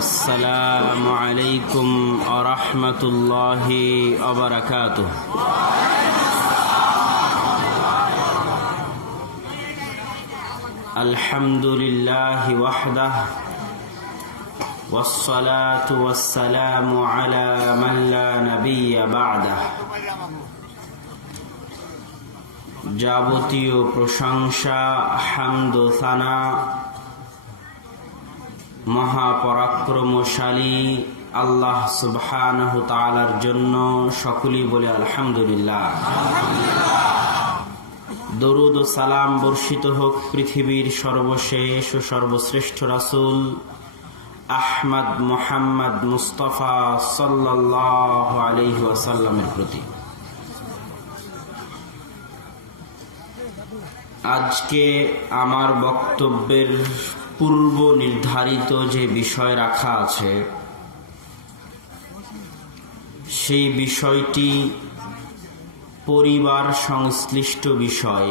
আসসালামু আলাইকুম ওয়া রাহমাতুল্লাহি ওয়া বারাকাতুহু। আলহামদুলিল্লাহি ওয়াহদাহু ওয়াসসালাতু ওয়াসসালামু আলা মান লা নাবিয়্যা বা'দাহু। যাবতীয় প্রশংসা, হামদ ও সানা মহাপরাক্রমশালী আল্লাহ সুবহানাহু তাআলার জন্য। সকলেই বলে আলহামদুলিল্লাহ। দরুদ ও সালাম বর্ষিত হোক পৃথিবীর সর্বশেষ ও সর্বশ্রেষ্ঠ রাসূল আহমদ মুহাম্মদ মুস্তাফা সাল্লাল্লাহু আলাইহি ওয়াসাল্লামের প্রতি। আজকে আমার বক্তব্যের পূর্ব নির্ধারিত যে বিষয় রাখা আছে, সেই বিষয়টি পরিবার সংশ্লিষ্ট বিষয়।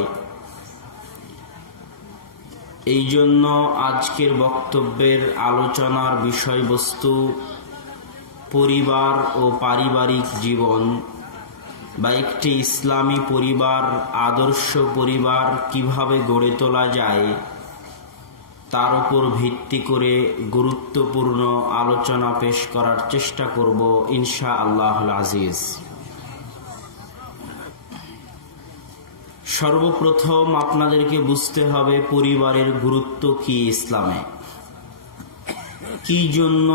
এই জন্য আজকের বক্তব্যের আলোচনার বিষয়বস্তু পরিবার ও পারিবারিক জীবন বা একটি ইসলামী পরিবার, আদর্শ পরিবার কিভাবে গড়ে তোলা যায় তার উপর ভিত্তি করে গুরুত্বপূর্ণ আলোচনা পেশ করার চেষ্টা করব ইনশাআল্লাহুল আজিজ। সর্বপ্রথম আপনাদেরকে বুঝতে হবে পরিবারের গুরুত্ব কি ইসলামে, কি জন্য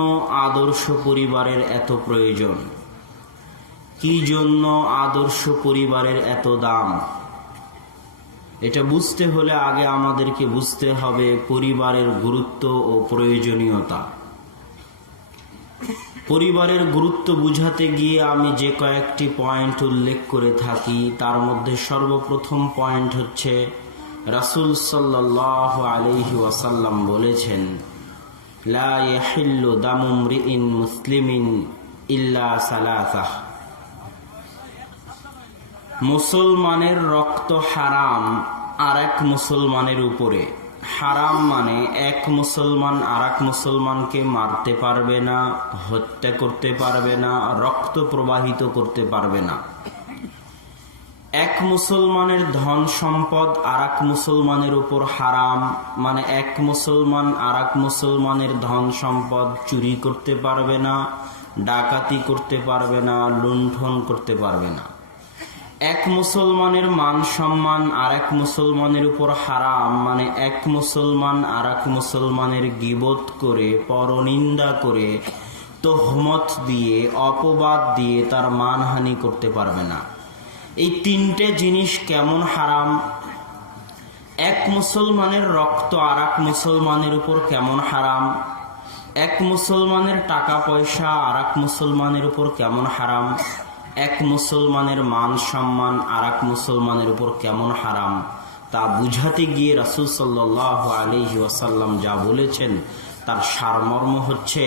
আদর্শ পরিবারের এত প্রয়োজন, কি জন্য আদর্শ পরিবারের এত দাম। এটা বুঝতে হলে আগে আমাদেরকে বুঝতে হবে পরিবারের গুরুত্ব ও প্রয়োজনীয়তা। পরিবারের গুরুত্ব বুঝাতে গিয়ে আমি যে কয়েকটি পয়েন্ট উল্লেখ করে থাকি, তার মধ্যে সর্বপ্রথম পয়েন্ট হচ্ছে রাসূল সাল্লাল্লাহু আলাইহি ওয়াসাল্লাম বলেছেন, লা ইয়াহিল্লু দামু মরিইন মুসলিমিন ইল্লা সালাসাহ। মুসলমানের রক্ত হারাম আর এক মুসলমানের উপরে। হারাম মানে এক মুসলমান আর এক মুসলমানকে মারতে পারবে না, হত্যা করতে পারবে না, রক্ত প্রবাহিত করতে পারবে না। এক মুসলমানের ধন সম্পদ আর এক মুসলমানের উপর হারাম মানে এক মুসলমান আর এক মুসলমানের ধন সম্পদ চুরি করতে পারবে না, ডাকাতি করতে পারবে না, লুণ্ঠন করতে পারবে না। এক মুসলমানের মান সম্মান আর এক মুসলমানের উপর হারাম মানে এক মুসলমান আর এক মুসলমানের গীবত করে, পরনিন্দা করে, তোহমত দিয়ে, অপবাদ দিয়ে তার মানহানি করতে পারবে না। এই তিনটে জিনিস কেমন হারাম? এক মুসলমানের রক্ত আর এক মুসলমানের উপর কেমন হারাম? এক মুসলমানের টাকা পয়সা আর এক মুসলমানের উপর কেমন হারাম? এক মুসলমানের মান সম্মান আর এক মুসলমানের উপর কেমন হারাম, তা বুঝাতে গিয়ে রাসূল সাল্লাল্লাহু আলাইহি ওয়াসাল্লাম যা বলেছেন তার সারমর্ম হচ্ছে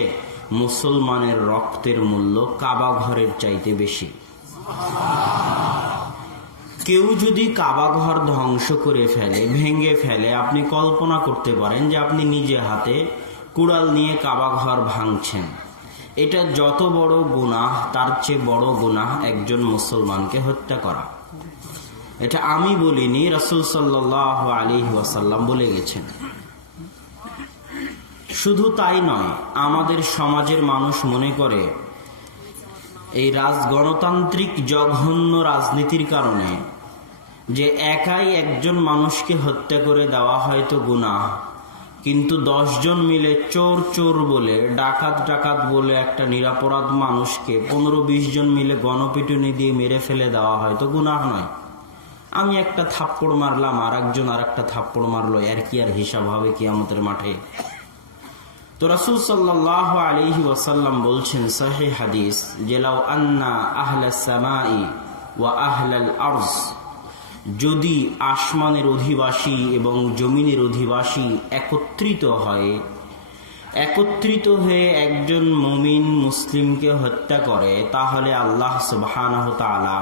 মুসলমানের রক্তের মূল্য কাবা ঘরের চাইতে বেশি। কেউ যদি কাবা ঘর ধ্বংস করে ফেলে, ভেঙে ফেলে, আপনি কল্পনা করতে পারেন যে আপনি নিজে হাতে কুড়াল নিয়ে কাবা ঘর ভাঙছেন। এটা যত বড় গুনাহ, তার চেয়ে বড় গুনাহ একজন মুসলমানকে হত্যা করা। এটা আমি বলিনি, রাসূল সাল্লাল্লাহু আলাইহি ওয়াসাল্লাম বলে গেছেন। শুধু তাই নয়, আমাদের সমাজের মানুষ মনে করে এই গণতান্ত্রিক জঘন্য রাজনীতির কারণে যে একাই একজন মানুষকে হত্যা করে দেওয়া হয়তো গুনাহ, কিন্তু 10 জন মিলে চোর চোর বলে, ডাকাত ডাকাত বলে একটা নিরাপরাধ মানুষকে 15-20 জন মিলে গণপিটুনি দিয়ে মেরে ফেলে দেওয়া হয়তো গুনাহ নয়। আমি একটা থাপ্পড় মারলাম, আর একজন আর একটা থাপ্পড় মারলো, এর কি আর হিসাব হবে কিয়ামতের মাঠে? তো রাসূল সাল্লাল্লাহু আলাইহি ওয়াসাল্লাম বলছেন সহিহ হাদিস, যে লাউ আন্না আহলাস সামাই ওয়া আহলাল আরজ, যদি আসমানের অধিবাসী এবং জমিনের অধিবাসী একত্রিত হয়ে একজন মুমিন মুসলিমকে হত্যা করে, তাহলে আল্লাহ সুবহানাহু ওয়া তাআলা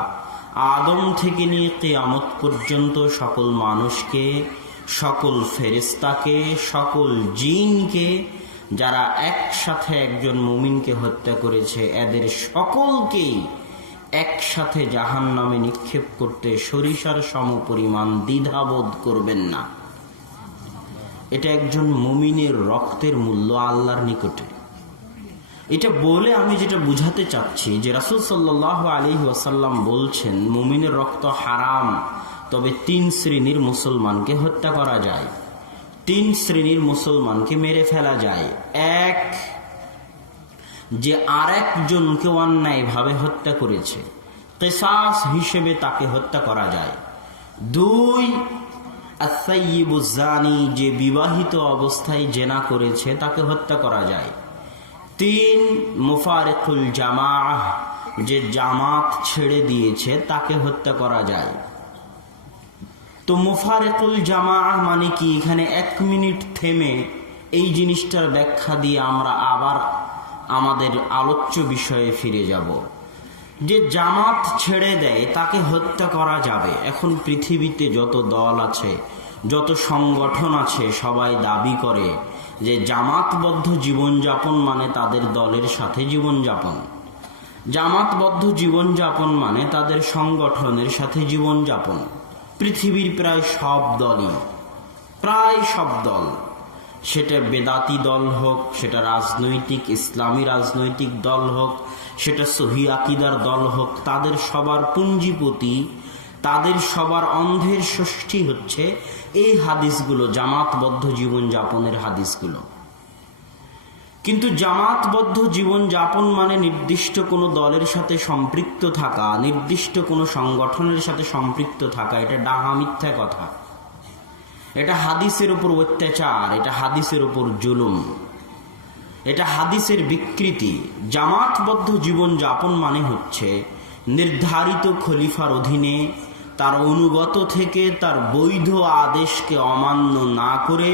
আদম থেকে নিয়ে কিয়ামত পর্যন্ত সকল মানুষকে, সকল ফেরেশতাকে, সকল জিনকে যারা একসাথে একজন মুমিনকে হত্যা করেছে এদের সকলকেই একসাথে জাহান্নামে নিক্ষেপ করতে সরিষার সমপরিমাণ দ্বিধাবোধ করবেন না। এটা একজন মুমিনের রক্তের মূল্য আল্লাহর নিকটে। এটা বলে আমি যেটা বুঝাতে চাচ্ছি যে রাসূল সাল্লাল্লাহু আলাইহি ওয়াসাল্লাম বলছেন মুমিনের রক্ত হারাম, তবে 3 শ্রেণীর মুসলমানকে হত্যা করা যায়, 3 শ্রেণীর মুসলমানকে মেরে ফেলা যায়। এক, যে আরেকজনকে অন্যায়ভাবে হত্যা করেছে, কিসাস হিসেবে তাকে হত্যা করা যায়। 2, আস-সাইয়্যিবুজ জানি, যে বিবাহিত অবস্থায় জেনা করেছে তাকে হত্যা করা যায়। 3, মুফারিকুল জামাআহ, যে জামাত ছেড়ে দিয়েছে তাকে হত্যা করা যায়। তো মুফারিকুল জামাআহ মানে কি? এখানে 1 মিনিট থেমে এই জিনিসটার ব্যাখ্যা দিয়ে আমরা আবার আমাদের আলোচ্য বিষয়ে ফিরে যাব। যে জামাত ছেড়ে দেয় তাকে হত্যা করা যাবে। এখন পৃথিবীতে যত দল আছে, যত সংগঠন আছে, সবাই দাবি করে যে জামাতবদ্ধ জীবনযাপন মানে তাদের দলের সাথে জীবনযাপন, জামাতবদ্ধ জীবনযাপন মানে তাদের সংগঠনের সাথে জীবনযাপন। পৃথিবীর প্রায় সব দলই, প্রায় সব দল, সেটা বেদাতি দল হোক, সেটা রাজনৈতিক ইসলামী রাজনৈতিক দল হোক, সেটা সহি আকীদার দল হোক, তাদের সবার পুঞ্জিপতি, তাদের সবার অন্ধের ষষ্ঠী হচ্ছে এই হাদিসগুলো, জামাতবদ্ধ জীবনযাপনের হাদিসগুলো। কিন্তু জামাতবদ্ধ জীবনযাপন মানে নির্দিষ্ট কোনো দলের সাথে সম্পৃক্ত থাকা, নির্দিষ্ট কোনো সংগঠনের সাথে সম্পৃক্ত থাকা, এটা ডাহা মিথ্যা কথা। এটা হাদিসের উপর অত্যাচার, এটা হাদিসের উপর জুলুম, এটা হাদিসের বিকৃতি। জামাতবদ্ধ জীবনযাপন মানে হচ্ছে নির্ধারিত খলিফার অধীনে তার অনুগত থেকে তার বৈধ আদেশকে অমান্য না করে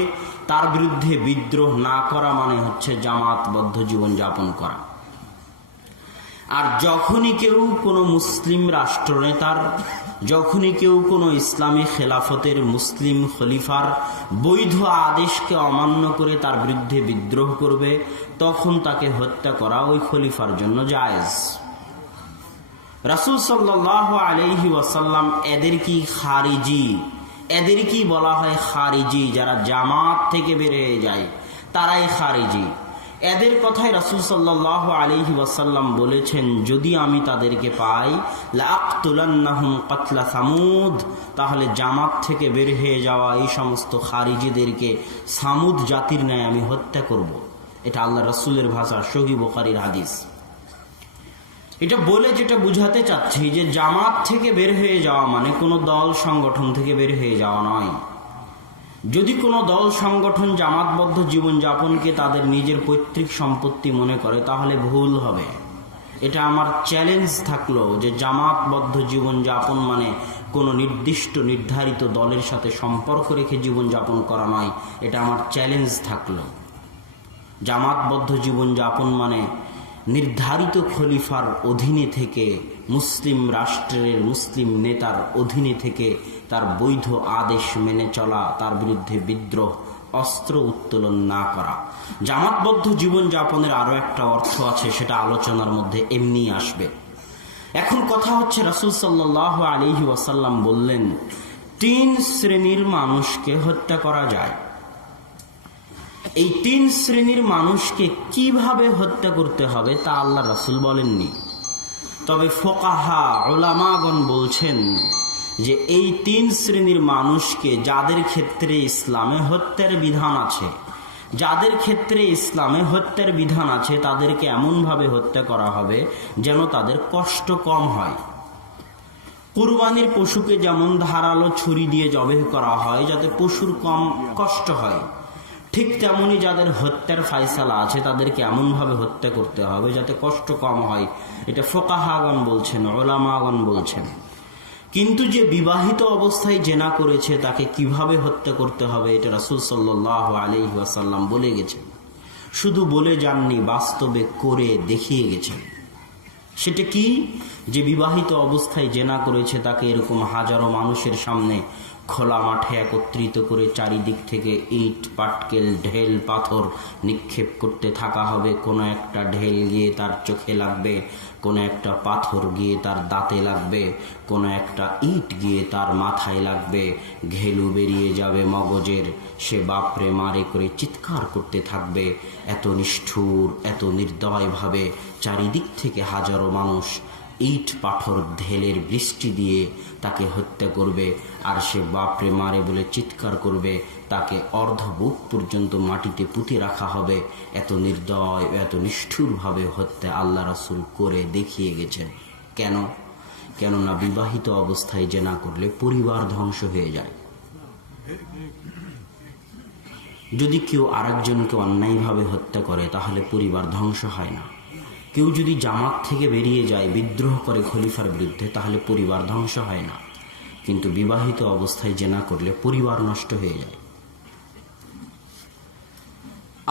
তার বিরুদ্ধে বিদ্রোহ না করা মানে হচ্ছে জামাতবদ্ধ জীবনযাপন করা। আর যখনই কেউ কোনো মুসলিম রাষ্ট্রনেতার, যখনই কেউ কোনো ইসলামী খেলাফতের মুসলিম খলিফার বৈধ আদেশকে অমান্য করে তার বিরুদ্ধে বিদ্রোহ করবে, তখন তাকে হত্যা করা ওই খলিফার জন্য জায়েজ। রাসূল সাল্লাল্লাহু আলাইহি ওয়াসাল্লাম এদেরকেই খারিজি, এদেরকেই বলা হয় খারিজি, যারা জামাত থেকে বের হয়ে যায় তারাই খারিজি। এদের কথাই রাসূল সাল্লাল্লাহু আলাইহি ওয়াসাল্লাম বলেছেন, যদি আমি তাদেরকে পাই লাআকতুলান্নাহুম কাতলা সামুদ, তাহলে জামাত থেকে বের হয়ে যাওয়া এই সমস্ত খারিজিদেরকে সামুদ জাতির ন্যায় আমি হত্যা করব। এটা আল্লাহ রাসূলের ভাষা, সহিহ বুখারীর হাদিস। এটা বলে যেটা বুঝাতে চাচ্ছি যে জামাত থেকে বের হয়ে যাওয়া মানে কোনো দল সংগঠন থেকে বের হয়ে যাওয়া নয়। যদি কোনো দল সংগঠন জামাতবদ্ধ জীবনযাপনকে তাদের নিজের পৈতৃক সম্পত্তি মনে করে তাহলে ভুল হবে। এটা আমার চ্যালেঞ্জ থাকলো যে জামাতবদ্ধ জীবনযাপন মানে কোনো নির্দিষ্ট নির্ধারিত দলের সাথে সম্পর্ক রেখে জীবনযাপন করা নয়। এটা আমার চ্যালেঞ্জ থাকলো। জামাতবদ্ধ জীবনযাপন মানে নির্ধারিত খলিফার অধীনে থেকে, মুসলিম রাষ্ট্রের মুসলিম নেতার অধীনে থেকে তার বৈধ আদেশ মেনে চলা, তার বিরুদ্ধে বিদ্রোহ, অস্ত্র উত্তোলন না করা। জামাতবদ্ধ জীবনযাপনের আরো একটা অর্থ আছে, সেটা আলোচনার মধ্যে এমনি আসবে। এখন কথা হচ্ছে রাসূল সাল্লাল্লাহু আলাইহি ওয়াসাল্লাম বললেন 3 শ্রেণীর মানুষকে হত্যা করা যায়। এই 3 শ্রেণীর মানুষকে কিভাবে হত্যা করতে হবে তা আল্লাহ রাসূল বলেননি, তবে ফোকাহা উলামাগণ বলছেন যে এই 3 শ্রেণীর মানুষকে, যাদের ক্ষেত্রে ইসলামে হত্যার বিধান আছে, যাদের ক্ষেত্রে ইসলামে হত্যার বিধান আছে, তাদেরকে এমনভাবে হত্যা করা হবে যেন তাদের কষ্ট কম হয়। কুরবানির পশুকে যেমন ধারালো ছুরি দিয়ে জবেহ করা হয় যাতে পশুর কম কষ্ট হয়, ঠিক তেমনি যাদের হত্যার ফায়সালা আছে তাদেরকে এমনভাবে হত্যা করতে হবে যাতে কষ্ট কম হয়। এটা ফোকাহাগণ বলছেন, উলামাগণ বলছেন। কিন্তু যে বিবাহিত অবস্থায় জেনা করেছে তাকে কিভাবে হত্যা করতে হবে এটা রাসূল সাল্লাল্লাহু আলাইহি ওয়াসাল্লাম বলে গেছেন। শুধু বলে যাননি, বাস্তবে করে দেখিয়ে গেছেন। সেটা কি? যে বিবাহিত অবস্থায় জেনা করেছে তাকে এরকম হাজারো মানুষের সামনে খোলা মাঠে একত্রিত করে চারিদিক থেকে ইট পাটকেল ঢেল পাথর নিক্ষেপ করতে থাকা হবে। কোনো একটা ঢেল গিয়ে তার চোখে লাগবে, কোনো একটা পাথর গিয়ে তার দাঁতে লাগবে, কোনো একটা ইট গিয়ে তার মাথায় লাগবে, ঘেলু বেরিয়ে যাবে মগজের। সে বাপরে মারে করে চিৎকার করতে থাকবে। এত নিষ্ঠুর, এত নির্দয়ভাবে চারিদিক থেকে হাজারো মানুষ ইট পাথর ঢেলের বৃষ্টি দিয়ে তাকে হত্যা করবে। আর সে বাপরে মারে বলে চিৎকার করবে। তাকে অর্ধ বুক পর্যন্ত মাটিতে পুঁতে রাখা হবে। এত নির্দয়, এত নিষ্ঠুরভাবে হত্যা আল্লাহ রাসূল করে দেখিয়ে গেছেন। কেন? কেননা বিবাহিত অবস্থায় জেনা করলে পরিবার ধ্বংস হয়ে যায়। যদি কেউ আরেকজনকে অন্যায়ভাবে হত্যা করে তাহলে পরিবার ধ্বংস হয় না। কেউ যদি জামাত থেকে বেরিয়ে যায়, বিদ্রোহ করে খলিফার বিরুদ্ধে, তাহলে পরিবার ধ্বংস হয় না। কিন্তু বিবাহিত অবস্থায় জেনা করলে পরিবার নষ্ট হয়ে যায়।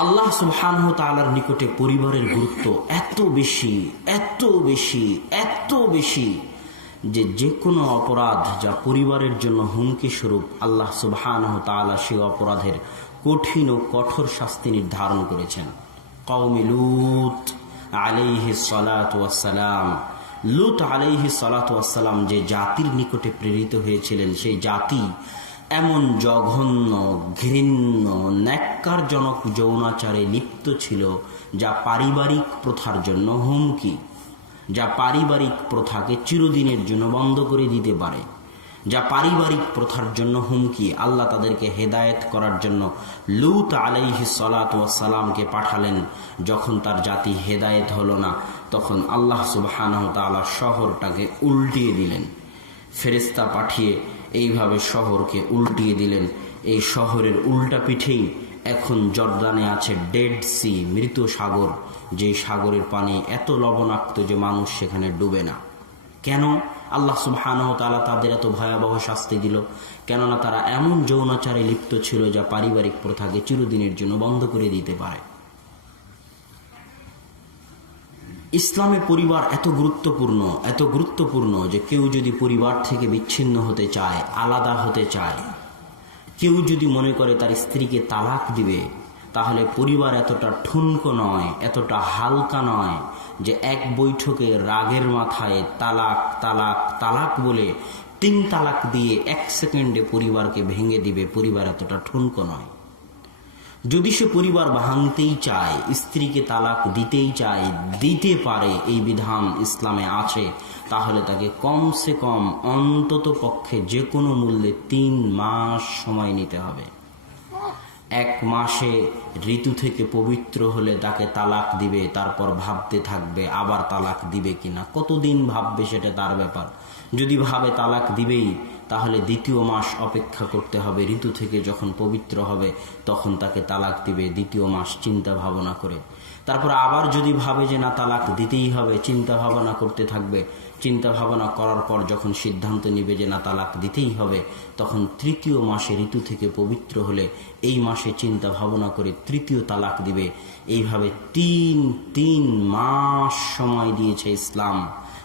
আল্লাহ সুবহানাহু ওয়া তাআলার নিকটে পরিবারের গুরুত্ব এত বেশি, এত বেশি, এত বেশি যে যে কোনো অপরাধ যা পরিবারের জন্য হুমকি স্বরূপ, আল্লাহ সুবহানাহু ওয়া তাআলা সেই অপরাধের কঠিন ও কঠোর শাস্তি নির্ধারণ করেছেন। কওমে লূত আলাইহিস সালাতু ওয়াস সালাম, লূত আলাইহিস সালাতু ওয়াস সালাম যে জাতির নিকটে প্রেরিত হয়েছিলেন, সেই জাতি এমন জঘন্য, ঘৃণ্য, ন্যাক্কারজনক যৌনাচারে লিপ্ত ছিল যা পারিবারিক প্রথার জন্য হুমকি, যা পারিবারিক প্রথাকে চিরদিনের জন্য বন্ধ করে দিতে পারে, যা পারিবারিক প্রথার জন্য হুমকি। আল্লাহ তাদেরকে হেদায়েত করার জন্য লূত আলাইহিস সালাতু ওয়াস সালামকে পাঠালেন। যখন তার জাতি হেদায়েত হলো না, তখন আল্লাহ সুবহানাহু ওয়া তাআলা শহরটাকে উল্টিয়ে দিলেন। ফেরেশতা পাঠিয়ে এইভাবে শহরকে উল্টিয়ে দিলেন। এই শহরের উল্টা পিঠেই এখন জর্দানে আছে ডেড সি, মৃত সাগর, যে সাগরের পানি এত লবণাক্ত যে মানুষ সেখানে ডুবে না। কেন আল্লাহ সুবহানাহু ওয়া তাআলা তাদের এত ভয়াবহ শাস্তি দিল? কেননা তারা এমন যৌনাচারে লিপ্ত ছিল যা পারিবারিক প্রথাকে চিরদিনের জন্য বন্ধ করে দিতে পারে। ইসলামে পরিবার এত গুরুত্বপূর্ণ, এত গুরুত্বপূর্ণ যে কেউ যদি পরিবার থেকে বিচ্ছিন্ন হতে চায়, আলাদা হতে চায়, কেউ যদি মনে করে তার স্ত্রীকে তালাক দিবে, তাহলে পরিবার এতটা ঠুনকো নয়, এতটা হালকা নয় যে এক বৈঠকে রাগের মাথায় তালাক তালাক তালাক বলে 3 তালাক দিয়ে 1 সেকেন্ডে পরিবারকে ভেঙে দিবে। পরিবার এতটা ঠুনকো নয়। যদি সে পরিবার ভাঙতেই চায়, স্ত্রীকে তালাক দিতেই চায়, দিতে পারে, এই বিধান ইসলামে আছে, তাহলে তাকে কমসে কম অন্তত পক্ষে যে কোনো মূল্যে 3 মাস সময় নিতে হবে। 1 মাসে ঋতু থেকে পবিত্র হলে তাকে তালাক দিবে, তারপর ভাবতে থাকবে আবার তালাক দিবে কিনা। কতদিন ভাববে সেটা তার ব্যাপার। যদি ভাবে তালাক দিবেই, তাহলে 2য় মাস অপেক্ষা করতে হবে। ঋতু থেকে যখন পবিত্র হবে তখন তাকে তালাক দিবে 2য় মাস চিন্তা ভাবনা করে। তারপর আবার যদি ভাবে যে না তালাক দিতেই হবে, চিন্তা ভাবনা করতে থাকবে। চিন্তা ভাবনা করার পর যখন সিদ্ধান্ত নিবে যে না তালাক দিতেই হবে, তখন 3য় মাসে ঋতু থেকে পবিত্র হলে এই মাসে চিন্তা ভাবনা করে 3য় তালাক দিবে। এইভাবে 3 মাস সময় দিয়েছে ইসলাম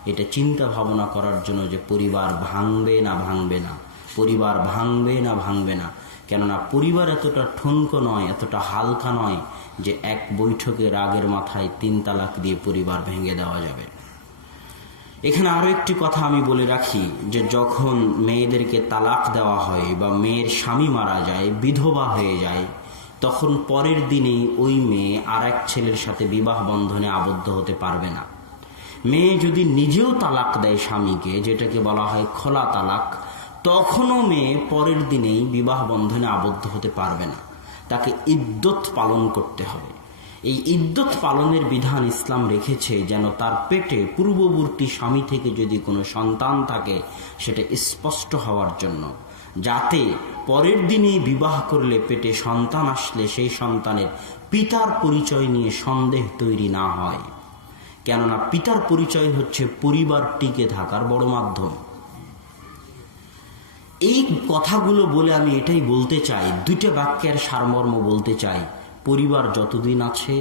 এটা চিন্তা ভাবনা করার জন্য যে পরিবার ভাঙবে না ভাঙবে না, পরিবার ভাঙবে না ভাঙবে না। কেননা পরিবার এতটা ঠুনকো নয়, এতটা হালকা নয় যে এক বৈঠকে রাগের মাথায় 3 তালাক দিয়ে পরিবার ভেঙে দেওয়া যাবে। এখানে আরো একটি কথা আমি বলে রাখি যে যখন মেয়েদেরকে তালাক দেওয়া হয় বা মেয়ের স্বামী মারা যায়, বিধবা হয়ে যায়, তখন পরের দিনেই ওই মেয়ে আর এক ছেলের সাথে বিবাহ বন্ধনে আবদ্ধ হতে পারবে না। মেয়ে যদি নিজেও তালাক দেয় স্বামীকে, যেটাকে বলা হয় খোলা তালাক, তখনও মেয়ে পরের দিনেই বিবাহ বন্ধনে আবদ্ধ হতে পারবে না। তাকে ইদ্যত পালন করতে হবে। এই ইদ্যত পালনের বিধান ইসলাম রেখেছে যেন তার পেটে পূর্ববর্তী স্বামী থেকে যদি কোনো সন্তান থাকে সেটা স্পষ্ট হওয়ার জন্য, যাতে পরের দিনেই বিবাহ করলে পেটে সন্তান আসলে সেই সন্তানের পিতার পরিচয় নিয়ে সন্দেহ তৈরি না হয়। কেননা পিতার পরিচয় হচ্ছে পরিবার টিকে থাকার বড় মাধ্যম। এই কথাগুলো বলে আমি এটাই বলতে চাই, 2টা বাক্যের সারমর্ম বলতে চাই। পরিবার যতদিন আছে,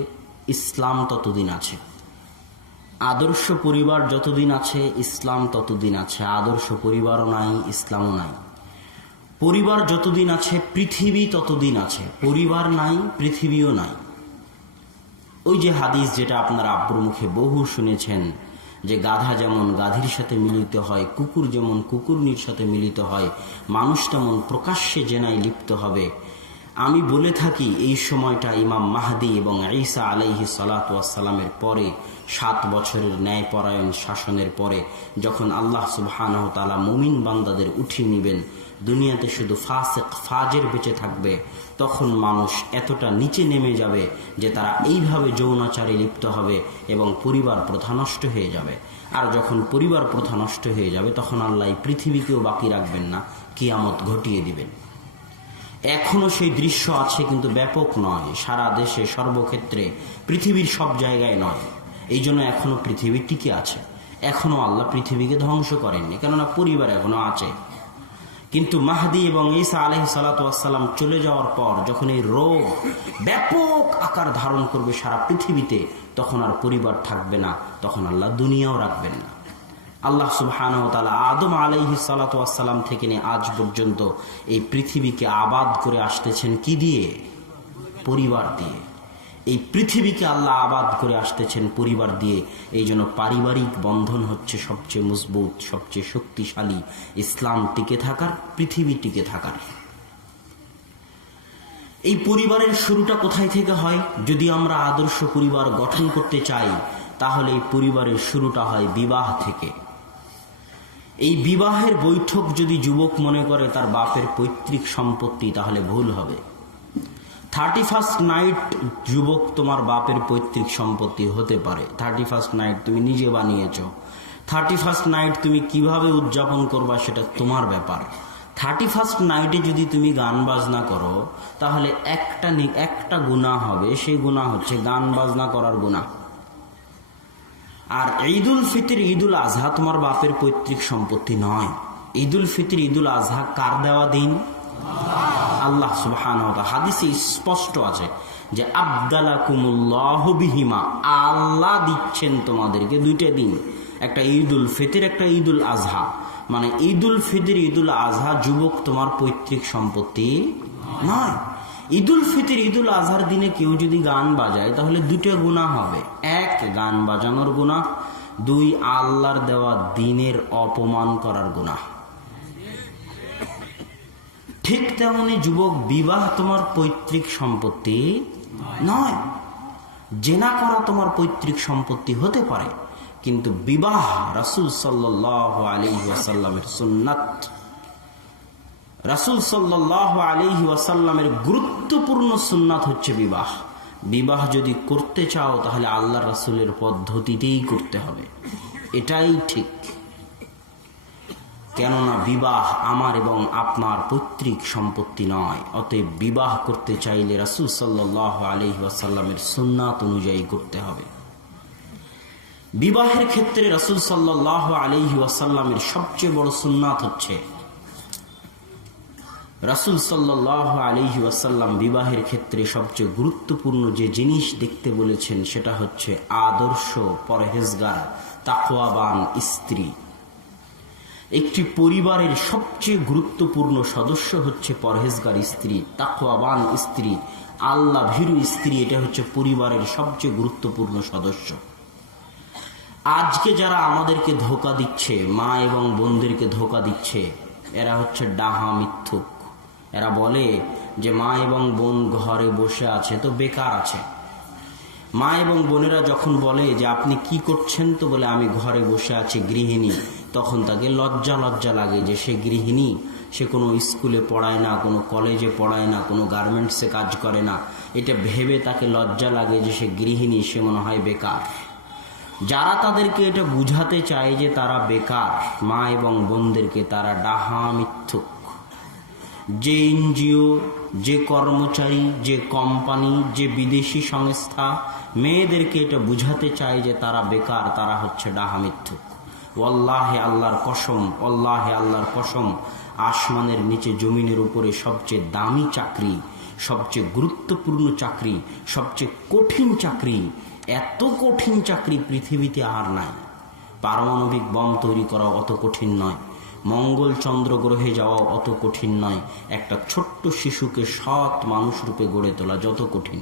ইসলাম ততদিন আছে। আদর্শ পরিবার যতদিন আছে, ইসলাম ততদিন আছে। আদর্শ পরিবারও নাই, ইসলামও নাই। পরিবার যতদিন আছে পৃথিবী ততদিন আছে, পরিবার নাই পৃথিবীও নাই। ওই যে হাদিস যেটা আপনারা আব্বুর মুখে বহু শুনেছেন, যে গাধা যেমন গাধীর সাথে মিলিত হয়, কুকুর যেমন কুকুরনির সাথে মিলিত হয়, মানুষ তেমন প্রকাশ্যে জেনায় লিপ্ত হবে। আমি বলে থাকি এই সময়টা ইমাম মাহদি এবং ঈসা আলাইহিস সালাতু ওয়াস সালামের পরে, 7 বছরের ন্যায়পরায়ণ শাসনের পরে, যখন আল্লাহ সুবহানাহু ওয়া তাআলা মুমিন বান্দাদের উঠিয়ে নেবেন, দুনিয়াতে শুধু ফাসিক ফাজের বেঁচে থাকবে, তখন মানুষ এতটা নিচে নেমে যাবে যে তারা এইভাবে যৌনাচারে লিপ্ত হবে এবং পরিবার প্রথা নষ্ট হয়ে যাবে। আর যখন পরিবার প্রথা নষ্ট হয়ে যাবে, তখন আল্লাহ পৃথিবীকেও বাকি রাখবেন না, কিয়ামত ঘটিয়ে দিবেন। এখনো সেই দৃশ্য আছে, কিন্তু ব্যাপক নয়, সারা দেশে সর্বক্ষেত্রে, পৃথিবীর সব জায়গায় নয়। এই জন্য এখনো পৃথিবী টিকে আছে, এখনো আল্লাহ পৃথিবীকে ধ্বংস করেননি, কেননা পরিবার এখনো আছে। কিন্তু মাহদি এবং ঈসা আলাইহিস সালাতু ওয়াস সালাম চলে যাওয়ার পর, যখন এই রোগ ব্যাপক আকার ধারণ করবে সারা পৃথিবীতে, তখন আর পরিবার থাকবে না, তখন আল্লাহ দুনিয়াও রাখবেন না। আল্লাহ সুবহানাহু ওয়া তাআলা আদম আলাইহিস সালাতু ওয়াস সালাম থেকে নিয়ে আজ পর্যন্ত এই পৃথিবীকে আবাদ করে আসতেছেন কি দিয়ে? পরিবার দিয়ে। এই পৃথিবীকে আল্লাহ আবাদ করে আসতেছেন পরিবার দিয়ে। এই জন্য পারিবারিক বন্ধন হচ্ছে সবচেয়ে মজবুত, সবচেয়ে শক্তিশালী ইসলাম টিকে থাকার, পৃথিবী টিকে থাকার। এই পরিবারের শুরুটা কোথায় থেকে হয়? যদি আমরা আদর্শ পরিবার গঠন করতে চাই, তাহলে এই পরিবারের শুরুটা হয় বিবাহ থেকে। এই বিবাহের বৈঠক যদি যুবক মনে করে তার বাপের পৈতৃক সম্পত্তি, তাহলে ভুল হবে। 31st নাইট যুবক তোমার বাপের পৈতৃক সম্পত্তি হতে পারে। 31st নাইট তুমি নিজে বানিয়েছ। 31st নাইট তুমি কিভাবে উদযাপন করবা সেটা তোমার ব্যাপার। 31st নাইটে যদি তুমি গান বাজনা করো, তাহলে একটা গুনাহ হবে, সেই গুনাহ হচ্ছে গান বাজনা করার গুনাহ। আর ঈদুল ফিতর, ঈদুল আজহা তোমার বাপের পৈতৃক সম্পত্তি নয়। ঈদুল ফিতর, ঈদুল আজহা কার দেওয়া দিন? আল্লাহ সুবহানাহু ওয়া তাআলা হাদিসে স্পষ্ট আছে যে আবদালাকুমুল্লাহু বিহিমা, আল্লাহ দিচ্ছেন তোমাদেরকে দুইটা দিন, একটা ঈদুল ফিতর, একটা ঈদুল আজহা। মানে ঈদুল ফিতর, ঈদুল আজহা যুবক তোমার পৈতৃক সম্পত্তি নয়। ঈদুল ফিতর, ঈদুল আজহার দিনে কেউ যদি গান বাজায়, তাহলে দুটো গুনাহ হবে। 1, গান বাজানোর গুনাহ, 2, আল্লাহর দেওয়া দিনের অপমান করার গুনাহ। ঠিক তেমনি যুবক, বিবাহ তোমার পৈতৃক সম্পত্তি নয়। জেনা করা তোমার পৈতৃক সম্পত্তি হতে পারে, কিন্তু বিবাহ রাসূল সাল্লাল্লাহু আলাইহি ওয়াসাল্লামের সুন্নাত, রাসূল সাল্লাল্লাহু আলাইহি ওয়াসাল্লামের গুরুত্বপূর্ণ সুন্নাত হচ্ছে বিবাহ। বিবাহ যদি করতে চাও, তাহলে আল্লাহ রাসূলের পদ্ধতিতেই করতে হবে, এটাই ঠিক। কেননা বিবাহ আমার এবং আপনার পৈতৃক সম্পত্তি নয়। অতএব বিবাহ করতে চাইলে রাসূল সাল্লাল্লাহু আলাইহি ওয়াসাল্লামের সুন্নাত অনুযায়ী করতে হবে। বিবাহের ক্ষেত্রে রাসূল সাল্লাল্লাহু আলাইহি ওয়াসাল্লামের সবচেয়ে বড় সুন্নাত হচ্ছে, রাসূল সাল্লাল্লাহু আলাইহি ওয়াসাল্লাম বিবাহের ক্ষেত্রে সবচেয়ে গুরুত্বপূর্ণ যে জিনিস দেখতে বলেছেন, সেটা হচ্ছে আদর্শ পরহেজগার তাকওয়াবান স্ত্রী। একটি পরিবারের সবচেয়ে গুরুত্বপূর্ণ সদস্য হচ্ছে পরহেজগার স্ত্রী, তাকওয়াবান স্ত্রী, আল্লাহ ভীরু স্ত্রী। এটা হচ্ছে পরিবারের সবচেয়ে গুরুত্বপূর্ণ সদস্য। আজকে যারা আমাদেরকে ধোঁকা দিচ্ছে, মা এবং বোনদেরকে ধোঁকা দিচ্ছে, এরা হচ্ছে ডাহা মিথ্যুক। এরা বলে যে মা এবং বোন ঘরে বসে আছে, তো বেকার আছে। মা এবং বোনেরা যখন বলে যে আপনি কি করছেন, তো বলে আমি ঘরে বসে আছি, গৃহিণী, তখন তাকে লজ্জা লাগে যে সে গৃহিণী, সে কোনো স্কুলে পড়ায় না, কোনো কলেজে পড়ায় না, কোনো গার্মেন্টসে কাজ করে না। এটা ভেবে তাকে লজ্জা লাগে যে সে গৃহিণী, সে মনে হয় বেকার। যারা তাদেরকে এটা বুঝাতে চায় যে তারা বেকার, মা এবং বোনদেরকে, তারা ডাহা মিথ্যুক। যে এনজিও, যে কর্মচারী, যে কোম্পানি, যে বিদেশি সংস্থা মেয়েদেরকে এটা বুঝাতে চায় যে তারা বেকার, তারা হচ্ছে ডাহা মিথ্যুক। ওয়াল্লাহে আল্লাহর কসম, ওয়াল্লাহে আল্লাহর কসম, আসমানের নিচে জমিনের উপরে সবচেয়ে দামি চাকরি, সবচেয়ে গুরুত্বপূর্ণ চাকরি, সবচেয়ে কঠিন চাকরি, এত কঠিন চাকরি পৃথিবীতে আর নাই। পারমাণবিক বম তৈরি করা অত কঠিন নয়, মঙ্গল চন্দ্র গ্রহে যাওয়া অত কঠিন নয়, একটা ছোট্ট শিশুকে সৎ মানুষ রূপে গড়ে তোলা যত কঠিন।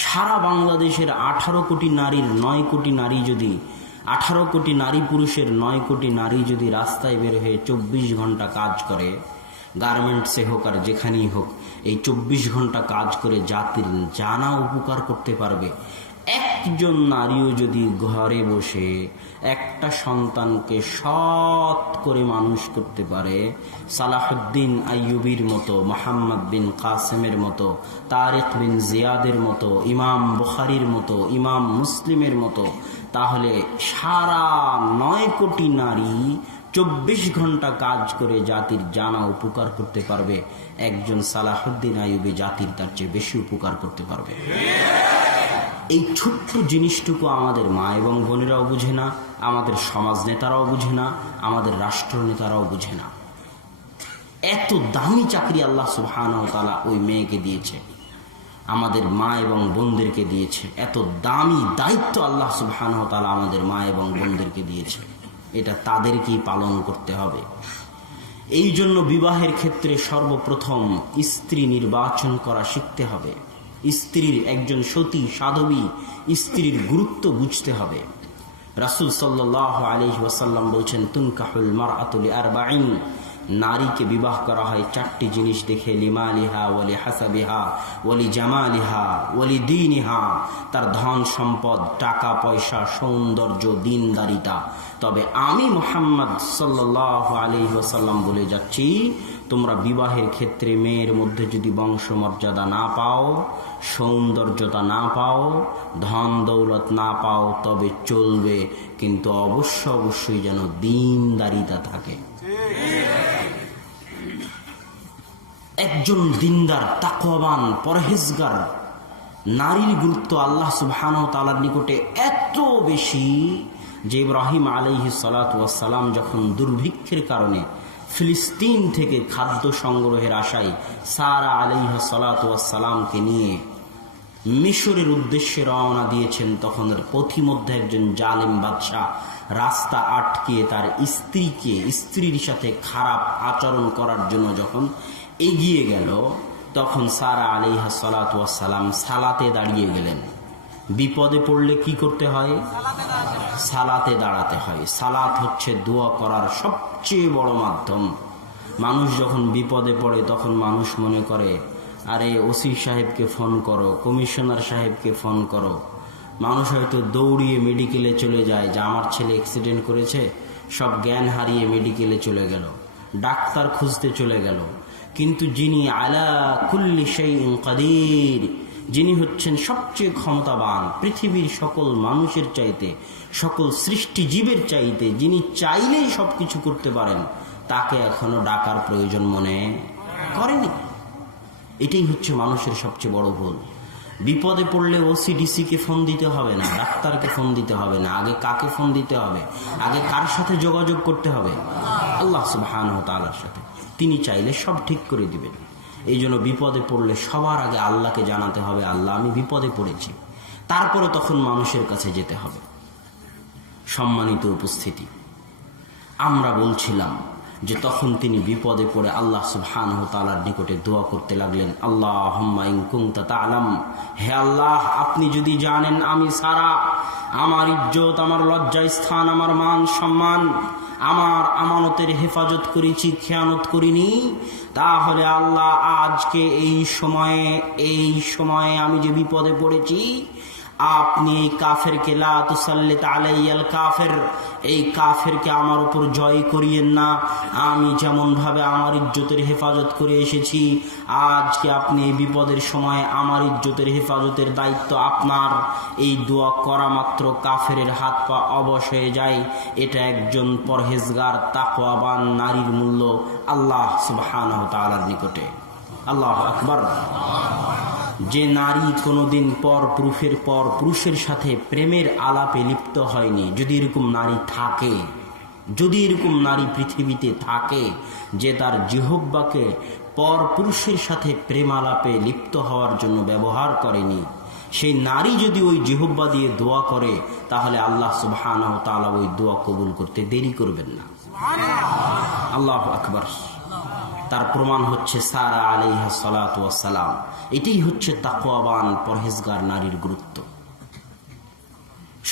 সারা বাংলাদেশের 18 কোটি নারীর 9 কোটি নারী যদি 18 কোটি নারী পুরুষের 9 কোটি নারী যদি রাস্তায় বের হয়ে 24 ঘন্টা কাজ করে, গার্মেন্টসে হোক আর যেখানেই হোক, এই 24 ঘন্টা কাজ করে জাতির জানা উপকার করতে পারবে। একজন নারীও যদি ঘরে বসে একটা সন্তানকে সৎ করে মানুষ করতে পারে, সালাহুদ্দিন আইয়ুবীর মতো, মোহাম্মদ বিন কাসেমের মতো, তারিক বিন জিয়াদের মতো, ইমাম বুখারীর মতো, ইমাম মুসলিমের মতো, তাহলে সারা 9 কোটি নারী 24 ঘন্টা কাজ করে জাতির জানা উপকার করতে পারবে। একজন সালাহুদ্দিন আইয়ুবী জাতির তার চেয়ে বেশি উপকার করতে পারবে। এই ছোট্ট জিনিসটুকু আমাদের মা এবং বোনেরাও বুঝে না, আমাদের সমাজ নেতারাও বুঝে না, আমাদের রাষ্ট্র নেতারাও বুঝে না। এত দামি চাকরি আল্লাহ সুবহানাহু ওয়া তাআলা ওই মেয়েকে দিয়েছে, আমাদের মা এবং বোনদেরকে দিয়েছে। এত দামি দায়িত্ব আল্লাহ সুবহানাহু ওয়া তাআলা আমাদের মা এবং বোনদেরকে দিয়েছে, এটা তাদেরকেই পালন করতে হবে। এই জন্য বিবাহের ক্ষেত্রে সর্বপ্রথম স্ত্রী নির্বাচন করা শিখতে হবে। স্ত্রীর একজন সতী সাধবী স্ত্রীর গুরুত্ব বুঝতে হবে। রাসূল সাল্লাল্লাহু আলাইহি ওয়াসাল্লাম বলছেন, তুনকাহুল মারআতু লিআরবাঈন, নারীকে বিবাহ করা হয় 4টি জিনিস দেখে, লিমালিহা ওয়ালি হাসাবিহা ওয়ালি জামালিহা ওয়ালি দীনিহা, তার ধন সম্পদ, টাকা পয়সা, সৌন্দর্য, দিনদারিতা। তবে আমি মুহাম্মদ সাল্লাল্লাহু আলাইহি ওয়াসাল্লাম বলে যাচ্ছি, তোমরা বিবাহের ক্ষেত্রে মেয়ের মধ্যে যদি বংশমর্যাদা না পাও, সৌন্দর্যতা না পাও, ধন দৌলত না পাও, তবে চলবে, কিন্তু অবশ্যই যেন দিনদারিতা থাকে। একজন দিনদার, তাকওয়াবান, পরহেজগার নারীর গুরুত্ব আল্লাহ সুবহানাহু ওয়া তাআলার নিকটে এত বেশি যে ইব্রাহিম আলাইহিস সালাতু ওয়াস সালাম যখন দুর্ভিক্ষের কারণে ফিলিস্তিন থেকে খাদ্য সংগ্রহের আশায় সারা আলাইহিস সালাতু ওয়াস সালামকে নিয়ে মিশরের উদ্দেশ্যে রওনা দিয়েছেন, তখন পথিমধ্যে একজন জালেম বাদশাহ রাস্তা আটকিয়ে তার স্ত্রীর সাথে খারাপ আচরণ করার জন্য যখন এগিয়ে গেল, তখন সারা আলাইহিস সালাতু ওয়াস সালাম সালাতে দাঁড়িয়ে গেলেন। বিপদে পড়লে কি করতে হয়? সালাতে দাঁড়াতে হয়। সালাত হচ্ছে দোয়া করার সবচেয়ে বড় মাধ্যম। মানুষ যখন বিপদে পড়ে তখন মানুষ মনে করে, আরে ওসি সাহেবকে ফোন করো, কমিশনার সাহেবকে ফোন করো। মানুষ হয়তো দৌড়িয়ে মেডিকেলে চলে যায় যে আমার ছেলে অ্যাক্সিডেন্ট করেছে, সব জ্ঞান হারিয়ে মেডিকেলে চলে গেল, ডাক্তার খুঁজতে চলে গেল। কিন্তু যিনি আলা কুল্লি শাইইন কাদির, যিনি হচ্ছেন সবচেয়ে ক্ষমতাবান, পৃথিবীর সকল মানুষের চাইতে, সকল সৃষ্টি জীবের চাইতে, যিনি চাইলেই সবকিছু করতে পারেন, তাকে এখনো ডাকার প্রয়োজন মনে করেনি। এটাই হচ্ছে মানুষের সবচেয়ে বড় ভুল। বিপদে পড়লে ওসিডিসি কে ফোন দিতে হবে না, ডাক্তারকে ফোন দিতে হবে না, আগে কাকে ফোন দিতে হবে? আগে কার সাথে যোগাযোগ করতে হবে? আল্লাহ সুবহানাহু ওয়া তাআলার সাথে। তিনি চাইলে সব ঠিক করে দিবেন। এই জন্য বিপদে পড়লে সবার আগে আল্লাহকে জানাতে হবে, আল্লাহ আমি বিপদে পড়েছি, তারপরে তখন মানুষের কাছে যেতে হবে। সম্মানিত উপস্থিতি, আমরা বলছিলাম যে তখন তিনি বিপদে পড়ে আল্লাহ সুবহানাহু ওয়া তাআলার নিকটে দোয়া করতে লাগলেন, আল্লাহুম্মা ইন কুনতা তা'লাম, হে আল্লাহ আপনি যদি জানেন আমি সারা আমার ইজ্জত, আমার লজ্জা স্থান, আমার মান সম্মান, আমার আমানতের হেফাজত করেছি, খেয়ানত করিনি, তাহলে আল্লাহ আজকে এই সময়ে আমি যে বিপদে পড়েছি, আপনি এই কাফেরকে লা তুসাল্লিত আলাইয়াল কাফের, এই কাফেরকে আমার উপর জয় করিয়েন না। আমি যেমন ভাবে আমার ইজ্জতের হেফাজত করে এসেছি, আজকে আপনি এই বিপদের সময় আমার ইজ্জতের হেফাজতের দায়িত্ব আপনার। এই দোয়া করা মাত্র কাফেরের হাত পা অবশ হয়ে যায়। এটা একজন পরহেজগার তাকওয়াবান নারীর মূল্য আল্লাহ সুবহানাহু ওয়া তাআলার নিকটে। আল্লাহু আকবার। যে নারী কোনোদিন পর পুরুষের সাথে প্রেমের আলাপে লিপ্ত হয়নি, যদি এরকম নারী পৃথিবীতে থাকে যে তার জিহ্বাকে পর পুরুষের সাথে প্রেম আলাপে লিপ্ত হওয়ার জন্য ব্যবহার করেনি, সেই নারী যদি ওই জিহ্বা দিয়ে দোয়া করে তাহলে আল্লাহ সুবহানাহু ওয়া তাআলা ওই দোয়া কবুল করতে দেরি করবেন না। আল্লাহু আকবার। তার প্রমাণ হচ্ছে সারা আলাইহা সালাতু ওয়াস সালাম। এটাই হচ্ছে তাকওয়াবান পরহেজগার নারীর গুরুত্ব।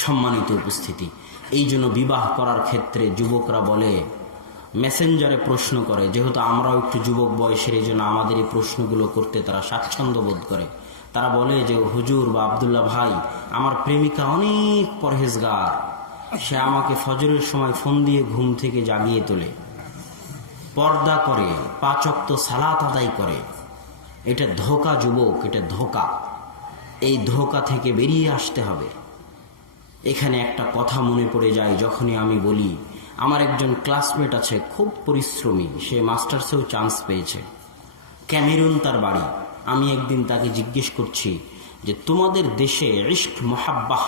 সম্মানিত উপস্থিতি, এই জন্য বিবাহ করার ক্ষেত্রে যুবকরা বলে, মেসেঞ্জারে প্রশ্ন করে, যেহেতু আমরাও একটু যুবক বয়সের, এই জন্য আমাদের এই প্রশ্নগুলো করতে তারা স্বাচ্ছন্দ্য বোধ করে। তারা বলে যে হুজুর বা আব্দুল্লাহ ভাই, আমার প্রেমিকা অনেক পরহেজগার, সে আমাকে ফজরের সময় ফোন দিয়ে ঘুম থেকে জাগিয়ে তোলে, পর্দা করে, 5 ওয়াক্ত সালাত আদায় করে। এটা ধোঁকা যুবক, এটা ধোঁকা। এই ধোঁকা থেকে বেরিয়ে আসতে হবে। এখানে একটা কথা মনে পড়ে যায় যখনই আমি বলি, আমার একজন ক্লাসমেট আছে, খুব পরিশ্রমী, সে মাস্টার্সেও চান্স পেয়েছে, ক্যামেরুন তার বাড়ি। আমি একদিন তাকে জিজ্ঞেস করছি যে তোমাদের দেশে ইশক মোহাব্বাহ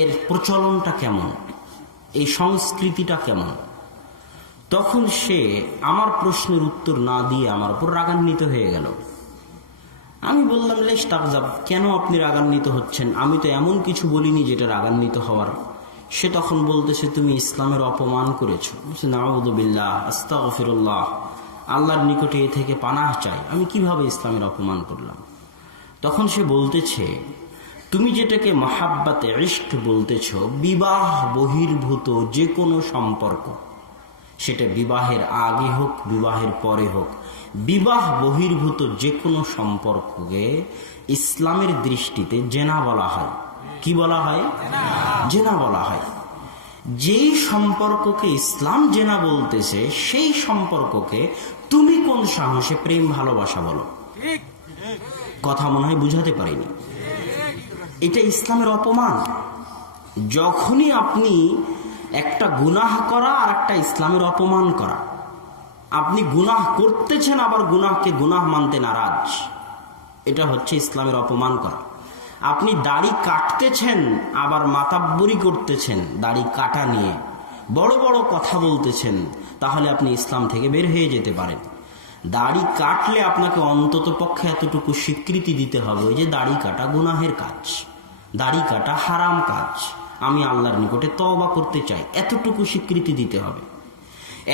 এর প্রচলনটা কেমন, এই সংস্কৃতিটা কেমন? তখন সে আমার প্রশ্নের উত্তর না দিয়ে আমার উপর রাগান্বিত হয়ে গেল। আমি বললাম, লেশ তাকজাব, কেন আপনি রাগান্বিত হচ্ছেন? আমি তো এমন কিছু বলিনি যেটা রাগান্বিত হওয়ার। সে তখন বলতেছে, তুমি ইসলামের অপমান করেছো। নাউযু বিল্লাহ, আস্তাগফিরুল্লাহ, আল্লাহর নিকটে এ থেকে পানাহ চাই, আমি কিভাবে ইসলামের অপমান করলাম? তখন সে বলতেছে, তুমি যেটাকে মহাব্বাতে ইশক বলতেছ, বিবাহ বহির্ভূত যে কোনো সম্পর্ক, সেটা বিবাহের আগে হোক বিবাহের পরে হোক, বিবাহ বহির্ভূত যে কোনো সম্পর্ককে ইসলামের দৃষ্টিতে জেনা বলা হয়। কি বলা হয়? জেনা বলা হয়। যেই সম্পর্ককে ইসলাম জেনা বলতেছে, সেই সম্পর্ককে তুমি কোন সাহসে প্রেম ভালোবাসা বলো? কথা মনে হয় বুঝাতে পারিনি। এটা ইসলামের অপমান। যখনই আপনি একটা গুনাহ করা আর একটা ইসলামের অপমান করা, আপনি গুনাহ করতেছেন আবার গুনাহকে গুনাহ মানতে নারাজ, এটা হচ্ছে ইসলামের অপমান করা। আপনি দাড়ি কাটতেছেন আবার মাতাব্বরি করতেছেন, দাড়ি কাটা নিয়ে বড় বড় কথা বলতেছেন, তাহলে আপনি ইসলাম থেকে বের হয়ে যেতে পারেন। দাড়ি কাটলে আপনাকে অন্তত পক্ষে এতটুকু স্বীকৃতি দিতে হবে যে দাড়ি কাটা গুনাহের কাজ, দাড়ি কাটা হারাম কাজ, আমি আল্লাহর নিকটে তওবা করতে চাই, এতটুকু স্বীকৃতি দিতে হবে।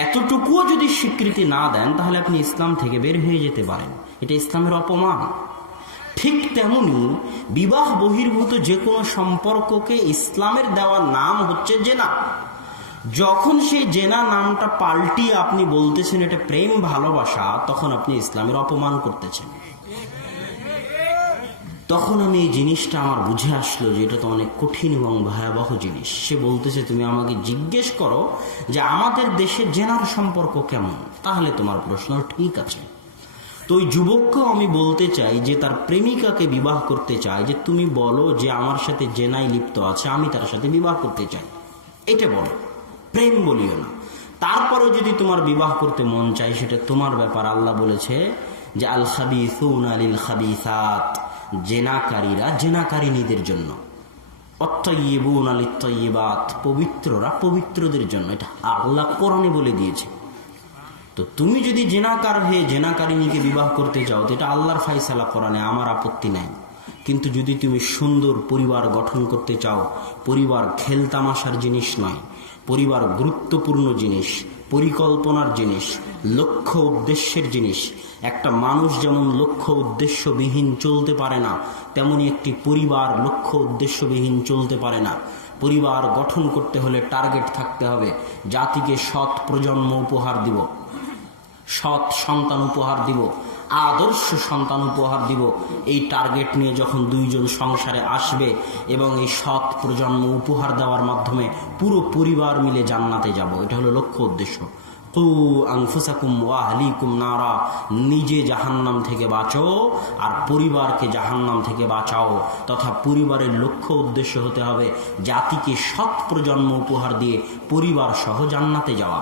এতটুকুও যদি স্বীকৃতি না দেন তাহলে আপনি ইসলাম থেকে বের হয়ে যেতে পারেন। এটা ইসলামের অপমান। ঠিক তেমনি বিবাহ বহির্ভূত যে কোনো সম্পর্ককে ইসলামের দেওয়া নাম হচ্ছে জেনা। যখন সেই জেনা নামটা পাল্টিয়ে আপনি বলতেছেন এটা প্রেম ভালোবাসা, তখন আপনি ইসলামের অপমান করতেছেন। তখন আমি এই জিনিসটা আমার বুঝে আসলো যে এটা তো অনেক কঠিন এবং ভয়াবহ জিনিস। সে বলতেছে, তুমি আমাকে জিজ্ঞেস করো যে আমাদের দেশে জেনার সম্পর্ক কেমন, তাহলে তোমার প্রশ্ন ঠিক আছে। তো ওই যুবককেও আমি বলতে চাই যে তার প্রেমিকাকে বিবাহ করতে চায়, যে তুমি বলো যে আমার সাথে জেনায় লিপ্ত আছে, আমি তার সাথে বিবাহ করতে চাই, এটা বলো, প্রেম বলিও না। তারপরে যদি তোমার বিবাহ করতে মন চাই সেটা তোমার ব্যাপার। আল্লাহ বলেছে যে আল খাবিসুনা লিল খাবিসাত, জেনাকারীরা জেনাকারিনীদের জন্য, অত্তাইয়িবুনা লিত-তাইয়িবাত, পবিত্ররা পবিত্রদের জন্য, এটা আল্লাহ কোরআনে বলে দিয়েছে। তো তুমি যদি জেনাকার হয়ে জেনাকারিনীকে বিবাহ করতে চাও তো এটা আল্লাহর ফায়সালা কোরআনে, আমার আপত্তি নাই। কিন্তু যদি তুমি সুন্দর পরিবার গঠন করতে চাও, পরিবার খেলতামাশার জিনিস নয়, পরিবার গুরুত্বপূর্ণ জিনিস, পরিকল্পনার জিনিস, লক্ষ্য উদ্দেশ্যের জিনিস। একটা মানুষ যেমন লক্ষ্য উদ্দেশ্যবিহীন চলতে পারে না, তেমনি একটি পরিবার লক্ষ্য উদ্দেশ্যবিহীন চলতে পারে না। পরিবার গঠন করতে হলে টার্গেট থাকতে হবে, জাতিকে সৎ প্রজন্ম উপহার দিব, সৎ সন্তান উপহার দিব, আদর্শ সন্তান উপহার দিব। এই টার্গেট নিয়ে যখন দুইজন সংসারে আসবে এবং এই সৎ প্রজন্ম উপহার দেওয়ার মাধ্যমে পুরো পরিবার মিলে জান্নাতে যাব, এটা হলো লক্ষ্য উদ্দেশ্য। কু আনফুসাকুম ওয়া আহলিকুম নারা, নিজে জাহান্নাম থেকে বাঁচো আর পরিবারকে জাহান্নাম থেকে বাঁচাও। তথা পরিবারের লক্ষ্য উদ্দেশ্য হতে হবে জাতিকে সৎ প্রজন্ম উপহার দিয়ে পরিবার সহ জান্নাতে যাওয়া।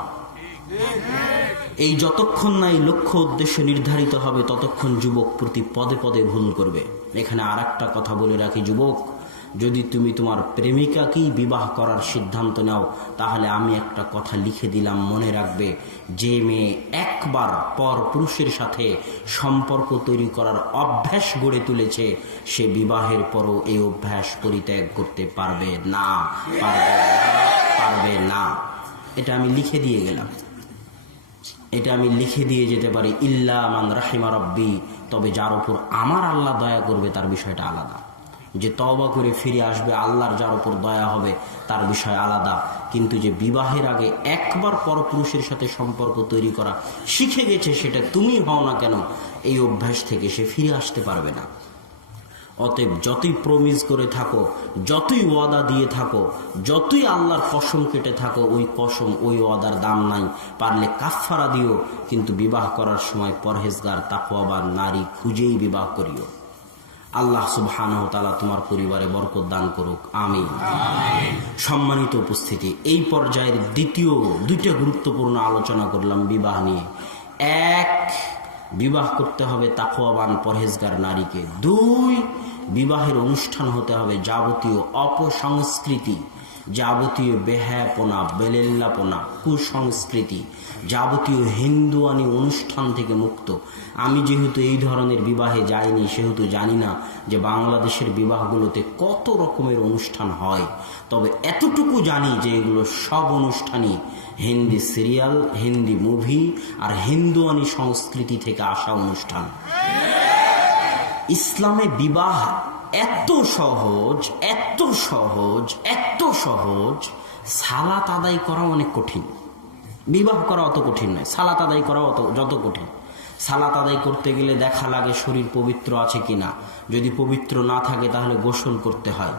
এই যতক্ষণ না এই লক্ষ্য উদ্দেশ্য নির্ধারিত হবে ততক্ষণ যুবক প্রতি পদে পদে ভুল করবে। এখানে আর একটা কথা বলে রাখি, যুবক, যদি তুমি তোমার প্রেমিকাকেই বিবাহ করার সিদ্ধান্ত নাও, তাহলে আমি একটা কথা লিখে দিলাম, মনে রাখবে, যে মেয়ে একবার পর পুরুষের সাথে সম্পর্ক তৈরি করার অভ্যাস গড়ে তুলেছে, সে বিবাহের পরও এই অভ্যাস পরিত্যাগ করতে পারবে না, পারবে না। এটা আমি লিখে দিয়ে গেলাম, এটা আমি লিখে দিয়ে যেতে পারি, ইল্লা মান রাহিমা রব্বি, তবে যার উপর আমার আল্লাহ দয়া করবে তার বিষয়টা আলাদা। যে তওবা করে ফিরে আসবে, আল্লাহর যার উপর দয়া হবে তার বিষয় আলাদা। কিন্তু যে বিবাহের আগে একবার পরপুরুষের সাথে সম্পর্ক তৈরি করা শিখে গেছে, সেটা তুমি হও না কেন, এই অভ্যাস থেকে সে ফিরে আসতে পারবে না। অতএব যতই প্রমিস করে থাকো, যতই ওয়াদা দিয়ে থাকো, যতই আল্লাহর কসম কেটে থাকো, ওই কসম ওই ওয়াদার দাম নাই। পারলে কাফফারা দিও, কিন্তু বিবাহ করার সময় পরহেজগার তাকওয়াবান নারী খুঁজেই বিবাহ করিও। আল্লাহ সুবহানাহু ওয়া তাআলা তোমার পরিবারে বরকত দান করুক, আমিন। সম্মানিত উপস্থিতি, এই পর্যায়ের দ্বিতীয় দুইটা গুরুত্বপূর্ণ আলোচনা করলাম বিবাহ নিয়ে। এক, বিবাহ করতে হবে তাকওয়াবান পরহেজগার নারীকে। দুই, বিবাহের অনুষ্ঠান হতে হবে যাবতীয় অপসংস্কৃতি, যাবতীয় বেহায়াপনা, বেলেল্লাপনা, কুসংস্কৃতি, যাবতীয় হিন্দুয়ানি অনুষ্ঠান থেকে মুক্ত। আমি যেহেতু এই ধরনের বিবাহে যাইনি, সেহেতু জানি না যে বাংলাদেশের বিবাহগুলোতে কত রকমের অনুষ্ঠান হয়। তবে এতটুকু জানি যে এগুলো সব অনুষ্ঠানই হিন্দি সিরিয়াল, হিন্দি মুভি আর হিন্দুয়ানি সংস্কৃতি থেকে আসা অনুষ্ঠান। ইসলামে বিবাহ এত সহজ, এত সহজ, এত সহজ, সালাত আদায় করা অনেক কঠিন। বিবাহ করা অত কঠিন নয়, সালাত আদায় করা যত কঠিন। সালাত আদায় করতে গেলে দেখা লাগে শরীর পবিত্র আছে কিনা। যদি পবিত্র না থাকে তাহলে গোসল করতে হয়।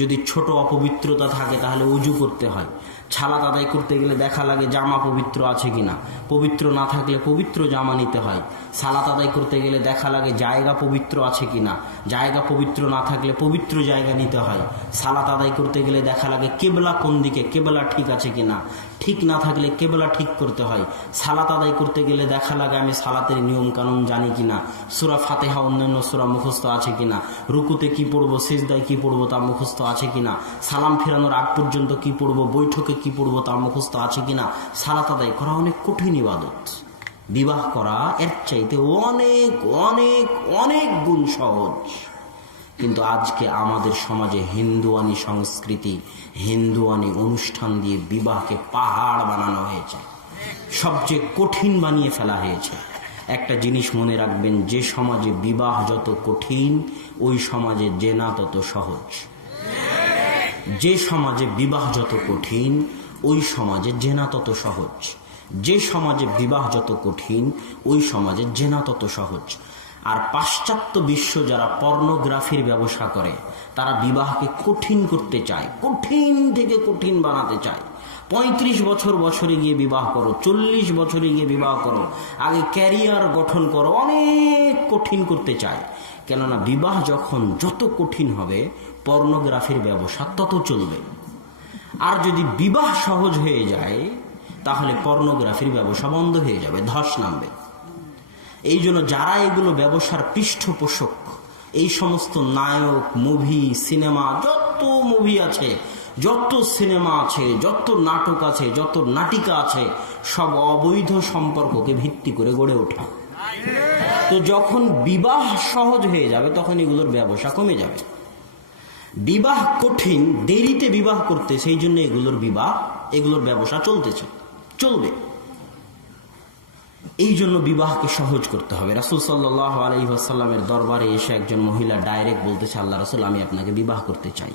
যদি ছোট অপবিত্রতা থাকে তাহলে উজু করতে হয়। সালাত আদায় করতে গেলে দেখা লাগে জামা পবিত্র আছে কিনা। পবিত্র না থাকলে পবিত্র জামা নিতে হয়। সালাত আদায় করতে গেলে দেখা লাগে জায়গা পবিত্র আছে কিনা। জায়গা পবিত্র না থাকলে পবিত্র জায়গা নিতে হয়। সালাত আদায় করতে গেলে দেখা লাগে কেবলা কোন দিকে, কেবলা ঠিক আছে কিনা। ঠিক না থাকলে কেবলা ঠিক করতে হয়। সালাত আদায় করতে গেলে দেখা লাগে আমি সালাতের নিয়ম কানুন জানি কিনা, সূরা ফাতিহা অন্যান্য সূরা মুখস্থ আছে কিনা, রুকুতে কি পড়বো, সিজদায় কি পড়বো তা মুখস্থ আছে কিনা, সালাম ফেরানোর আগ পর্যন্ত কি পড়বো, বৈঠকে কি পড়বো তা মুখস্থ আছে কিনা। সালাত আদায় করা অনেক কঠিন ইবাদত। বিবাহ করা এর চাইতে অনেক অনেক অনেক গুণ সহজ। কিন্তু আজকে আমাদের সমাজে হিন্দুয়ানি সংস্কৃতি, হিন্দুয়ানি অনুষ্ঠান দিয়ে বিবাহকে পাহাড় বানানো হয়েছে, সবচেয়ে কঠিন বানিয়ে ফেলা হয়েছে। একটা জিনিস মনে রাখবেন, যে সমাজে বিবাহ যত কঠিন, ওই সমাজে জেনা তত সহজ। যে সমাজে বিবাহ যত কঠিন, ওই সমাজে জেনা তত সহজ। যে সমাজে বিবাহ যত কঠিন, ওই সমাজে জেনা তত সহজ। আর পাশ্চাত্য বিশ্ব যারা পর্নোগ্রাফির ব্যবসা করে, তারা বিবাহকে কঠিন করতে চায়, কঠিন থেকে কঠিন বানাতে চায়। 35 বছরে গিয়ে বিবাহ করো, 40 বছরে গিয়ে বিবাহ করো, আগে ক্যারিয়ার গঠন করো, অনেক কঠিন করতে চায়। কেননা বিবাহ যখন যত কঠিন হবে, পর্নোগ্রাফির ব্যবসা তত চলবে। আর যদি বিবাহ সহজ হয়ে যায়, তাহলে পর্নোগ্রাফির ব্যবসা বন্ধ হয়ে যাবে, ধস নামবে। এই জন্য যারা এগুলো ব্যবসার পৃষ্ঠপোষক, এই সমস্ত নায়ক, মুভি, সিনেমা, যত মুভি আছে, যত সিনেমা আছে, যত নাটক আছে, যত নাটিকা আছে, সব অবৈধ সম্পর্ককে ভিত্তি করে গড়ে ওঠা। তো যখন বিবাহ সহজ হয়ে যাবে, তখন এগুলোর ব্যবসা কমে যাবে। বিবাহ কঠিন, দেরিতে বিবাহ করতে, সেই জন্য এগুলোর ব্যবসা চলবে। এই জন্য বিবাহকে সহজ করতে হবে। রাসূল সাল্লাল্লাহু আলাইহি ওয়াসাল্লামের দরবারে এসে একজন মহিলা ডাইরেক্ট বলতেছে, আল্লাহ রাসূল, আমি আপনাকে বিবাহ করতে চাই।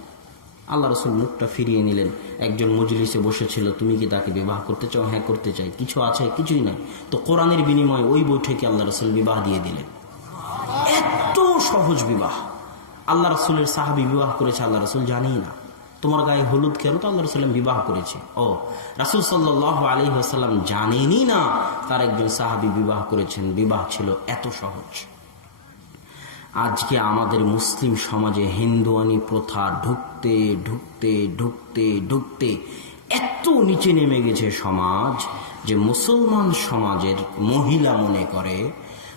আল্লাহ রাসূল মুখটা ফিরিয়ে নিলেন। একজন মজলিসে বসেছিল, তুমি কি তাকে বিবাহ করতে চাও? হ্যাঁ, করতে চাই। কিছু আছে? কিছুই নাই। তো কোরআনের বিনিময়ে ওই বৈঠকে আল্লাহ রাসূল বিবাহ দিয়ে দিলেন। এত সহজ বিবাহ। আল্লাহ রাসূলের সাহাবী বিবাহ করেছে, আল্লাহ রাসূল জানেই না। তোমার গায়ে হলুদ কেন? তো আল্লাহ রাসূল বিবাহ করেছে। ও, রাসূল সাল্লাল্লাহু আলাইহি ওয়াসাল্লাম জানেনই না তার একজন সাহাবী বিবাহ করেছেন। বিবাহ ছিল এত সহজ। আজকে আমাদের মুসলিম সমাজে হিন্দুয়ানি প্রথা ঢুকতে ঢুকতে ঢুকতে ঢুকতে এত নিচে নেমে গেছে সমাজ, যে মুসলমান সমাজের মহিলা মনে করে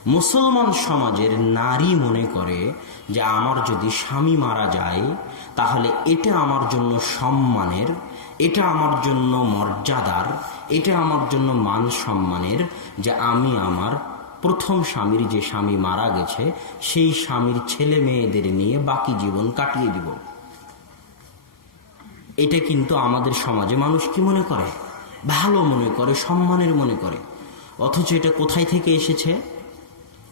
মুসলমান সমাজের নারী মনে করে যে আমার যদি স্বামী মারা যায় তাহলে এটা আমার জন্য সম্মানের, এটা আমার জন্য মর্যাদার, এটা আমার জন্য মান সম্মানের যে আমি আমার প্রথম স্বামীর, যে স্বামী মারা গেছে, সেই স্বামীর ছেলে মেয়েদের নিয়ে বাকি জীবন কাটিয়ে দিব। এটা কিন্তু আমাদের সমাজে মানুষ কি মনে করে? ভালো মনে করে, সম্মানের মনে করে। অথচ এটা কোথায় থেকে এসেছে?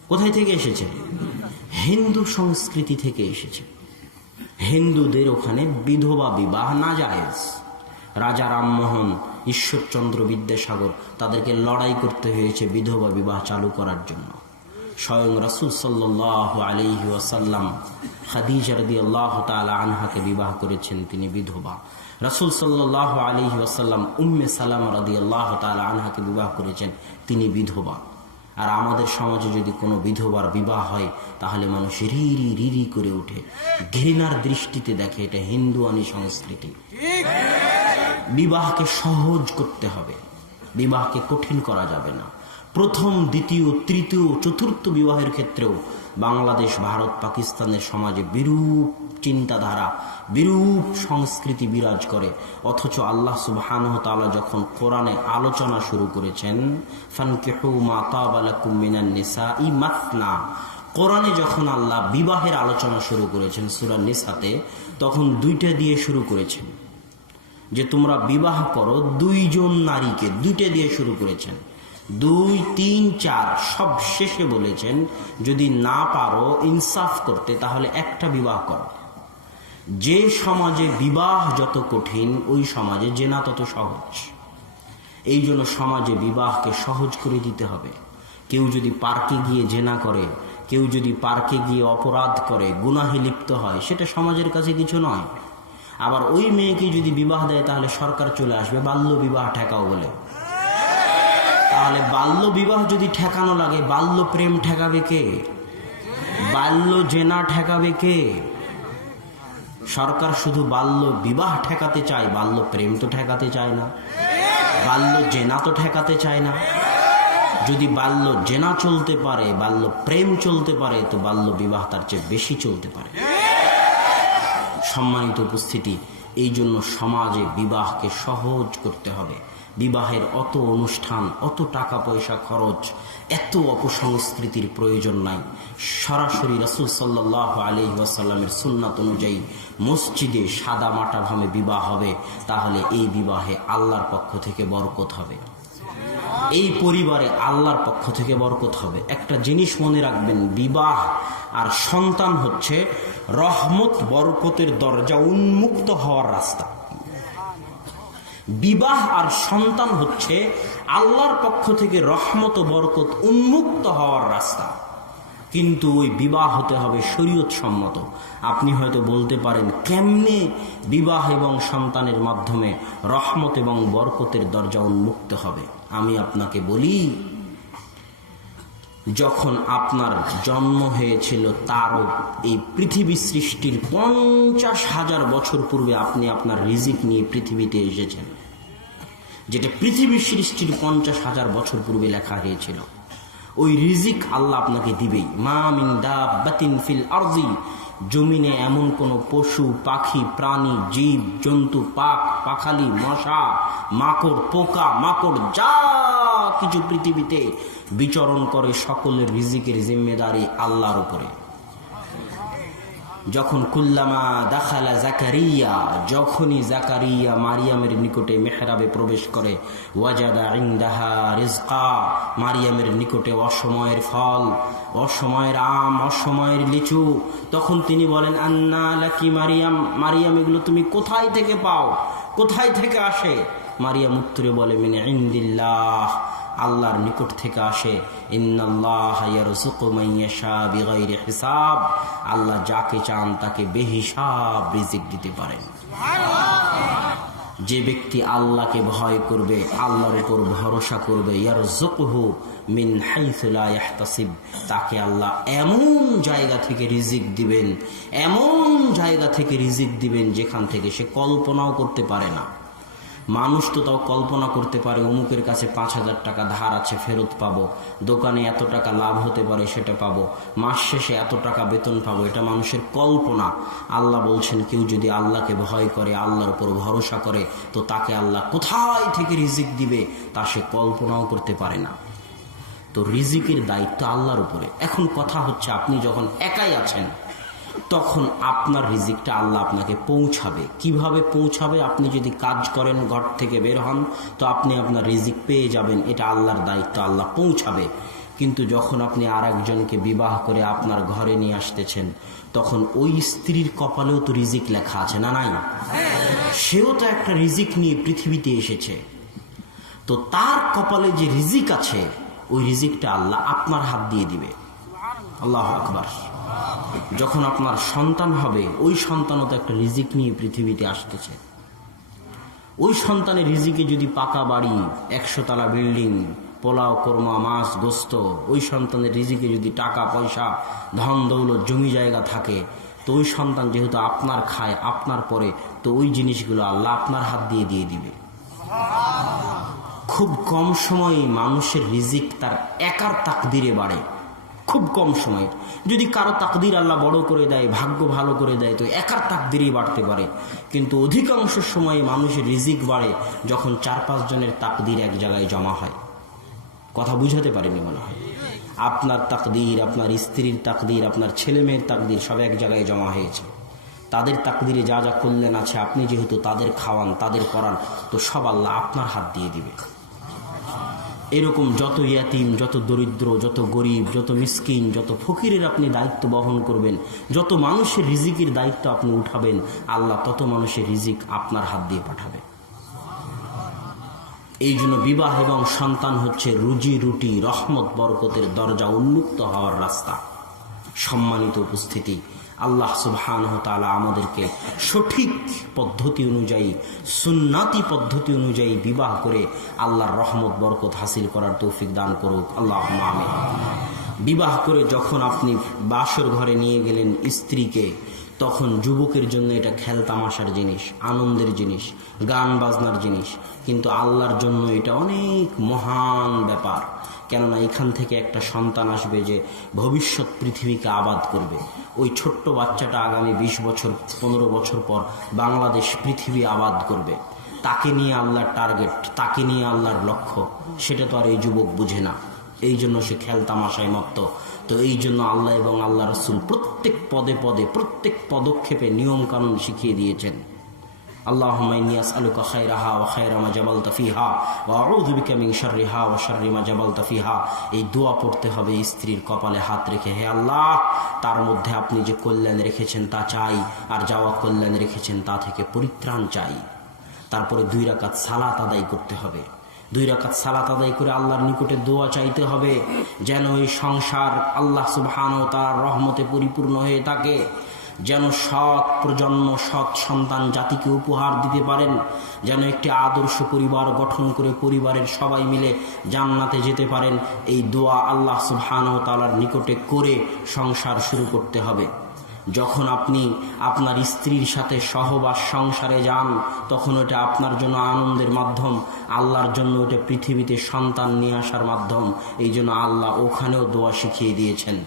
কোথায় থেকে এসেছে? হিন্দু সংস্কৃতি থেকে এসেছে। হিন্দুদের ওখানে বিধবা বিবাহ নাজায়েজ। রাজা রামমোহন, ঈশ্বরচন্দ্র বিদ্যাসাগর, তাদেরকে লড়াই করতে হয়েছে বিধবা বিবাহ চালু করার জন্য। স্বয়ং রাসূল সাল্লাল্লাহু আলাইহি ওয়াসাল্লাম খাদিজা রাদিয়াল্লাহু তাআলা আনহাকে বিবাহ করেছেন, তিনি বিধবা। রাসূল সাল্লাল্লাহু আলাইহি ওয়াসাল্লাম উম্মে সালামা রাদিয়াল্লাহু তাআলা আনহাকে বিবাহ করেছেন, তিনি বিধবা। আর আমাদের সমাজে যদি কোনো বিধবার বিবাহ হয় তাহলে মানুষ রিরি রিরি করে ওঠে, ঘৃণার দৃষ্টিতে দেখে। এটা হিন্দুয়ানি সংস্কৃতি। বিবাহকে সহজ করতে হবে, বিবাহকে কঠিন করা যাবে না। প্রথম, দ্বিতীয়, তৃতীয়, চতুর্থ বিবাহের ক্ষেত্রেও বাংলাদেশ, ভারত, পাকিস্তানের সমাজে বিরূপ চিন্তাধারা, বিরূপ সংস্কৃতি বিরাজ করে। অথচ আল্লাহ সুবহানাহু ওয়া তাআলা যখন কোরআনে আলোচনা শুরু করেছেন, ফানকিহু মা তাবা লাকুম মিনান নিসাই মাসনা, কোরআনে যখন আল্লাহ বিবাহের আলোচনা শুরু করেছেন সূরা নিসাতে, তখন দুইটা দিয়ে শুরু করেছেন যে তোমরা বিবাহ করো দুইজন নারীকে, দুইটা দিয়ে শুরু করেছেন। 2, 3, 4 সব শেষে বলেছেন যদি না পারো ইনসাফ করতে তাহলে একটা বিবাহ করো। যে সমাজে বিবাহ যত কঠিন ওই সমাজে জেনা তত সহজ। এই জন্য সমাজে বিবাহকে সহজ করে দিতে হবে। কেউ যদি পার্কে গিয়ে জেনা করে, কেউ যদি পার্কে গিয়ে অপরাধ করে, গুনাহে লিপ্ত হয়, সেটা সমাজের কাছে কিছু নয়। আবার ওই মেয়েকে যদি বিবাহ দেয় তাহলে সরকার চলে আসবে বাল্য বিবাহ ঠেকাও বলে। তাহলে বাল্য বিবাহ যদি ঠেকানো লাগে, বাল্য প্রেম ঠেকাবে কে? বাল্য জেনা ঠেকাবে কে? সরকার শুধু বাল্য বিবাহ ঠেকাতে চায়, বাল্য প্রেম তো ঠেকাতে চায় না, বাল্য জেনা তো ঠেকাতে চায় না। যদি বাল্য জেনা চলতে পারে, বাল্য প্রেম চলতে পারে, তো বাল্য বিবাহ তার চেয়ে বেশি চলতে পারে। সম্মানিত উপস্থিতি, এই জন্য সমাজে বিবাহকে সহজ করতে হবে। বিবাহের অত অনুষ্ঠান, অত টাকা পয়সা খরচ, এত অপসংস্কৃতির প্রয়োজন নাই। সরাসরি রাসূল সাল্লাল্লাহু আলাইহি ওয়াসাল্লামের সুন্নাত অনুযায়ী মসজিদে সাদা মাটা ভাবে বিবাহ হবে, তাহলে এই বিবাহে আল্লাহর পক্ষ থেকে বরকত হবে, এই পরিবারে আল্লাহর পক্ষ থেকে বরকত হবে। একটা জিনিস মনে রাখবেন, বিবাহ আর সন্তান হচ্ছে রহমত বরকতের দরজা উন্মুক্ত হওয়ার রাস্তা। বিবাহ আর সন্তান হচ্ছে আল্লাহর পক্ষ থেকে রহমত ও বরকত উন্মুক্ত হওয়ার রাস্তা। কিন্তু ওই বিবাহ হতে হবে শরীয়ত সম্মত। আপনি হয়তো বলতে পারেন, কেমনে বিবাহ এবং সন্তানের মাধ্যমে রহমত এবং বরকতের দরজা উন্মুক্ত হবে? আমি আপনাকে বলি, যখন আপনার জন্ম হয়েছিল তারও এই পৃথিবী সৃষ্টির 50,000 বছর পূর্বে আপনি আপনার রিজিক নিয়ে পৃথিবীতে এসেছেন, যেটা পৃথিবী সৃষ্টির 50,000 বছর পূর্বে লেখা হয়েছিল। ওই রিজিক আল্লাহ আপনাকে দিবেই। মা মিন দাব্বাতিন ফিল আরদি, জমিনে এমন কোন পশু পাখি প্রাণী জীব জন্তু পাখালি মশা মাকড় পোকা মাকড় যা কিছু পৃথিবীতে বিচরণ করে সকলের রিজিকের জিম্মেদারি আল্লাহর উপরে। যখন কুল্লামা দাখালা জাকারিয়া, যখনই জাকারিয়া মারিয়ামের নিকটে মেহরাবে প্রবেশ করে, ওয়াজাদা ইনদাহা রিজকা, মারিয়ামের নিকটে অসময়ের ফল, অসময়ের আম, অসময়ের লিচু, তখন তিনি বলেন, আন্না লাকি মারিয়াম, মারিয়াম এগুলো তুমি কোথায় থেকে পাও, কোথায় থেকে আসে? মারিয়াম উত্তরে বলে, মিন ইনদিল্লাহ, আল্লাহর নিকট থেকে আসে। ইন্নাল্লাহা ইয়ারযুকু মান ইয়াশা বিগাইরি হিসাব, আল্লাহ যাকে চান তাকে বেহিসাব রিজিক দিতে পারেন। যে ব্যক্তি আল্লাহকে ভয় করবে, আল্লাহর উপর ভরসা করবে, ইয়ারযুকুহু মিন হাইসু লা ইয়াহতাসিব, তাকে আল্লাহ এমন জায়গা থেকে রিজিক দিবেন, এমন জায়গা থেকে রিজিক দিবেন যেখান থেকে সে কল্পনাও করতে পারে না। মানুষ তো তাও কল্পনা করতে পারে অমুকের কাছে 5,000 টাকা ধার আছে, ফেরত পাবো, দোকানে এত টাকা লাভ হতে পারে, সেটা পাবো, মাস শেষে এত টাকা বেতন পাবো, এটা মানুষের কল্পনা। আল্লাহ বলছেন কেউ যদি আল্লাহকে ভয় করে, আল্লাহর উপর ভরসা করে, তো তাকে আল্লাহ কোথায় থেকে রিজিক দিবে তা সে কল্পনাও করতে পারে না। তো রিজিকের দায়িত্ব আল্লাহর উপরে। এখন কথা হচ্ছে, আপনি যখন একাই আছেন তখন আপনার রিজিকটা আল্লাহ আপনাকে পৌঁছাবে। কিভাবে পৌঁছাবে? আপনি যদি কাজ করেন, ঘর থেকে বের হন, তো আপনি আপনার রিজিক পেয়ে যাবেন, এটা আল্লাহর দায়িত্ব, আল্লাহ পৌঁছাবে। কিন্তু যখন আপনি আর একজনকে বিবাহ করে আপনার ঘরে নিয়ে আসতেছেন, তখন ওই স্ত্রীর কপালেও তো রিজিক লেখা আছে, না নাই? সেও তো একটা রিজিক নিয়ে পৃথিবীতে এসেছে। তো তার কপালে যে রিজিক আছে, ওই রিজিকটা আল্লাহ আপনার হাত দিয়ে দিবে। আল্লাহু আকবার। যখন আপনার সন্তান হবে, ওই সন্তানও তো একটা রিজিক নিয়ে পৃথিবীতে আসতেছে। ওই সন্তানের রিজিকে যদি পাকা বাড়ি, 100 তলা বিল্ডিং, পোলাও কোরমা, মাছ গোস্ত, ওই সন্তানের রিজিকে যদি টাকা পয়সা, ধন দৌলত, জমি জায়গা থাকে, তো ওই সন্তান যেহেতু আপনার খায়, আপনার পরে, তো ওই জিনিসগুলো আল্লাহ আপনার হাত দিয়ে দিবে। খুব কম সময়ে মানুষের রিজিক তার একার তাকদিরে বাড়ে, খুব কম সময়। যদি কারো তাকদির আল্লাহ বড় করে দেয়, ভাগ্য ভালো করে দেয়, তো একার তাকদিরেই বাড়তে পারে। কিন্তু অধিকাংশ সময়ে মানুষের রিজিক বাড়ে যখন 4-5 জনের তাকদির এক জায়গায় জমা হয়। কথা বুঝাতে পারিনি মনে হয়। আপনার তাকদির, আপনার স্ত্রীর তাকদির, আপনার ছেলে মেয়ের তাকদির সব এক জায়গায় জমা হয়েছে। তাদের তাকদিরে যা যা কল্যাণ আছে, আপনি যেহেতু তাদের খাওয়ান, তাদের করান, তো সব আল্লাহ আপনার হাত দিয়ে দিবে। এরকম যত ইয়াতিম, যত দরিদ্র, যত গরিব, যত মিসকিন, যত ফকিরের আপনি দায়িত্ব বহন করবেন, যত মানুষের রিজিকের দায়িত্ব আপনি উঠাবেন, আল্লাহ তত মানুষের রিজিক আপনার হাত দিয়ে পাঠাবে। এই জন্য বিবাহ এবং সন্তান হচ্ছে রুজি রুটি, রহমত বরকতের দরজা উন্মুক্ত হওয়ার রাস্তা। সম্মানিত উপস্থিতি, আল্লাহ সুবহানাহু ওয়া তাআলা আমাদেরকে সঠিক পদ্ধতি অনুযায়ী, সুন্নাতি পদ্ধতি অনুযায়ী বিবাহ করে আল্লাহর রহমত বরকত হাসিল করার তৌফিক দান করুক, আল্লাহুম্মা আমিন। বিবাহ করে যখন আপনি বাসর ঘরে নিয়ে গেলেন স্ত্রীকে, তখন যুবকের জন্য এটা খেলতামাশার জিনিস, আনন্দের জিনিস, গান বাজনার জিনিস, কিন্তু আল্লাহর জন্য এটা অনেক মহান ব্যাপার। কেননা এখান থেকে একটা সন্তান আসবে যে ভবিষ্যৎ পৃথিবীকে আবাদ করবে। ওই ছোট্ট বাচ্চাটা আগামী 20 বছর 15 বছর পর বাংলাদেশ পৃথিবী আবাদ করবে। তাকে নিয়ে আল্লাহর টার্গেট, তাকে নিয়ে আল্লাহর লক্ষ্য, সেটা তো আর এই যুবক বুঝে না। এই জন্য সে খেলতামাশায় মত্ত। তো এই জন্য আল্লাহ এবং আল্লাহ রাসূল প্রত্যেক পদে পদে, প্রত্যেক পদক্ষেপে নিয়ম কানুন শিখিয়ে দিয়েছেন। আল্লাহুম্মা ইন্নী আসআলুকা খায়রাহা ওয়া খায়রা মা জাবালতা ফিহা ওয়া আউযু বিকা মিন শাররিহা ওয়া শাররি মা জাবালতা ফিহা। এই দোয়া পড়তে হবে স্ত্রীর কপালে হাত রেখে, হে আল্লাহ, তার মধ্যে আপনি যে কল্যাণ রেখেছেন তা চাই, আর যাওয়া কল্যাণ রেখেছেন তা থেকে পরিত্রাণ চাই। তারপরে 2 রাকাত সালাত আদায় করতে হবে। 2 রাকাত সালাত আদায় করে আল্লাহর নিকটে দোয়া চাইতে হবে যেন এই সংসার আল্লাহ সুবহানাহু ওয়া তাআলার রহমতে পরিপূর্ণ হয়ে থাকে, যেন সৎ প্রজন্ম, সৎ সন্তান জাতিকে উপহার দিতে পারেন, যেন একটি আদর্শ পরিবার গঠন করে পরিবারের সবাই মিলে জান্নাতে যেতে পারেন। এই দোয়া আল্লাহ সুবহানাহু ওয়া তাআলার নিকটে করে সংসার শুরু করতে হবে। যখন আপনি আপনার স্ত্রীর সাথে সহবাস সংসারে যান, তখন ওটা আপনার জন্য আনন্দের মাধ্যম, আল্লাহর জন্য ওটা পৃথিবীতে সন্তান নিয়ে আসার মাধ্যম। এই জন্য আল্লাহ ওখানেও দোয়া শিখিয়ে দিয়েছেন,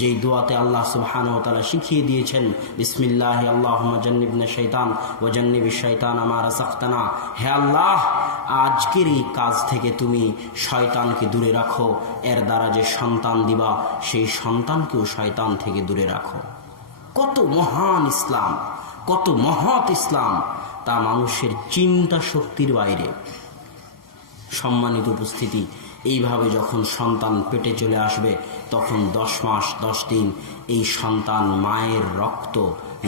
যেই দোয়াতে আল্লাহ সুবহানাহু ওয়া তাআলা শিখিয়ে দিয়েছেন, বিসমিল্লাহ আল্লাহুম্মা জান্নিবনা শাইতান ওয়া জান্নিবিশ শাইতানা মা রাযাকতানা। হে আল্লাহ, আজকের এই কাজ থেকে তুমি শয়তানকে দূরে রাখো, এর দ্বারা যে সন্তান দিবা সেই সন্তানকেও শয়তান থেকে দূরে রাখো। কত মহান ইসলাম, কত মহৎ ইসলাম, তা মানুষের চিন্তা শক্তির বাইরে। সম্মানিত উপস্থিতি, এইভাবে যখন সন্তান পেটে চলে আসবে, তখন 10 মাস 10 দিন এই সন্তান মায়ের রক্ত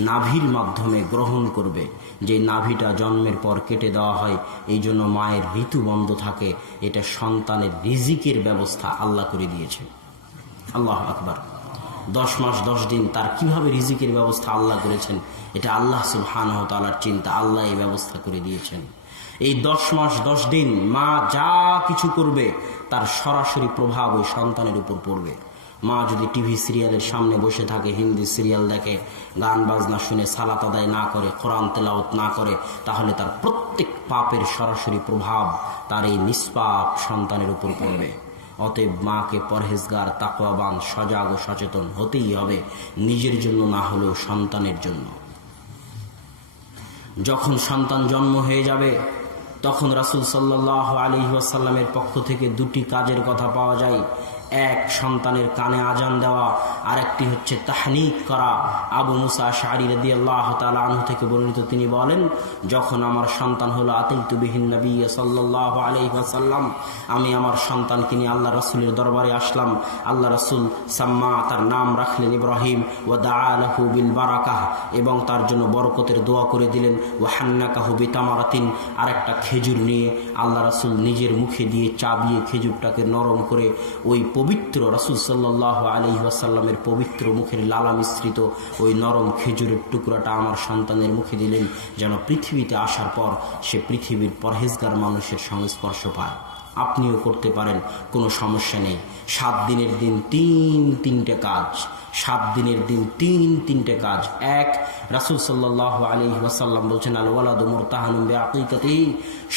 নাভির মাধ্যমে গ্রহণ করবে। যে নাভিটা জন্মের পর কেটে দেওয়া হয়, এই জন্য মায়ের ঋতু বন্ধ থাকে। এটা সন্তানের রিজিকের ব্যবস্থা আল্লাহ করে দিয়েছে। আল্লাহু আকবার। 10 মাস 10 দিন তার কিভাবে রিজিকের ব্যবস্থা আল্লাহ করেছেন, এটা আল্লাহ সুবহানাহু ওয়া তাআলার চিন্তা, আল্লাহ এই ব্যবস্থা করে দিয়েছেন। এই 10 মাস 10 দিন মা যা কিছু করবে তার সরাসরি প্রভাব ওই সন্তানের উপর পড়বে। মা যদি টিভি সিরিয়ালের সামনে বসে থাকে, হিন্দি সিরিয়াল দেখে, গান বাজনা শুনে, সালাত আদায় না করে, কোরআন তেলাওয়াত না করে, তাহলে তার প্রত্যেক পাপের সরাসরি প্রভাব তার এই নিষ্পাপ সন্তানের উপর পড়বে। অতএব মাকে পরহেজগার, তাকওয়াবান, সজাগ ও সচেতন হতেই হবে, নিজের জন্য না হলেও সন্তানের জন্য। যখন সন্তান জন্ম হয়ে যাবে তখন রাসূল সাল্লাল্লাহু আলাইহি ওয়াসাল্লামের পক্ষ থেকে দুটি কাজের কথা পাওয়া যায়। এক, সন্তানের কানে আজান দেওয়া, আর একটি হচ্ছে তাহনিক করা। আবু মুসা আশআরী রাদিয়াল্লাহু তাআলা আনহু থেকে বর্ণিত, তিনি বলেন, যখন আমার সন্তান হলো আতাইতু বিহিন নবী সাল্লাল্লাহু আলাইহি ওয়াসাল্লাম, আমি আমার সন্তানকে নিয়ে আল্লাহ রাসূলের দরবারে আসলাম। আল্লাহ রাসূল সাম্মা, তার নাম রাখলেন ইব্রাহিম, ওয়া দাআ লাহু বিল বারাকাহ, এবং তার জন্য বরকতের দোয়া করে দিলেন। ওয়া হান্নাকাহু বিতামারাতিন, আর একটা খেজুর নিয়ে আল্লাহ রাসূল নিজের মুখে দিয়ে চাবিয়ে খেজুরটাকে নরম করে ওই পবিত্র রাসূল সাল্লাল্লাহু আলাইহি ওয়াসাল্লামের পবিত্র মুখের লালা মিশ্রিত ওই নরম খেজুরের টুকরাটা আমার সন্তানের মুখে দিলেন, যেন পৃথিবীতে আসার পর সে পৃথিবীর পরহেজগার মানুষের সংস্পর্শ পায়। আপনিও করতে পারেন, কোনো সমস্যা নেই। 7 দিনের দিন তিনটে কাজ, 7 দিনের দিন তিনটে কাজ। এক, রাসূল সাল্লাল্লাহু আলাইহি ওয়াসাল্লাম বলছেন, আল ওয়ালাদু মুরতাহানুম বিআকিকাতিহি,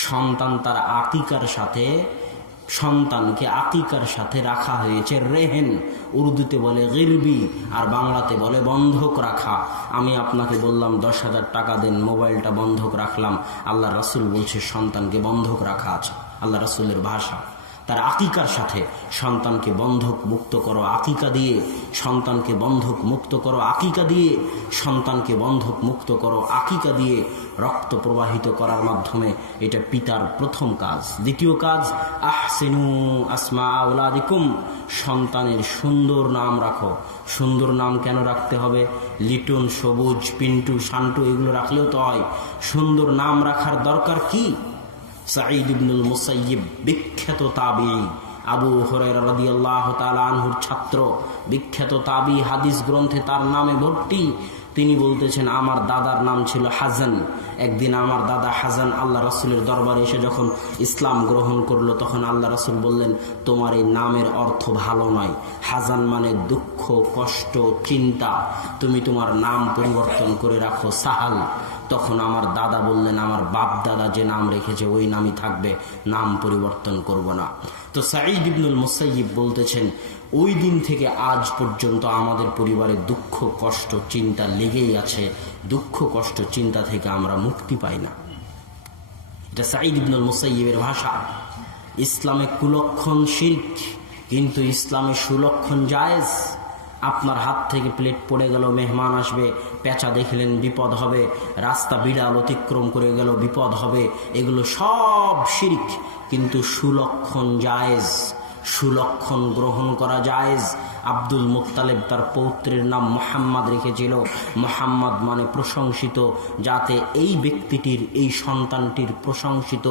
সন্তান তার আকিকার সাথে, সন্তানকে আকিকার সাথে রাখা হয়েছে রেহেন, উর্দুতে বলে গিরবি, আর বাংলাতে বলে বন্ধক রাখা। আমি আপনাকে বললাম 10,000 টাকা দেন, মোবাইলটা বন্ধক রাখলাম, আল্লাহ রাসূল বলছে সন্তানকে বন্ধক রাখা আছে। আল্লাহ রাসূলের ভাষা, তার আকিকার সাথে সন্তানকে বন্ধক মুক্ত করো আকিকা দিয়ে, সন্তানকে বন্ধক মুক্ত করো আকিকা দিয়ে, সন্তানকে বন্ধক মুক্ত করো আকিকা দিয়ে, রক্ত প্রবাহিত করার মাধ্যমে। এটা পিতার প্রথম কাজ। দ্বিতীয় কাজ, আহসিনু আসমা আওলাদিকুম, সন্তানের সুন্দর নাম রাখো। সুন্দর নাম কেন রাখতে হবে? লিটন, সবুজ, পিন্টু, শান্টু এগুলো রাখলেও তো হয়। সুন্দর নাম রাখার দরকার কি? সাঈদ ইবনুল মুসাইয়িব, বিখ্যাত তাবিঈ, আবু হুরায়রা রাদিয়াল্লাহু তাআলা আনহুর ছাত্র, বিখ্যাত তাবিঈ, হাদিস গ্রন্থে তার নামে ভর্তি। তিনি বলতেছেন, আমার দাদার নাম ছিল হাজান। একদিন আমার দাদা হাজান আল্লাহ রাসূলের দরবারে এসে যখন ইসলাম গ্রহণ করলো, তখন আল্লাহ রাসূল বললেন, তোমার এই নামের অর্থ ভালো নয়। হাজান মানে দুঃখ, কষ্ট, চিন্তা, তুমি তোমার নাম পরিবর্তন করে রাখো সাহাল। তখন আমার দাদা বললেন, আমার বাপ দাদা যে নাম রেখেছে ওই নামই থাকবে, নাম পরিবর্তন করব না। তো সাঈদ ইবনুল মুসাইয়িব বলতেছেন, ওই দিন থেকে আজ পর্যন্ত আমাদের পরিবারে দুঃখ, কষ্ট, চিন্তা লেগেই আছে। দুঃখ, কষ্ট, চিন্তা থেকে আমরা মুক্তি পাই না। এটা সাঈদ ইবনুল মুসাইয়িবের ভাষা। ইসলামে কুলক্ষণ শিরক, কিন্তু ইসলামে সুলক্ষণ জায়েজ। আপনার হাত থেকে প্লেট পড়ে গেল, মেহমান আসবে, পেঁচা দেখলেন বিপদ হবে, রাস্তা বিড়াল অতিক্রম করে গেল বিপদ হবে, এগুলো সব শিরক, কিন্তু সুলক্ষণ জায়েজ, সুলক্ষণ গ্রহণ করা জায়েজ। আব্দুল মুত্তালিব তার পৌত্রের নাম মুহাম্মদ রেখেছিল। মুহাম্মদ মানে প্রশংসিত, যাতে এই ব্যক্তিটির, এই সন্তানটির প্রশংসিত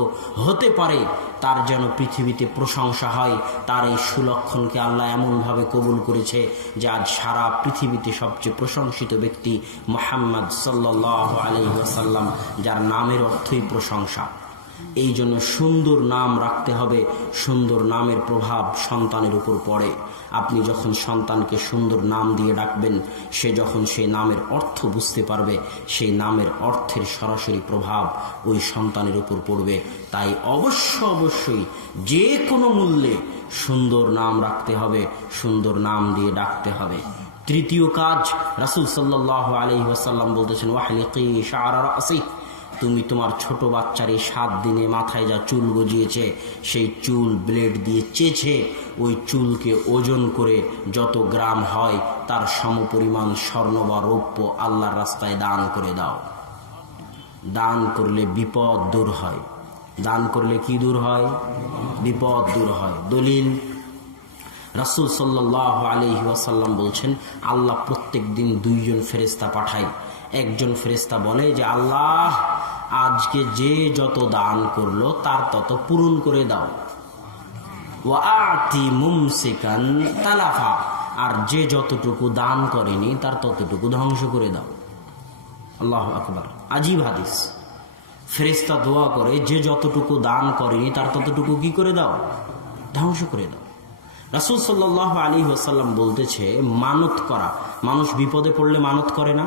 হতে পারে, তার যেন পৃথিবীতে প্রশংসা হয়। তার এই সুলক্ষণকে আল্লাহ এমনভাবে কবুল করেছে যে আজ সারা পৃথিবীতে সবচেয়ে প্রশংসিত ব্যক্তি মুহাম্মদ সাল্লাল্লাহু আলাইহি ওয়াসাল্লাম, যার নামের অর্থই প্রশংসা। এই জন্য সুন্দর নাম রাখতে হবে। সুন্দর নামের প্রভাব সন্তানের উপর পড়ে। আপনি যখন সন্তানকে সুন্দর নাম দিয়ে ডাকবেন, সে যখন সেই নামের অর্থ বুঝতে পারবে, সেই নামের অর্থের সরাসরি প্রভাব ওই সন্তানের উপর পড়বে। তাই অবশ্যই যে কোনো মূল্যে সুন্দর নাম রাখতে হবে, সুন্দর নাম দিয়ে ডাকতে হবে। তৃতীয় কাজ, রাসূল সাল্লাল্লাহু আলাইহি ওয়াসাল্লাম বলতেছেন, ওয়াহলিকি শা'রা রাসি, তুমি তোমার ছোট বাচ্চার এই 7 দিনে মাথায় যা চুল গজিয়েছে, সেই চুল ব্লেড দিয়ে চেঁচে ওই চুলকে ওজন করে যত গ্রাম হয় তার সমপরিমাণ স্বর্ণ বা রৌপ্য আল্লাহর রাস্তায় দান করে দাও। দান করলে বিপদ দূর হয়। দান করলে কি দূর হয়? বিপদ দূর হয়। দলিল, রাসূল সাল্লাল্লাহু আলাইহি ওয়াসাল্লাম বলছেন, আল্লাহ প্রত্যেক দিন 2 জন ফেরেশতা পাঠায়। একজন ফেরেশতা বলে যে, আল্লাহ আজকে যে যত দান করলো তার তত পূরণ করে দাও। ওয়া আতি মুমসিকান তালাফা, আর যে যতটুকু দান করেনি তার ততটুকু ধ্বংস করে দাও। আল্লাহু আকবার, আজীব হাদিস। ফেরেশতা দোয়া করে, যে যতটুকু দান করেনি তার ততটুকু কি করে দাও? ধ্বংস করে দাও। রাসূল সাল্লাল্লাহু আলাইহি ওয়াসাল্লাম বলতেছে, মানত করা, মানুষ বিপদে পড়লে মানত করে না?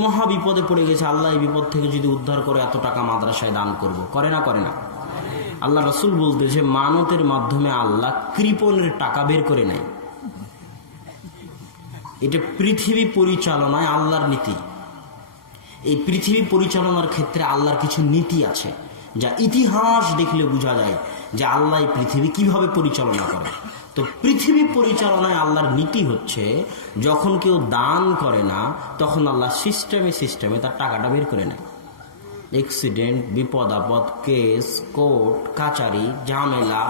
মহা বিপদে পড়ে গেছে, আল্লাহ এই বিপদ থেকে যদি উদ্ধার করে এত টাকা মাদ্রাসায় দান করব, করে না? করে না। আল্লাহ রাসূল বলতেছে, মানতের মাধ্যমে আল্লাহ কৃপণের টাকা বের করে নেয়। এটা পৃথিবী পরিচালনায় আল্লাহর নীতি। এই পৃথিবী পরিচালনার ক্ষেত্রে আল্লাহর কিছু নীতি আছে, যা ইতিহাস দেখলে বোঝা যায় যে আল্লাহ এই পৃথিবী কিভাবে পরিচালনা করে। তো পৃথিবী পরিচালনায় আল্লাহর নীতি হচ্ছে, যখন কেউ দান করে না তখন আল্লাহ সিস্টেমে তার টাকাটা বের করে নেয়। অ্যাক্সিডেন্ট, বিপদ আপদ, কেস, কোর্ট কাচারি, ঝামেলা,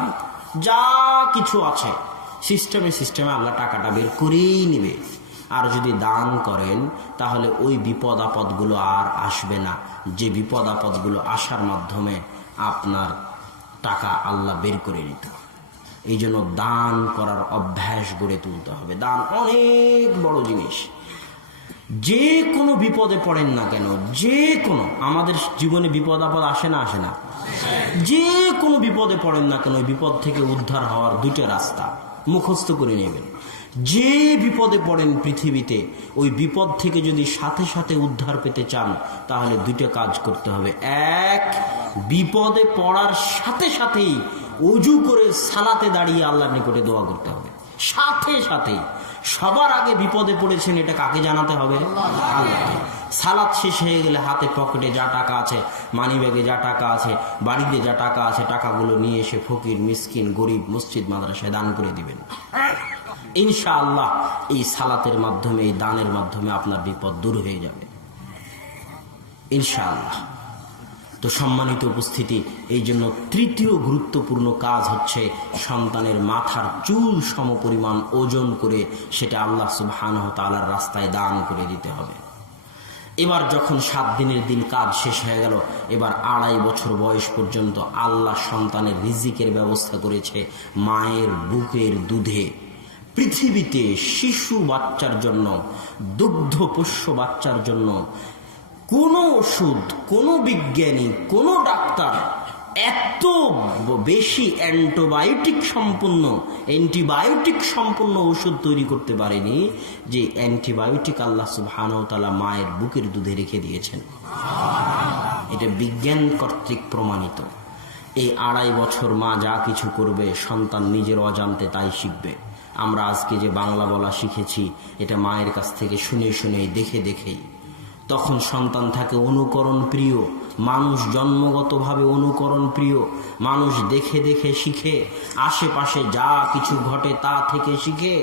যা কিছু আছে সিস্টেমে আল্লাহ টাকাটা বের করেই নেবে। আর যদি দান করেন তাহলে ওই বিপদ আপদগুলো আর আসবে না, যে বিপদ আপদগুলো আসার মাধ্যমে আপনার টাকা আল্লাহ বের করে নিত। এই জন্য দান করার অভ্যাস গড়ে তুলতে হবে। দান অনেক বড় জিনিস। যে কোনো বিপদে পড়েন না কেন, যে কোনো, আমাদের জীবনে বিপদ আপদ আসে না? আসে না? যে কোনো বিপদে পড়েন না কেন, ওই বিপদ থেকে উদ্ধার হওয়ার দুটো রাস্তা মুখস্থ করে নেবেন। যে বিপদে পড়েন পৃথিবীতে, ওই বিপদ থেকে যদি সাথে সাথে উদ্ধার পেতে চান তাহলে দুটো কাজ করতে হবে। এক, বিপদে পড়ার সাথে সাথেই ওযু করে সালাতে দাঁড়িয়ে আল্লাহর নিকটে দোয়া করতে হবে। সাথে সাথেই সবার আগে বিপদে পড়েছেন এটা কাকে জানাতে হবে? আল্লাহকে। সালাত শেষ হয়ে গেলে হাতে পকেটে যা টাকা আছে, মানি ব্যাগে যা টাকা আছে, বাড়িতে যা টাকা আছে, টাকাগুলো নিয়ে এসে ফকির, মিসকিন, গরিব, মসজিদ মাদ্রাসায় দান করে দিবেন। ইনশাআল্লাহ এই সালাতের মাধ্যমে, এই দানের মাধ্যমে আপনার বিপদ দূর হয়ে যাবে ইনশাআল্লাহ। তো সম্মানিত উপস্থিতি, এই জন্য তৃতীয় গুরুত্বপূর্ণ কাজ হচ্ছে সন্তানের মাথার চুল সমপরিমাণ ওজন করে সেটা আল্লাহ সুবহানাহু ওয়া তাআলার রাস্তায় দান করে দিতে হবে। এবার যখন 7 দিনের দিন কাজ শেষ হয়ে গেল, এবার 2.5 বছর বয়স পর্যন্ত আল্লাহ সন্তানের রিজিকের ব্যবস্থা করেছে মায়ের বুকের দুধে। পৃথিবীতে শিশু বাচ্চার জন্য, দুগ্ধপোষ্য বাচ্চার জন্য কোনো ওষুধ, কোনো বিজ্ঞানী, কোনো ডাক্তার এত বেশি অ্যান্টিবায়োটিক সম্পন্ন ওষুধ তৈরি করতে পারেনি যে অ্যান্টিবায়োটিক আল্লাহ সুবহানাহু ওয়া তাআলা মায়ের বুকের দুধে রেখে দিয়েছেন। এটা বিজ্ঞান কর্তৃক প্রমাণিত। এই 2.5 বছর মা যা কিছু করবে সন্তান নিজের অজান্তে তাই শিখবে। আমরা আজকে যে বাংলা বলা শিখেছি এটা মায়ের কাছ থেকে শুনে শুনে, দেখে দেখেই। তখন সন্তান থাকে অনুকরণ প্রিয়, মানুষ জন্মগতভাবে অনুকরণ প্রিয়, মানুষ দেখে দেখে শিখে, আশেপাশে যা কিছু ঘটে তা থেকে শিখে।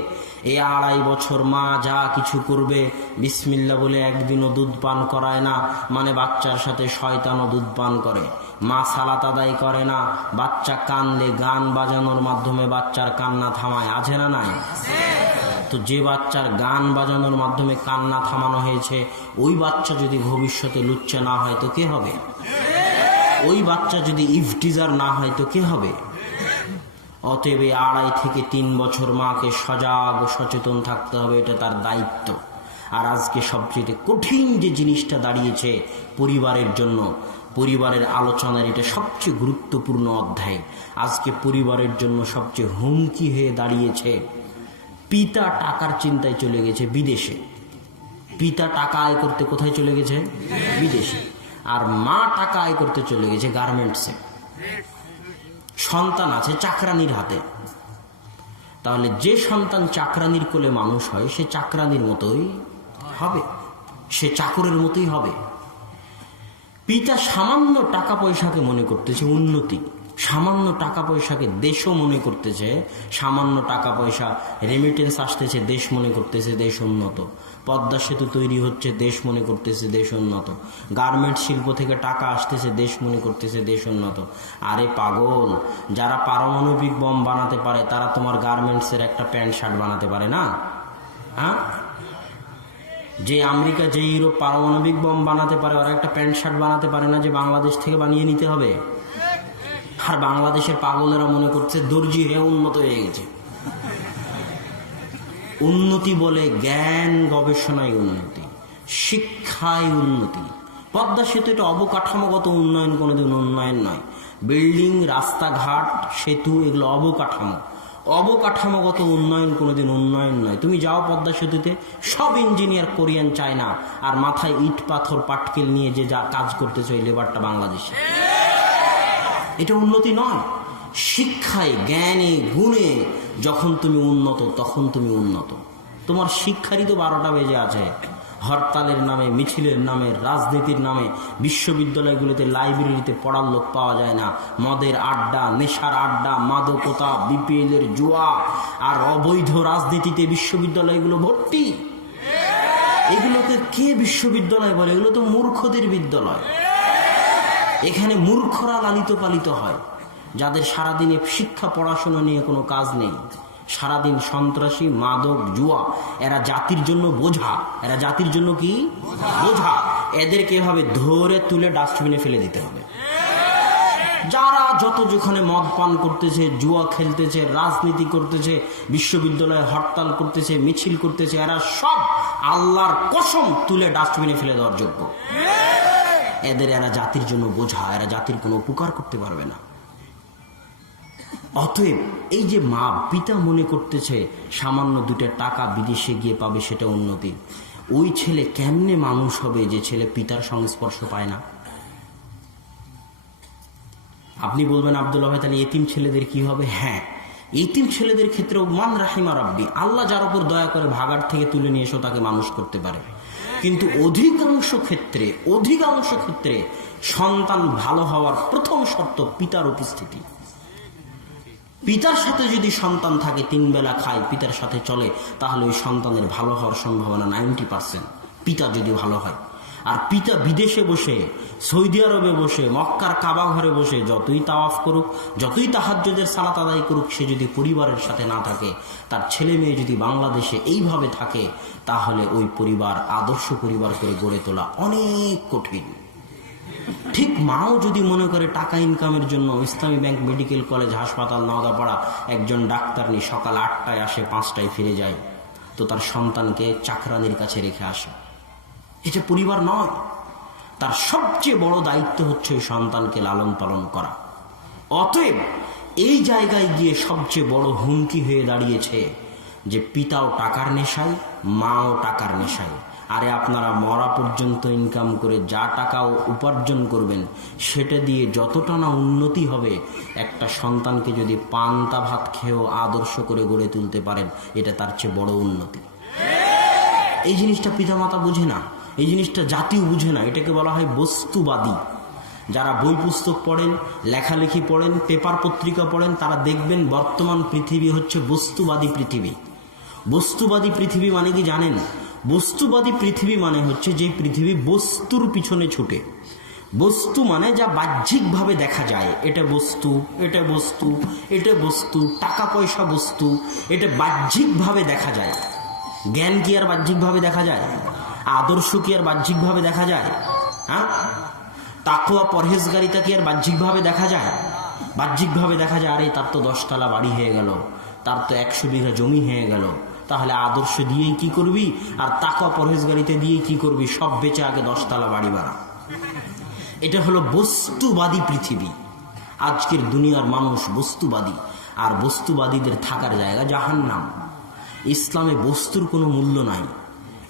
এই 2.5 বছর মা যা কিছু করবে, বিসমিল্লাহ বলে একদিনও দুধ পান করায় না, মানে বাচ্চার সাথে শয়তানও দুধ পান করে। মা সালাত আদায় করে না, বাচ্চা কানলে গান বাজানোর মাধ্যমে বাচ্চার কান্না থামায়, আছে না নাই? তো যে বাচ্চার গান বাজানোর মাধ্যমে কান্না থামানো হয়েছে, ওই বাচ্চা যদি ভবিষ্যতে লুচ্চা না হয় তো কে হবে? ওই বাচ্চা যদি ইফটিজার না হয় তো কে হবে? অতএব 2.5 থেকে 3 বছর মাকে সজাগ ও সচেতন থাকতে হবে, এটা তার দায়িত্ব। আর আজকে সবচেয়ে কঠিন যে জিনিসটা দাঁড়িয়েছে পরিবারের জন্য, পরিবারের আলোচনার এটা সবচেয়ে গুরুত্বপূর্ণ অধ্যায়। আজকে পরিবারের জন্য সবচেয়ে হুমকি হয়ে দাঁড়িয়েছে, পিতা টাকার চিন্তায় চলে গেছে বিদেশে। পিতা টাকা আয় করতে কোথায় চলে গেছে? বিদেশে। আর মা টাকা আয় করতে চলে গেছে গার্মেন্টসে। সন্তান আছে চাকরানির হাতে। তাহলে যে সন্তান চাকরানির কোলে মানুষ হয় সে চাকরানির মতোই হবে, সে চাকরের মতোই হবে। পিতা সামান্য টাকা পয়সাকে মনে করতেছে উন্নতি, সামান্য টাকা পয়সাকে দেশও মনে করতেছে, সামান্য টাকা পয়সা রেমিটেন্স আসতেছে দেশ মনে করতেছে দেশ উন্নত, পদ্মা সেতু তৈরি হচ্ছে দেশ মনে করতেছে দেশ উন্নত, গার্মেন্ট শিল্প থেকে টাকা আসতেছে দেশ মনে করতেছে দেশ উন্নত। আরে পাগল, যারা পারমাণবিক বম বানাতে পারে তারা তোমার গার্মেন্টসের একটা প্যান্ট শার্ট বানাতে পারে না? হ্যাঁ, যে আমেরিকা, যে ইউরোপ পারমাণবিক বম বানাতে পারে ওরা একটা প্যান্ট শার্ট বানাতে পারে না যে বাংলাদেশ থেকে বানিয়ে নিতে হবে? আর বাংলাদেশের পাগলেরা মনে করছে দর্জি হয়ে উন্নত হয়ে গেছে। উন্নতি বলে জ্ঞান গবেষণায় উন্নতি, শিক্ষায় উন্নতি। পদ্মা সেতু এটা অবকাঠামোগত উন্নয়ন, কোনোদিন উন্নয়ন নয়। বিল্ডিং, রাস্তাঘাট, সেতু এগুলো অবকাঠামো। অবকাঠামোগত উন্নয়ন কোনোদিন উন্নয়ন নয়। তুমি যাও পদ্মা সেতুতে, সব ইঞ্জিনিয়ার কোরিয়ান, চায়না, আর মাথায় ইট পাথর পাটকেল নিয়ে যে যা কাজ করতেছে ওই লেবারটা বাংলাদেশে। এটা উন্নতি নয়। শিক্ষায়, জ্ঞানে, গুণে যখন তুমি উন্নত তখন তুমি উন্নত। তোমার শিক্ষারই তো 12টা বেজে আছে। হরতালের নামে, মিছিলের নামে, রাজনীতির নামে বিশ্ববিদ্যালয়গুলোতে, লাইব্রেরিতে পড়ার লোক পাওয়া যায় না। মদের আড্ডা, নেশার আড্ডা, মাদকতা, বিপিএলের জুয়া আর অবৈধ রাজনীতিতে বিশ্ববিদ্যালয়গুলো ভর্তি। এগুলোকে কে বিশ্ববিদ্যালয় বলে? এগুলো তো মূর্খদের বিদ্যালয়। এখানে মূর্খরা লালিত পালিত হয়, যাদের সারাদিনে শিক্ষা পড়াশোনা নিয়ে কোনো কাজ নেই। সারাদিন সন্ত্রাসী, মাদক, জুয়া। এরা জাতির জন্য বোঝা। এরা জাতির জন্য কি বোঝা। এদেরকে এভাবে ধরে তুলে ডাস্টবিনে ফেলে দিতে হবে। যারা যত যেখানে মদ পান করতেছে, জুয়া খেলতেছে, রাজনীতি করতেছে, বিশ্ববিদ্যালয়ে হরতাল করতেছে, মিছিল করতেছে, এরা সব আল্লাহর কসম তুলে ডাস্টবিনে ফেলে দেওয়ার যোগ্য। এরা জাতির জন্য বোঝা। এরা জাতির কোনো উপকার করতে পারবে না। অতএব এই যে মা পিতা মনে করতেছে সামান্য 2টা টাকা বিদেশে গিয়ে পাবে সেটা উন্নতি, ওই ছেলে কেমনে মানুষ হবে যে ছেলে পিতার সংস্পর্শ পায় না? আপনি বলবেন আব্দুল্লাহ ভাই, তাহলে এতিম ছেলেদের কি হবে? হ্যাঁ, এতিম ছেলেদের ক্ষেত্রেও মান রাহিমা রাব্বি, আল্লাহ যার উপর দয়া করে ভাগাড় থেকে তুলে নিয়ে এসেও তাকে মানুষ করতে পারে। কিন্তু অধিকাংশ ক্ষেত্রে সন্তান ভালো হওয়ার প্রথম শর্ত পিতার উপস্থিতি। পিতার সাথে যদি সন্তান থাকে, 3 বেলা খায়, পিতার সাথে চলে, তাহলে ওই সন্তানের ভালো হওয়ার সম্ভাবনা 90%। পিতা যদি ভালো হয়। আর পিতা বিদেশে বসে, সৌদি আরবে বসে, মক্কার কাবা ঘরে বসে যতই তাওয়াফ করুক, যতই তাহাজ্জুদের সালাত আদায় করুক, সে যদি পরিবারের সাথে না থাকে, তার ছেলে মেয়ে যদি বাংলাদেশে এইভাবে থাকে, তাহলে ওই পরিবার আদর্শ পরিবার করে গড়ে তোলা অনেক কঠিন। ঠিক মাও যদি মনে করে টাকা ইনকামের জন্য ইসলামী ব্যাংক, মেডিকেল কলেজ, হাসপাতাল, নওদাপাড়া একজন ডাক্তার নিয়ে সকাল 8টায় আসে, 5টায় ফিরে যায়, তো তার সন্তানকে চাকরানির কাছে রেখে আসে, এটা পরিবার নয়। তার সবচেয়ে বড় দায়িত্ব হচ্ছে ওই সন্তানকে লালন পালন করা। অতএব এই জায়গায় গিয়ে সবচেয়ে বড় হুমকি হয়ে দাঁড়িয়েছে যে পিতাও টাকার নেশায়, মাও টাকার নেশায়। আরে আপনারা মরা পর্যন্ত ইনকাম করে যা টাকা উপার্জন করবেন, সেটা দিয়ে যতটা না উন্নতি হবে, একটা সন্তানকে যদি পান্তা ভাত খেয়েও আদর্শ করে গড়ে তুলতে পারেন, এটা তার চেয়ে বড় উন্নতি। এই জিনিসটা পিতামাতা বুঝে না, এই জিনিসটা জাতিও বুঝে না। এটাকে বলা হয় বস্তুবাদী। যারা বই পুস্তক পড়েন, লেখালেখি পড়েন, পেপার পত্রিকা পড়েন, তারা দেখবেন বর্তমান পৃথিবী হচ্ছে বস্তুবাদী পৃথিবী। বস্তুবাদী পৃথিবী মানে কি জানেন? বস্তুবাদী পৃথিবী মানে হচ্ছে যে পৃথিবী বস্তুর পিছনে ছুটে। বস্তু মানে যা বাহ্যিকভাবে দেখা যায়, এটা বস্তু, এটা বস্তু, এটা বস্তু, টাকা পয়সা বস্তু, এটা বাহ্যিকভাবে দেখা যায়। জ্ঞান কি আর বাহ্যিকভাবে দেখা যায়? আদর্শ কি আর বাহ্যিকভাবে দেখা যায়? হ্যাঁ, তাকওয়া পরহেজগারিতা কি আর বাহ্যিকভাবে দেখা যায়? বাহ্যিকভাবে দেখা যায়, আরে তার তো 10 তলা বাড়ি হয়ে গেল, তার তো 100 বিঘা জমি হয়ে গেল, তাহলে আদর্শ দিয়েই কি করবি আর তাকওয়া পরহেজগারিতা দিয়ে কি করবি? সব বেচে আগে 10 তলা বাড়ি বাড়া। এটা হলো বস্তুবাদী পৃথিবী। আজকের দুনিয়ার মানুষ বস্তুবাদী, আর বস্তুবাদীদের থাকার জায়গা জাহান্নাম। ইসলামে বস্তুর কোনো মূল্য নাই।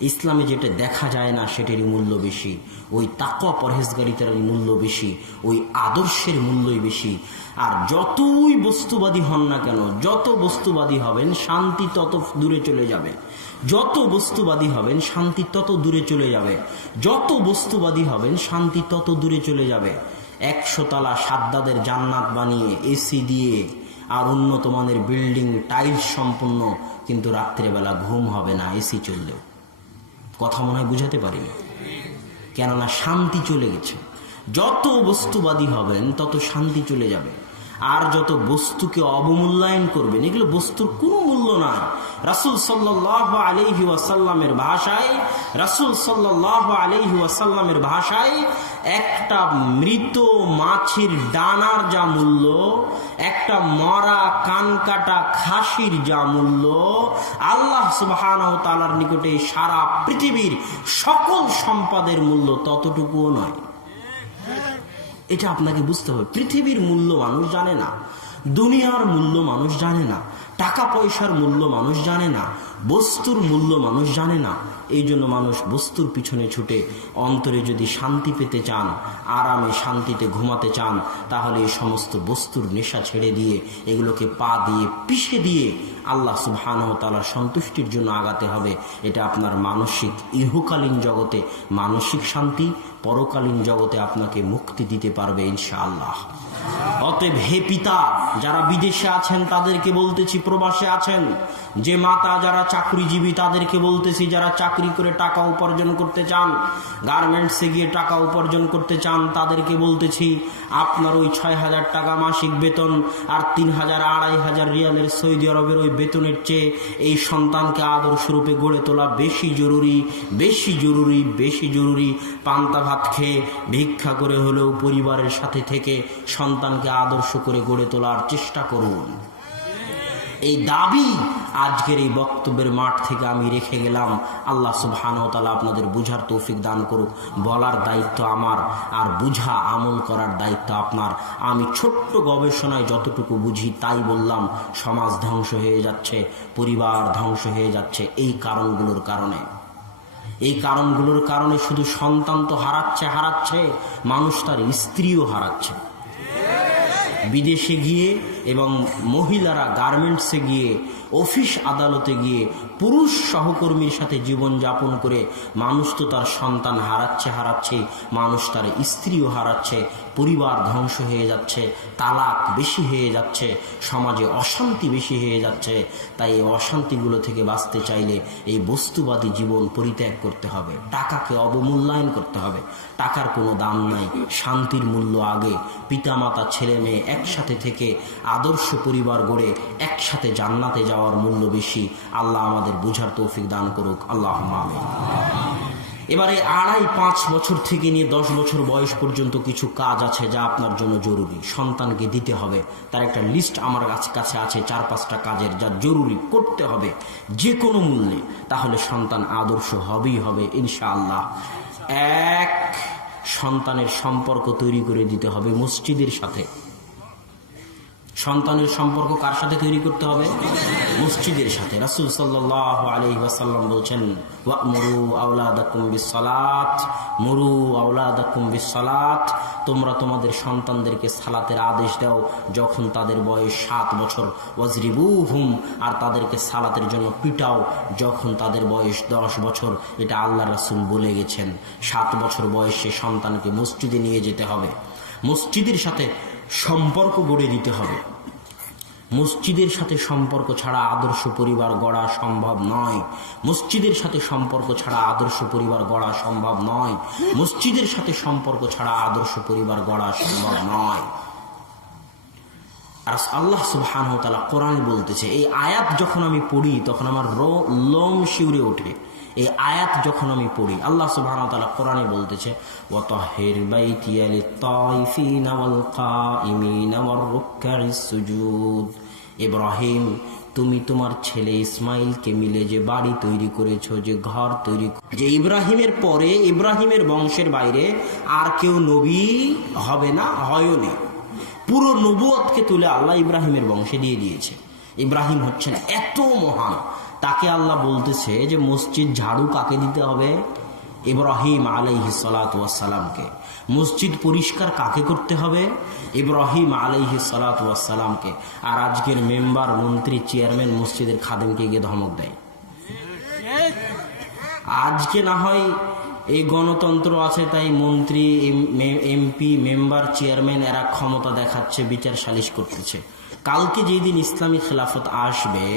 ইসলামে যেটা দেখা যায় না সেটারই মূল্য বেশি, ওই তাকওয়া পরহেজগারিতার মূল্য বেশি, ওই আদর্শের মূল্যই বেশি। আর যতই বস্তুবাদী হন না কেন, যত বস্তুবাদী হবেন শান্তি তত দূরে চলে যাবে। যত বস্তুবাদী হবেন শান্তি তত দূরে চলে যাবে। যত বস্তুবাদী হবেন শান্তি তত দূরে চলে যাবে। 100 তলা সাদ্দাদের জান্নাত বানিয়ে এসি দিয়ে আর উন্নত মানের বিল্ডিং, টাইলস সম্পন্ন, কিন্তু রাত্রেবেলা ঘুম হবে না এসি চললেও। কথা মনে হয় বুঝাতে পারিনি, কেননা শান্তি চলে গেছে। যত বস্তুবাদী হবেন তত শান্তি চলে যাবে। আর যত বস্তুকে অবমূল্যায়ন করবেন, এগুলো বস্তুর কোনো মূল্য নাই। রাসূল সাল্লাল্লাহু আলাইহি ওয়াসাল্লামের ভাষায় একটা মৃত মাছের ডানার যা মূল্য, একটা মরা কানকাটা খাসির যা মূল্য, আল্লাহ সুবহানাহু ওয়া তাআলার নিকটে সারা পৃথিবীর সকল সম্পদের মূল্য ততটুকুও নয়। এটা আপনাকে বুঝতে হবে। পৃথিবীর মূল্য মানুষ জানে না। দুনিয়ার মূল্য মানুষ জানে না, টাকা পয়সার মূল্য মানুষ জানে না, বস্তুর মূল্য মানুষ জানে না। এই জন্য মানুষ বস্তুর পিছনে ছুটে। অন্তরে যদি শান্তি পেতে চান, আরামে শান্তিতে ঘুমাতে চান, তাহলে এই সমস্ত বস্তুর নেশা ছেড়ে দিয়ে এগুলোকে পা দিয়ে পিষে দিয়ে আল্লাহ সুবহানাহু ওয়া তাআলার সন্তুষ্টির জন্য আগাতে হবে। এটা আপনার মানসিক ইহকালীন জগতে মানসিক শান্তি, পরকালীন জগতে আপনাকে মুক্তি দিতে পারবে ইনশাআল্লাহ। অতএব হে পিতা, যারা বিদেশে আছেন তাদেরকে বলতেছি, প্রবাসে আছেন যে মাতা যারা চাকরিজীবী তাদেরকে বলতেছি, যারা চাকরি করে টাকা উপার্জন করতে চান, গার্মেন্টসে গিয়ে টাকা উপার্জন করতে চান, তাদেরকে বলতেছি আপনার ওই 6,000 টাকা মাসিক বেতন আর 3,000 2,500 রিয়ালের সৌদি আরবের ওই বেতনের চেয়ে এই সন্তানকে আদর্শরূপে গড়ে তোলা বেশি জরুরি, বেশি জরুরি, বেশি জরুরি। পান্তা ভাত খেয়ে ভিক্ষা করে হলেও পরিবারের সাথে থেকে সন্তানকে আদর্শ করে গড়ে তোলার চেষ্টা করুন। এই দাবি আজকের এই বক্তব্যের মাঠ থেকে আমি রেখে গেলাম। আল্লাহ সুবহানাহু ওয়া তাআলা আপনাদের বুঝার তৌফিক দান করুক। বলার দায়িত্ব আমার, আর বুঝা আমল করার দায়িত্ব আপনার। আমি ছোট্ট গবেষণায় যতটুকু বুঝি তাই বললাম। সমাজ ধ্বংস হয়ে যাচ্ছে, পরিবার ধ্বংস হয়ে যাচ্ছে এই কারণগুলোর কারণে। এই কারণগুলোর কারণে শুধু সন্তান তো হারাচ্ছে, মানুষ তার স্ত্রীও হারাচ্ছে। বিদেশে গিয়ে এবং মহিলারা গার্মেন্টসে গিয়ে, অফিস আদালতে গিয়ে পুরুষ সহকর্মীর সাথে জীবন যাপন করে মানুষ তো তার সন্তান হারাচ্ছে, মানুষ তার স্ত্রীও হারাচ্ছে, পরিবার ধ্বংস হয়ে যাচ্ছে, তালাক বেশি হয়ে যাচ্ছে, সমাজে অশান্তি বেশি হয়ে যাচ্ছে। তাই এই অশান্তিগুলো থেকে বাঁচতে চাইলে এই বস্তুবাদী জীবন পরিত্যাগ করতে হবে, টাকাকে অবমূল্যায়ন করতে হবে। টাকার কোনো দাম নাই, শান্তির মূল্য আগে। পিতামাতা ছেলে মেয়ে একসাথে থেকে আদর্শ পরিবার গড়ে একসাথে জান্নাতে যাওয়ার মূল্য বেশি। আল্লাহ আমাদের বুঝার তৌফিক দান করুক, আল্লাহুম্মা আমিন। এবারে 2.5-5 বছর থেকে নিয়ে 10 বছর বয়স পর্যন্ত কিছু কাজ আছে যা আপনার জন্য জরুরি, সন্তানকে দিতে হবে। তার একটা লিস্ট আমার কাছে আছে 4-5টা কাজের, যা জরুরি করতে হবে যে কোনো মূল্যে, তাহলে সন্তান আদর্শ হবেই হবে ইনশাআল্লাহ। 1, সন্তানের সম্পর্ক তৈরি করে দিতে হবে মসজিদের সাথে। সন্তানের সম্পর্ক কার সাথে তৈরি করতে হবে? মসজিদের সাথে। রাসূল সাল্লাল্লাহু আলাইহি ওয়াসাল্লাম বলেছেন, ওয়া'মুরু আওলাদাকুম বিস-সালাত, মুরু আওলাদাকুম বিস-সালাত, তোমরা তোমাদের সন্তানদেরকে সালাতের আদেশ দাও যখন তাদের বয়স 7 বছর, ওয়াজরিবুহুম, আর তাদেরকে সালাতের জন্য পিটাও যখন তাদের বয়স 10 বছর। এটা আল্লাহ রাসূল বলে গেছেন। 7 বছর বয়সে সন্তানকে মসজিদে নিয়ে যেতে হবে, মসজিদের সাথে সম্পর্ক গড়ে দিতে হবে। মসজিদের সাথে সম্পর্ক ছাড়া আদর্শ পরিবার গড়া সম্ভব নয়। মসজিদের সাথে সম্পর্ক ছাড়া আদর্শ পরিবার গড়া সম্ভব নয়। মসজিদের সাথে সম্পর্ক ছাড়া আদর্শ পরিবার গড়া সম্ভব নয়। আর আল্লাহ সুবহানাহু ওয়া তাআলা কোরআন বলতেছে, এই আয়াত যখন আমি পড়ি তখন আমার লোম শিউরে ওঠে। এই আয়াত যখন আমি পড়ি, আল্লাহ সুবহানাহু ওয়া তাআলা কোরআনে বলতেছে, ওয়াতাহির বাইতিয়া লিত-তাইফিনা ওয়াল কাইমিনা ওয়ার রুকআইস সুজুদ। ইব্রাহিম, তুমি তোমার ছেলে ইসমাইলকে মিলে যে বাড়ি তৈরি করেছো, যে ঘর তৈরি, যে ইব্রাহিমের পরে ইব্রাহিমের বংশের বাইরে আর কেউ নবী হবে না, হয়নি। পুরো নবুয়তকে তুলে আল্লাহ ইব্রাহিমের বংশে দিয়ে দিয়েছে। ইব্রাহিম হচ্ছেন এত মহান, তাকে আল্লাহ বলতেছে যে মসজিদ ঝাড়ু কাকে দিতে হবে? ইব্রাহিম আলাইহিস সালাতু ওয়াস সালামকে। মসজিদ পরিষ্কার কাকে করতে হবে? ইব্রাহিম আলাইহিস সালাতু ওয়াস সালামকে। আর আজকের মেম্বার, মন্ত্রী, চেয়ারম্যান মসজিদের খাদেমকে গিয়ে ধমক দেয়। আজকে না হয় এই গণতন্ত্র আছে তাই মন্ত্রী, এমপি, মেম্বার, চেয়ারম্যান এরা ক্ষমতা দেখাচ্ছে, বিচার সালিশ করতেছে। কালকে যেই দিন ইসলামী খেলাফত আসবে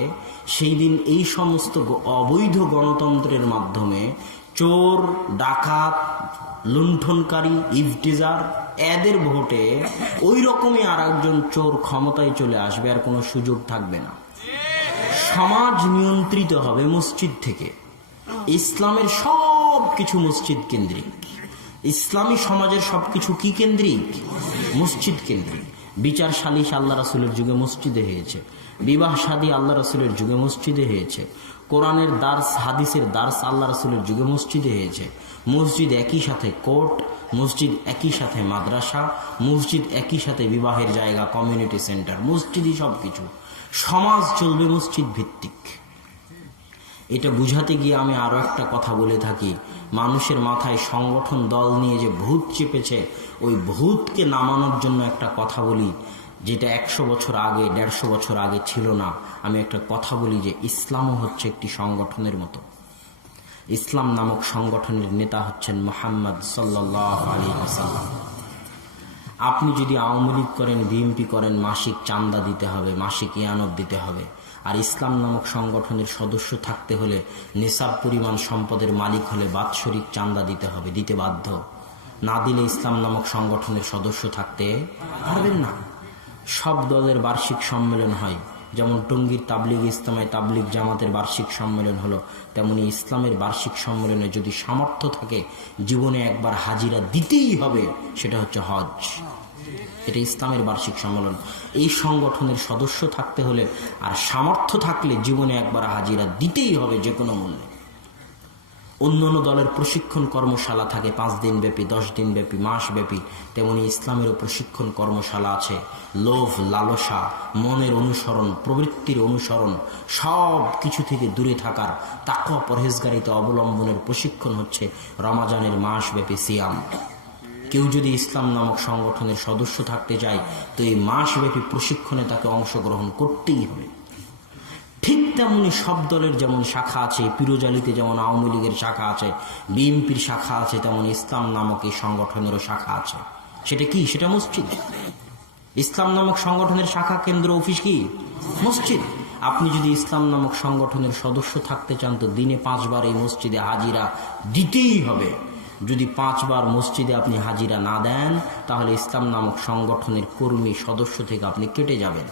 সেই দিন এই সমস্ত অবৈধ গণতন্ত্রের মাধ্যমে চোর, ডাকাত, লুণ্ঠনকারী, ইফটিজার এদের ভোটে ওই রকমই আর একজন চোর ক্ষমতায় চলে আসবে, আর কোনো সুযোগ থাকবে না। সমাজ নিয়ন্ত্রিত হবে মসজিদ থেকে। ইসলামের সব কিছু মসজিদ কেন্দ্রিক। ইসলামী সমাজের সবকিছু কি কেন্দ্রিক? মসজিদ কেন্দ্রিক। বিচার সালিশ আল্লাহ রাসূলের যুগে মসজিদে হয়েছে, বিবাহ শাদী আল্লাহ রাসূলের যুগে মসজিদে হয়েছে, কোরআনের দার্স, হাদিসের দার্স আল্লাহ রাসূলের যুগে মসজিদে হয়েছে। মসজিদ একই সাথে কোর্ট, মসজিদ একই সাথে মাদ্রাসা, মসজিদ একই সাথে বিবাহের জায়গা, কমিউনিটি সেন্টার, মসজিদই সব কিছু। সমাজ চলবে মসজিদ ভিত্তিক। এটা বুঝাতে গিয়ে আমি আরো একটা কথা বলে থাকি, মানুষের মাথায় সংগঠন দল নিয়ে যে ভূত চেপেছে, ওই ভূতকে নামানোর জন্য একটা কথা বলি, যেটা 100 বছর আগে, 150 বছর আগে ছিল না। আমি একটা কথা বলি যে ইসলামও হচ্ছে একটি সংগঠনের মতো। ইসলাম নামক সংগঠনের নেতা হচ্ছেন মুহাম্মদ সাল্লাল্লাহু আলাইহি ওয়াসাল্লাম। আপনি যদি আওয়ামী লীগ করেন, বিএনপি করেন, মাসিক চান্দা দিতে হবে, মাসিক ইয়ানত দিতে হবে। আর ইসলাম নামক সংগঠনের সদস্য থাকতে হলে, নিসাব পরিমাণ সম্পদের মালিক হলে বাৎসরিক চান্দা দিতে হবে, দিতে বাধ্য। না দিলে ইসলাম নামক সংগঠনের সদস্য থাকতে পারবেন না। সব দলের বার্ষিক সম্মেলন হয়, যেমন টঙ্গীর তাবলিগ ইসলামায় তাবলিগ জামাতের বার্ষিক সম্মেলন হলো, তেমনি ইসলামের বার্ষিক সম্মেলনে যদি সামর্থ্য থাকে, জীবনে একবার হাজিরা দিতেই হবে, সেটা হচ্ছে হজ। এটা ইসলামের বার্ষিক সম্মেলন। এই সংগঠনের সদস্য থাকতে হলে আর সামর্থ্য থাকলে জীবনে একবার হাজিরা দিতেই হবে, যে কোনো মূল্যে। অন্যান্য দলের প্রশিক্ষণ কর্মশালা থাকে 5 দিন ব্যাপী, 10 দিন ব্যাপী, মাস ব্যাপী, তেমনি ইসলামেরও প্রশিক্ষণ কর্মশালা আছে। লোভ, লালসা, মনের অনুসরণ, প্রবৃত্তির অনুসরণ, সব কিছু থেকে দূরে থাকার, তাকওয়া পরহেজগারিতা অবলম্বনের প্রশিক্ষণ হচ্ছে রমাজানের মাস ব্যাপী সিয়াম। কেউ যদি ইসলাম নামক সংগঠনের সদস্য থাকতে চায়, তো এই মাসব্যাপী প্রশিক্ষণে তাকে অংশগ্রহণ করতেই হবে। ঠিক তেমনি সব দলের যেমন শাখা আছে, পিরোজালিতে যেমন আওয়ামী লীগের শাখা আছে, বিএনপির শাখা আছে, তেমন ইসলাম নামক এই সংগঠনেরও শাখা আছে। সেটা কি? সেটা মসজিদ। ইসলাম নামক সংগঠনের শাখা, কেন্দ্র, অফিস কি? মসজিদ। আপনি যদি ইসলাম নামক সংগঠনের সদস্য থাকতে চান, তো দিনে 5 বার এই মসজিদে হাজিরা দিতেই হবে। যদি 5 বার মসজিদে আপনি হাজিরা না দেন, তাহলে ইসলাম নামক সংগঠনের কর্মী, সদস্য থেকে আপনি কেটে যাবেন।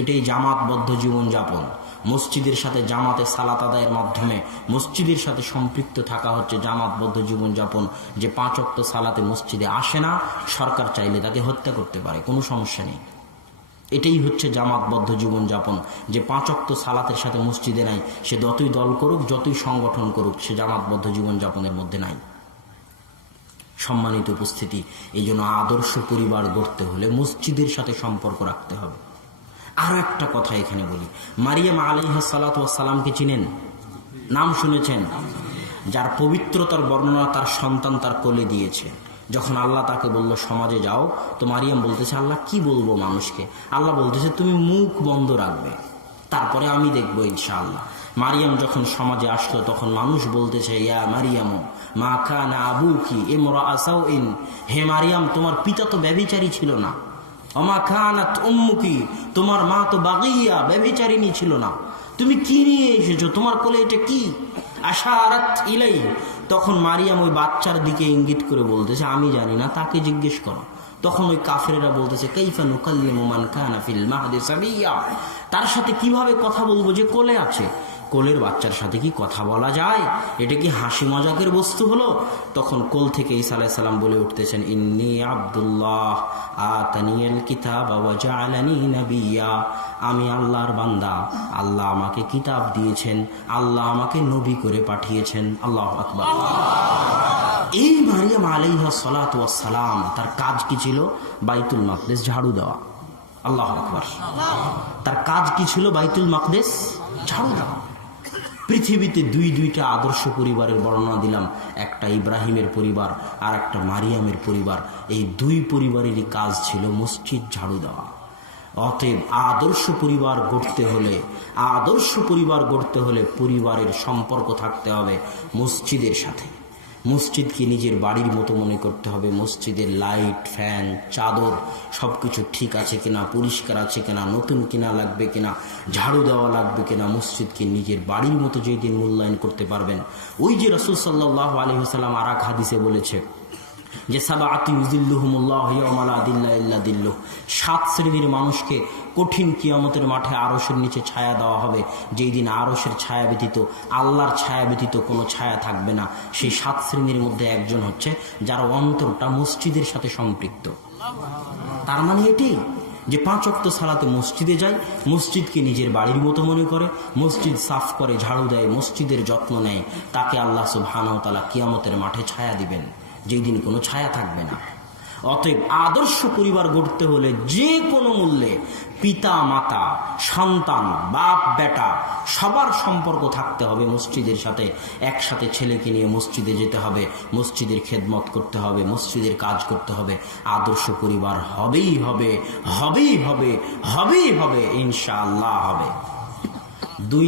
এটাই জামাতবদ্ধ জীবনযাপন। মসজিদের সাথে জামাতে সালাত আদায়ের মাধ্যমে মসজিদের সাথে সম্পৃক্ত থাকা হচ্ছে জামাতবদ্ধ জীবনযাপন। যে 5 ওয়াক্ত সালাতে মসজিদে আসে না, সরকার চাইলে তাকে হত্যা করতে পারে, কোনো সমস্যা নেই। এটাই হচ্ছে জামাতবদ্ধ জীবনযাপন। যে 5 ওয়াক্ত সালাতের সাথে মসজিদে নাই, সে যতই দল করুক, যতই সংগঠন করুক, সে জামাতবদ্ধ জীবনযাপনের মধ্যে নাই। সম্মানিত উপস্থিতি, এই জন্য আদর্শ পরিবার গড়তে হলে মসজিদের সাথে সম্পর্ক রাখতে হবে। আরো একটা কথা এখানে বলি, মারিয়াম আলাইহিস সালাতু ওয়াস সালামকে চিনেন? নাম শুনেছেন? যার পবিত্রতার বর্ণনা তার সন্তান তার কোলে দিয়েছে। যখন আল্লাহ তাকে বলল সমাজে যাও, তো মারিয়াম বলতেছে, আল্লাহ কি বলবো মানুষকে? আল্লাহ বলতেছে, তুমি মুখ বন্ধ রাখবে, তারপরে আমি দেখবো ইনশাআল্লাহ। মারিয়াম যখন সমাজে আসলো, তখন মানুষ বলতেছে, ইয়া মারিয়াম মা কানা আবুকি ইমরাআ সাউইন, হে মারিয়াম, তোমার পিতা তো ব্যভিচারী ছিল না। ওমা কানাত উম্মুকি, তোমার মা তো বাগিয়া, ব্যভিচারিণী ছিল না। তুমি কি নিয়ে এসেছো? তোমার কোলে এটা কি? আশারাত ইলাই, তখন মারিয়াম ওই বাচ্চার দিকে ইঙ্গিত করে বলতেছে, আমি জানি না, তাকে জিজ্ঞেস করো। তখন ওই কাফেরেরা বলতেছে, কাইফা নুকাল্লিমু মান কানা ফিল মাহদি সাবিয়্যা, তার সাথে কিভাবে কথা বলবো যে কোলে আছে? কোলের বাচ্চার সাথে কি কথা বলা যায়? এটা কি হাসি মজাকের বস্তু হলো? তখন কোল থেকে ঈসা আলাইহিস সালাম বলে উঠতেছেন, ইন্নী আব্দুল্লাহ আতানিয়াল কিতাব ওয়া জাআলানি নাবিয়্যা, আমি আল্লাহর বান্দা, আল্লাহ আমাকে কিতাব দিয়েছেন, আল্লাহ আমাকে নবী করে পাঠিয়েছেন। আল্লাহু আকবার। এই মারিয়াম আলাইহা সালাতু ওয়াস সালাম, তার কাজ কি ছিল? বাইতুল মাকদিস ঝাড়ু দেওয়া। আল্লাহু আকবার। তার কাজ কি ছিল? বাইতুল মাকদিস ঝাড়ু দেওয়া। পৃথিবীতে দুইটা আদর্শ পরিবারের বর্ণনা দিলাম, একটা ইব্রাহিমের পরিবার আর একটা মারিয়ামের পরিবার। এই 2 পরিবারেরই কাজ ছিল মসজিদ ঝাড়ু দেওয়া। অতএব আদর্শ পরিবার গড়তে হলে পরিবারের সম্পর্ক থাকতে হবে মসজিদের সাথে। মসজিদকে নিজের বাড়ির মতো মনে করতে হবে। মসজিদের লাইট, ফ্যান, চাদর সবকিছু ঠিক আছে কিনা, পরিষ্কার আছে কিনা, নতুন কিনা লাগবে কিনা, ঝাড়ু দেওয়া লাগবে কিনা, মসজিদকে নিজের বাড়ির মতো যেই দিন মূল্যায়ন করতে পারবেন। ওই যে রাসূল সাল্লাল্লাহু আলাইহি ওয়াসাল্লাম আর এক হাদিসে বলেছে যে সাবাআতু ইউযিল্লুহুমুল্লাহু ইয়াওমা লা যিল্লা ইল্লা যিল্লুহ, 7 শ্রেণীর মানুষকে কঠিন কিয়ামতের মাঠে আরশের নিচে ছায়া দেওয়া হবে, যেই দিন আরশের ছায়া ব্যতীত, আল্লাহর ছায়া ব্যতীত কোনো ছায়া থাকবে না। সেই 7 শ্রেণীর মধ্যে একজন হচ্ছে যার অন্তরটা মসজিদের সাথে সম্পৃক্ত। তার মানে এটি যে 5 ওয়াক্ত সালাতে মসজিদে যায়, মসজিদকে নিজের বাড়ির মতো মনে করে, মসজিদ সাফ করে, ঝাড়ু দেয়, মসজিদের যত্ন নেয়, তাকে আল্লাহ সুবহানাহু ওয়া তাআলা কিয়ামতের মাঠে ছায়া দিবেন, যেই দিন কোনো ছায়া থাকবে না। অতএব আদর্শ পরিবার গড়তে হলে যে কোনো মূল্যে পিতা মাতা, সন্তান, বাপ বেটা সবার সম্পর্ক থাকতে হবে মসজিদের সাথে। একসাথে ছেলেকে নিয়ে মসজিদে যেতে হবে, মসজিদের খেদমত করতে হবে, মসজিদের কাজ করতে হবে। আদর্শ পরিবার হবেই হবে, হবেই হবে, হবেই হবে, ইনশাআল্লাহ হবে। 2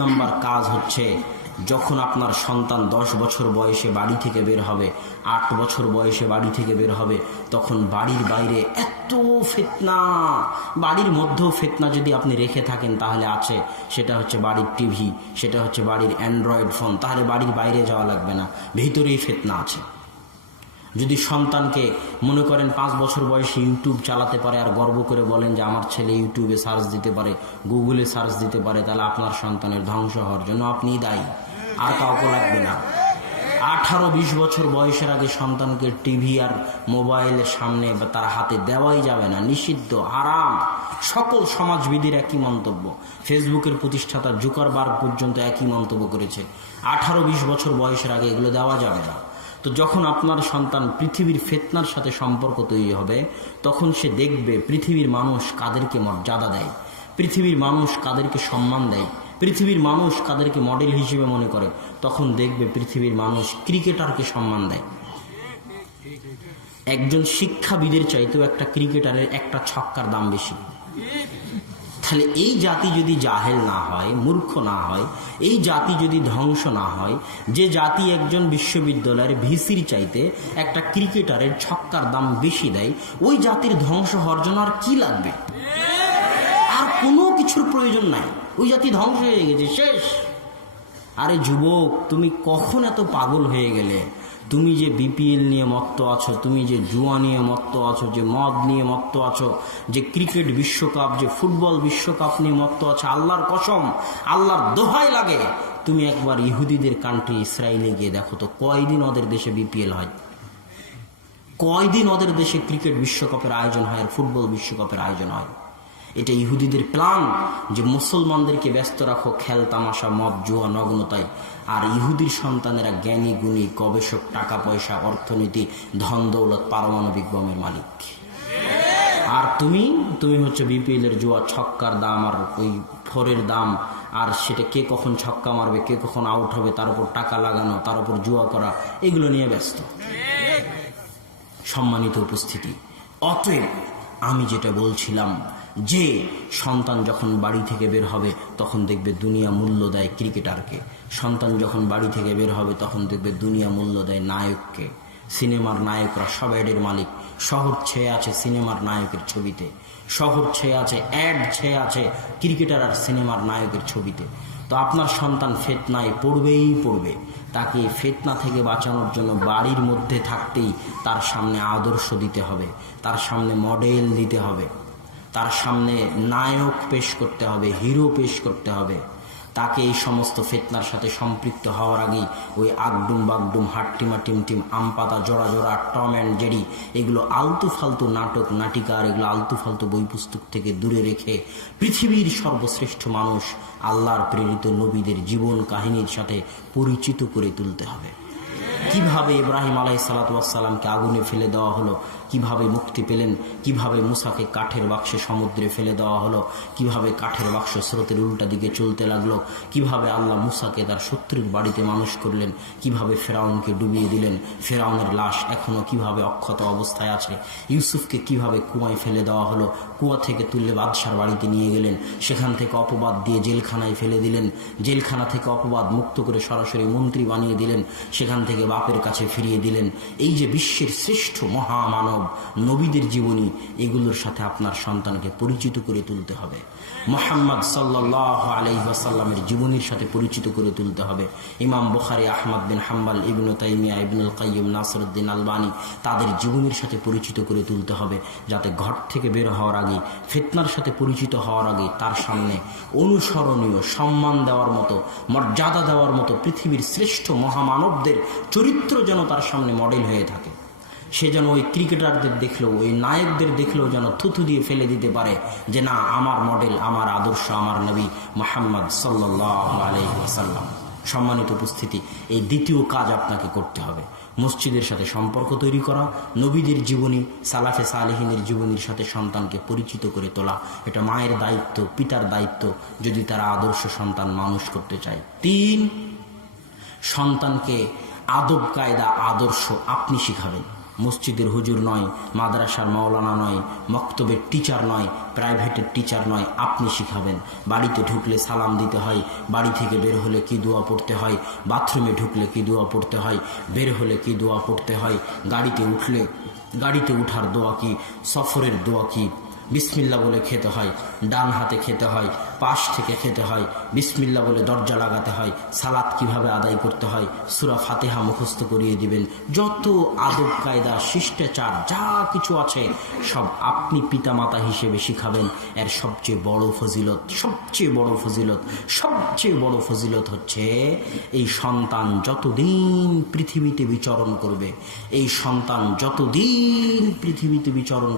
নম্বর কাজ হচ্ছে, যখন আপনার সন্তান 10 বছর বয়সে বাড়ি থেকে বের হবে, 8 বছর বয়সে বাড়ি থেকে বের হবে, তখন বাড়ির বাইরে এত ফিতনা, বাড়ির মধ্যেও ফিতনা যদি আপনি রেখে থাকেন তাহলে আছে, সেটা হচ্ছে বাড়ির টিভি, সেটা হচ্ছে বাড়ির অ্যান্ড্রয়েড ফোন, তাহলে বাড়ির বাইরে যাওয়া লাগবে না, ভিতরেই ফিতনা আছে। যদি সন্তানকে মনে করেন 5 বছর বয়সে ইউটিউব চালাতে পারে আর গর্ব করে বলেন যে আমার ছেলে ইউটিউবে সার্চ দিতে পারে, গুগলে সার্চ দিতে পারে, তাহলে আপনার সন্তানের ধ্বংস হওয়ার জন্য আপনিই দায়ী, আর কাউকে লাগবে না। 18-20 বছর বয়সের আগে সন্তানকে টিভি আর মোবাইলের সামনে বা তার হাতে দেওয়াই যাবে না, নিষিদ্ধ, হারাম। সকল সমাজবিদের একই মন্তব্য, ফেসবুকের প্রতিষ্ঠাতা জুকারবার্গ পর্যন্ত একই মন্তব্য করেছে, 18-20 বছর বয়সের আগে এগুলো দেওয়া যাবে না। তো যখন আপনার সন্তান পৃথিবীর ফিতনার সাথে সম্পর্ক তৈরি হবে, তখন সে দেখবে পৃথিবীর মানুষ কাদেরকে মর্যাদা দেয়, পৃথিবীর মানুষ কাদেরকে সম্মান দেয়, পৃথিবীর মানুষ কাদেরকে মডেল হিসেবে মনে করে। তখন দেখবে পৃথিবীর মানুষ ক্রিকেটারকে সম্মান দেয়। একজন শিক্ষাবিদের চাইতেও একটা ক্রিকেটারের একটা ছক্কার দাম বেশি। তাহলে এই জাতি যদি জাহেল না হয়, মূর্খ না হয়, এই জাতি যদি ধ্বংস না হয়, যে জাতি একজন বিশ্ববিদ্যালয়ের ভিসির চাইতে একটা ক্রিকেটারের ছক্কার দাম বেশি দেয়, ওই জাতির ধ্বংস হওয়ার জন্য আর কি লাগবে? আর কোনো কিছুর প্রয়োজন নাই, ওই জাতি ধ্বংস হয়ে গেছে, শেষ। আরে যুবক, তুমি কখন এত পাগল হয়ে গেলে? তুমি যে বিপিএল নিয়ে মত্ত আছো, তুমি যে জুয়া নিয়ে মত্ত আছো, যে মদ নিয়ে মত্ত আছো, যে ক্রিকেট বিশ্বকাপ, যে ফুটবল বিশ্বকাপ নিয়ে মত্ত আছো, আল্লাহর কসম, আল্লাহর দোহাই লাগে, তুমি একবার ইহুদিদের কান্ট্রি ইসরায়েলে গিয়ে দেখো তো, কয়দিন ওদের দেশে বিপিএল হয়, কয়দিন ওদের দেশে ক্রিকেট বিশ্বকাপের আয়োজন হয় আর ফুটবল বিশ্বকাপের আয়োজন হয়। এটা ইহুদিদের প্ল্যান, যে মুসলমানদেরকে ব্যস্ত রাখো খেল তামাশা, মদ, জুয়া, নগ্নতায়, আর ইহুদির সন্তানেরা জ্ঞানী গুণী, গবেষক, টাকা পয়সা, অর্থনীতি, ধন দৌলত, পারমাণবিক বোমের মালিক। আর তুমি হচ্ছে বিপিএল এর জুয়া, ছক্কার দাম আর ওই ফোরের দাম, আর সেটা কে কখন ছক্কা মারবে, কে কখন আউট হবে, তার উপর টাকা লাগানো, তার উপর জুয়া করা, এগুলো নিয়ে ব্যস্ত। সম্মানিত উপস্থিতি, অতএব আমি যেটা বলছিলাম, যে সন্তান যখন বাড়ি থেকে বের হবে তখন দেখবে দুনিয়া মূল্য দেয় ক্রিকেটারকে, সন্তান যখন বাড়ি থেকে বের হবে তখন দেখবে দুনিয়া মূল্য দেয় নায়ককে। সিনেমার নায়করা সব অ্যাডের মালিক, শহর ছেয়ে আছে সিনেমার নায়কের ছবিতে, শহর ছেয়ে আছে, অ্যাড ছেয়ে আছে ক্রিকেটার আর সিনেমার নায়কের ছবিতে। তো আপনার সন্তান ফিতনায় পড়বেই পড়বে, তাকে ফিতনা থেকে বাঁচানোর জন্য বাড়ির মধ্যে থাকতেই তার সামনে আদর্শ দিতে হবে, তার সামনে মডেল দিতে হবে, তার সামনে নায়ক পেশ করতে হবে, হিরো পেশ করতে হবে। তাকে এই সমস্ত ফিতনার সাথে সম্পৃক্ত হওয়ার আগেই ওই আগডুম বাগডুম, হাট্টিমা টিমটিম, আমপাতা, জোড়া জোড়া, টম অ্যান্ড জেরি, এগুলো আলতু ফালতু নাটক নাটিকা আর এগুলো আলতু ফালতু বই পুস্তক থেকে দূরে রেখে পৃথিবীর সর্বশ্রেষ্ঠ মানুষ আল্লাহর প্রেরিত নবীদের জীবন কাহিনীর সাথে পরিচিত করে তুলতে হবে। কিভাবে ইব্রাহিম আলাইহিসসালামকে আগুনে ফেলে দেওয়া হলো, কিভাবে মুক্তি পেলেন, কিভাবে মুসাকে কাঠের বাক্সে সমুদ্রে ফেলে দেওয়া হলো, কিভাবে কাঠের বাক্স স্রোতের উল্টা দিকে চলতে লাগলো, কিভাবে আল্লাহ মুসাকে তার শত্রুর বাড়িতে মানুষ করলেন, কিভাবে ফেরাউনকে ডুবিয়ে দিলেন, ফেরাউনের লাশ এখনো কিভাবে অক্ষত অবস্থায় আছে, ইউসুফকে কিভাবে কুয়ায় ফেলে দেওয়া হলো, কুয়া থেকে তুললে বাদশার বাড়িতে নিয়ে গেলেন, সেখান থেকে অপবাদ দিয়ে জেলখানায় ফেলে দিলেন, জেলখানা থেকে অপবাদ মুক্ত করে সরাসরি মন্ত্রী বানিয়ে দিলেন, সেখান থেকে বাপের কাছে ফিরিয়ে দিলেন। এই যে বিশ্বের শ্রেষ্ঠ মহামানব নবীদের জীবনী, এগুলোর সাথে আপনার সন্তানকে পরিচিত করে তুলতে হবে। মুহাম্মদ সাল্লাল্লাহু আলাইহি ওয়াসাল্লামের জীবনীর সাথে পরিচিত করে তুলতে হবে। ইমাম বুখারী, আহমদ বিন হাম্বল, ইবনে তাইমিয়া, ইবনুল কাইয়িম, নাসিরউদ্দিন আলবানী, তাদের জীবনীর সাথে পরিচিত করে তুলতে হবে, যাতে ঘর থেকে বের হওয়ার আগে, ফিতনার সাথে পরিচিত হওয়ার আগে তার সামনে অনুসরণীয়, সম্মান দেওয়ার মতো, মর্যাদা দেওয়ার মতো পৃথিবীর শ্রেষ্ঠ মহামানবদের চরিত্র যেন তার সামনে মডেল হয়ে থাকে। সে যেন ওই ক্রিকেটারদের দেখলেও, ওই নায়কদের দেখলেও যেন থুথু দিয়ে ফেলে দিতে পারে যে না, আমার মডেল, আমার আদর্শ আমার নবী মুহাম্মদ সাল্লাল্লাহু আলাইহি ওয়াসাল্লাম। সম্মানিত উপস্থিতি, এই দ্বিতীয় কাজ আপনাকে করতে হবে, মসজিদের সাথে সম্পর্ক তৈরি করা, নবীদের জীবনী, সালাফে সালেহিনের জীবনীর সাথে সন্তানকে পরিচিত করে তোলা। এটা মায়ের দায়িত্ব, পিতার দায়িত্ব, যদি তারা আদর্শ সন্তান মানুষ করতে চায়। 3, সন্তানকে আদব কায়দা আদর্শ আপনি শিখাবেন। মসজিদের হুজুর নয়, মাদ্রাসার মাওলানা নয়, মক্তবের টিচার নয়, প্রাইভেটের টিচার নয়, আপনি শিখাবেন। বাড়িতে ঢুকলে সালাম দিতে হয়, বাড়ি থেকে বের হলে কি দোয়া পড়তে হয়, বাথরুমে ঢুকলে কি দোয়া পড়তে হয়, বের হলে কি দোয়া পড়তে হয়, গাড়িতে উঠার দোয়া কি, সফরের দোয়া কি, বিসমিল্লাহ বলে খেতে হয়, ডান হাতে খেতে হয়, পাশ থেকে খেতে হয়, বিসমিল্লাহ বলে দরজা লাগাতে হয়, সালাত কিভাবে আদায় করতে হয়, সূরা ফাতিহা মুখস্থ করিয়ে দিবেন। যত আদব কায়দা শিষ্টাচার যা কিছু আছে সব আপনি পিতামাতা হিসেবে শিখাবেন। এর সবচেয়ে বড় ফজিলত হচ্ছে এই সন্তান যতদিন পৃথিবীতে বিচরণ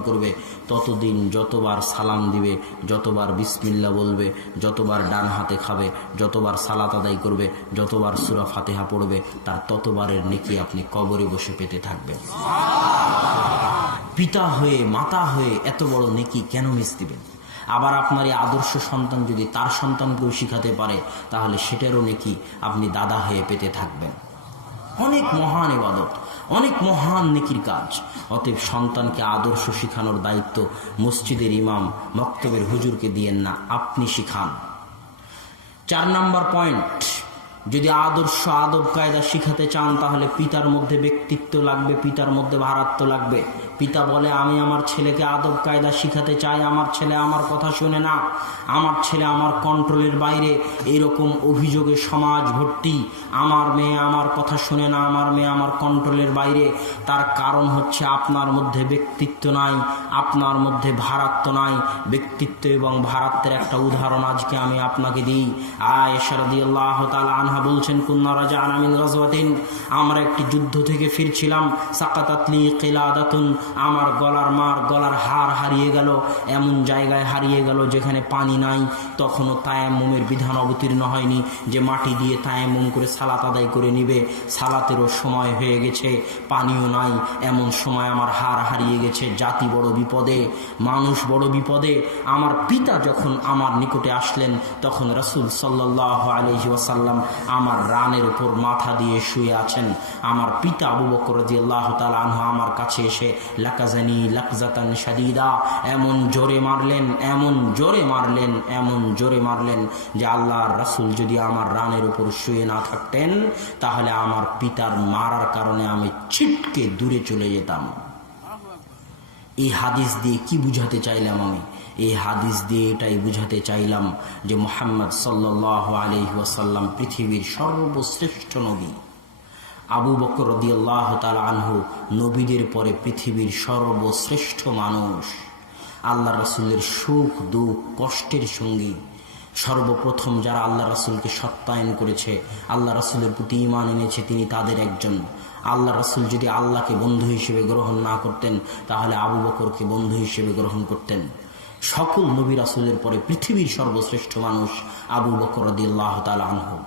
করবে ততদিন যতবার সালাম দিবে, যতবার বিসমিল্লাহ বলবে, যতবার ডান হাতে খাবে, যতবার সালাত আদায় করবে, যতবার সূরা ফাতিহা পড়বে, তার ততবারের নেকি আপনি কবরে বসে পেতে থাকবেন। পিতা হয়ে, মাতা হয়ে এত বড় নেকি কেন মিস দিবেন? আবার আপনার এই আদর্শ সন্তান যদি তার সন্তানকেও শিখাতে পারে, তাহলে সেটারও নেকি আপনি দাদা হয়ে পেতে থাকবেন। অনেক মহান ইবাদত, অনেক মহান নেকির কাজ। অতএব সন্তানকে আদর্শ শিখানোর দায়িত্ব মসজিদের ইমাম, মক্তবের হুজুরকে দিয়েন না, আপনি শিখান। 4 নম্বর পয়েন্ট, যদি আদর্শ আদব কায়দা শিখাতে চান তাহলে পিতার মধ্যে ব্যক্তিত্ব লাগবে, পিতার মধ্যে ভারাত্ব লাগবে। পিতা বলে আমি আমার ছেলেকে আদব কায়দা শিখাতে চাই, আমার ছেলে আমার কথা শোনে না, আমার ছেলে আমার কন্ট্রোলের বাইরে, এরকম অভিযোগে সমাজ ভর্তি। আমার মেয়ে আমার কথা শোনে না, আমার মেয়ে আমার কন্ট্রোলের বাইরে। তার কারণ হচ্ছে আপনার মধ্যে ব্যক্তিত্ব নাই, আপনার মধ্যে ভারাত্ব নাই। ব্যক্তিত্ব এবং ভারাত্বের একটা উদাহরণ আজকে আমি আপনাকে দিই। আয়েশা রাদিয়াল্লাহু তাআলা আনহা বলছেন, কুন্না রাজা'না মিন গাজওয়াতিন, আমরা একটি যুদ্ধ থেকে ফিরছিলাম, সাকাতাতলি কিলাদাতুন, আমার গলার হার হারিয়ে গেল, এমন জায়গায় হারিয়ে গেল যেখানে পানি নাই। তখনও তায়াম্মুমের বিধান অবতীর্ণ হয়নি যে মাটি দিয়ে তায়াম্মুম করে সালাত আদায় করে নিবে। সালাতেরও সময় হয়ে গেছে, পানিও নাই, এমন সময় আমার হার হারিয়ে গেছে। জাতি বড় বিপদে, মানুষ বড় বিপদে। আমার পিতা যখন আমার নিকটে আসলেন, তখন রাসূল সাল্লাল্লাহু আলাইহি ওয়াসাল্লাম আমার রানের উপর মাথা দিয়ে শুয়ে আছেন। আমার পিতা আবু বকর রাদিয়াল্লাহু তাআলা আনহু আমার কাছে এসে লাকাজানি লাকজাতান শাদীদা, এমন জোরে মারলেন যে আল্লাহর রাসূল যদি আমার রানের উপর শুয়ে না থাকতেন তাহলে আমার পিতার মারার কারণে আমি ছিটকে দূরে চলে যেতাম। এই হাদিস দিয়ে কি বুঝাতে চাইলাম আমি? এই হাদিস দিয়ে এটাই বুঝাতে চাইলাম যে মুহাম্মদ সাল্লাল্লাহু আলাইহি ওয়াসাল্লাম পৃথিবীর সর্বশ্রেষ্ঠ নবী। আবু বকর রাদিয়াল্লাহু তাআলা আনহু নবীদের পরে পৃথিবীর সর্বশ্রেষ্ঠ মানুষ, আল্লাহ রাসূলের সুখ দুঃখ কষ্টের সঙ্গী। সর্বপ্রথম যারা আল্লাহ রাসূলকে সত্যায়ন করেছে, আল্লাহ রাসূলের প্রতি ঈমান এনেছে, তিনি তাদের একজন। আল্লাহ রাসূল যদি আল্লাহকে বন্ধু হিসেবে গ্রহণ না করতেন তাহলে আবু বকরকে বন্ধু হিসেবে গ্রহণ করতেন। সকল নবী রাসূলের পরে পৃথিবীর সর্বশ্রেষ্ঠ মানুষ আবু বকর রাদিয়াল্লাহু তাআলা আনহু।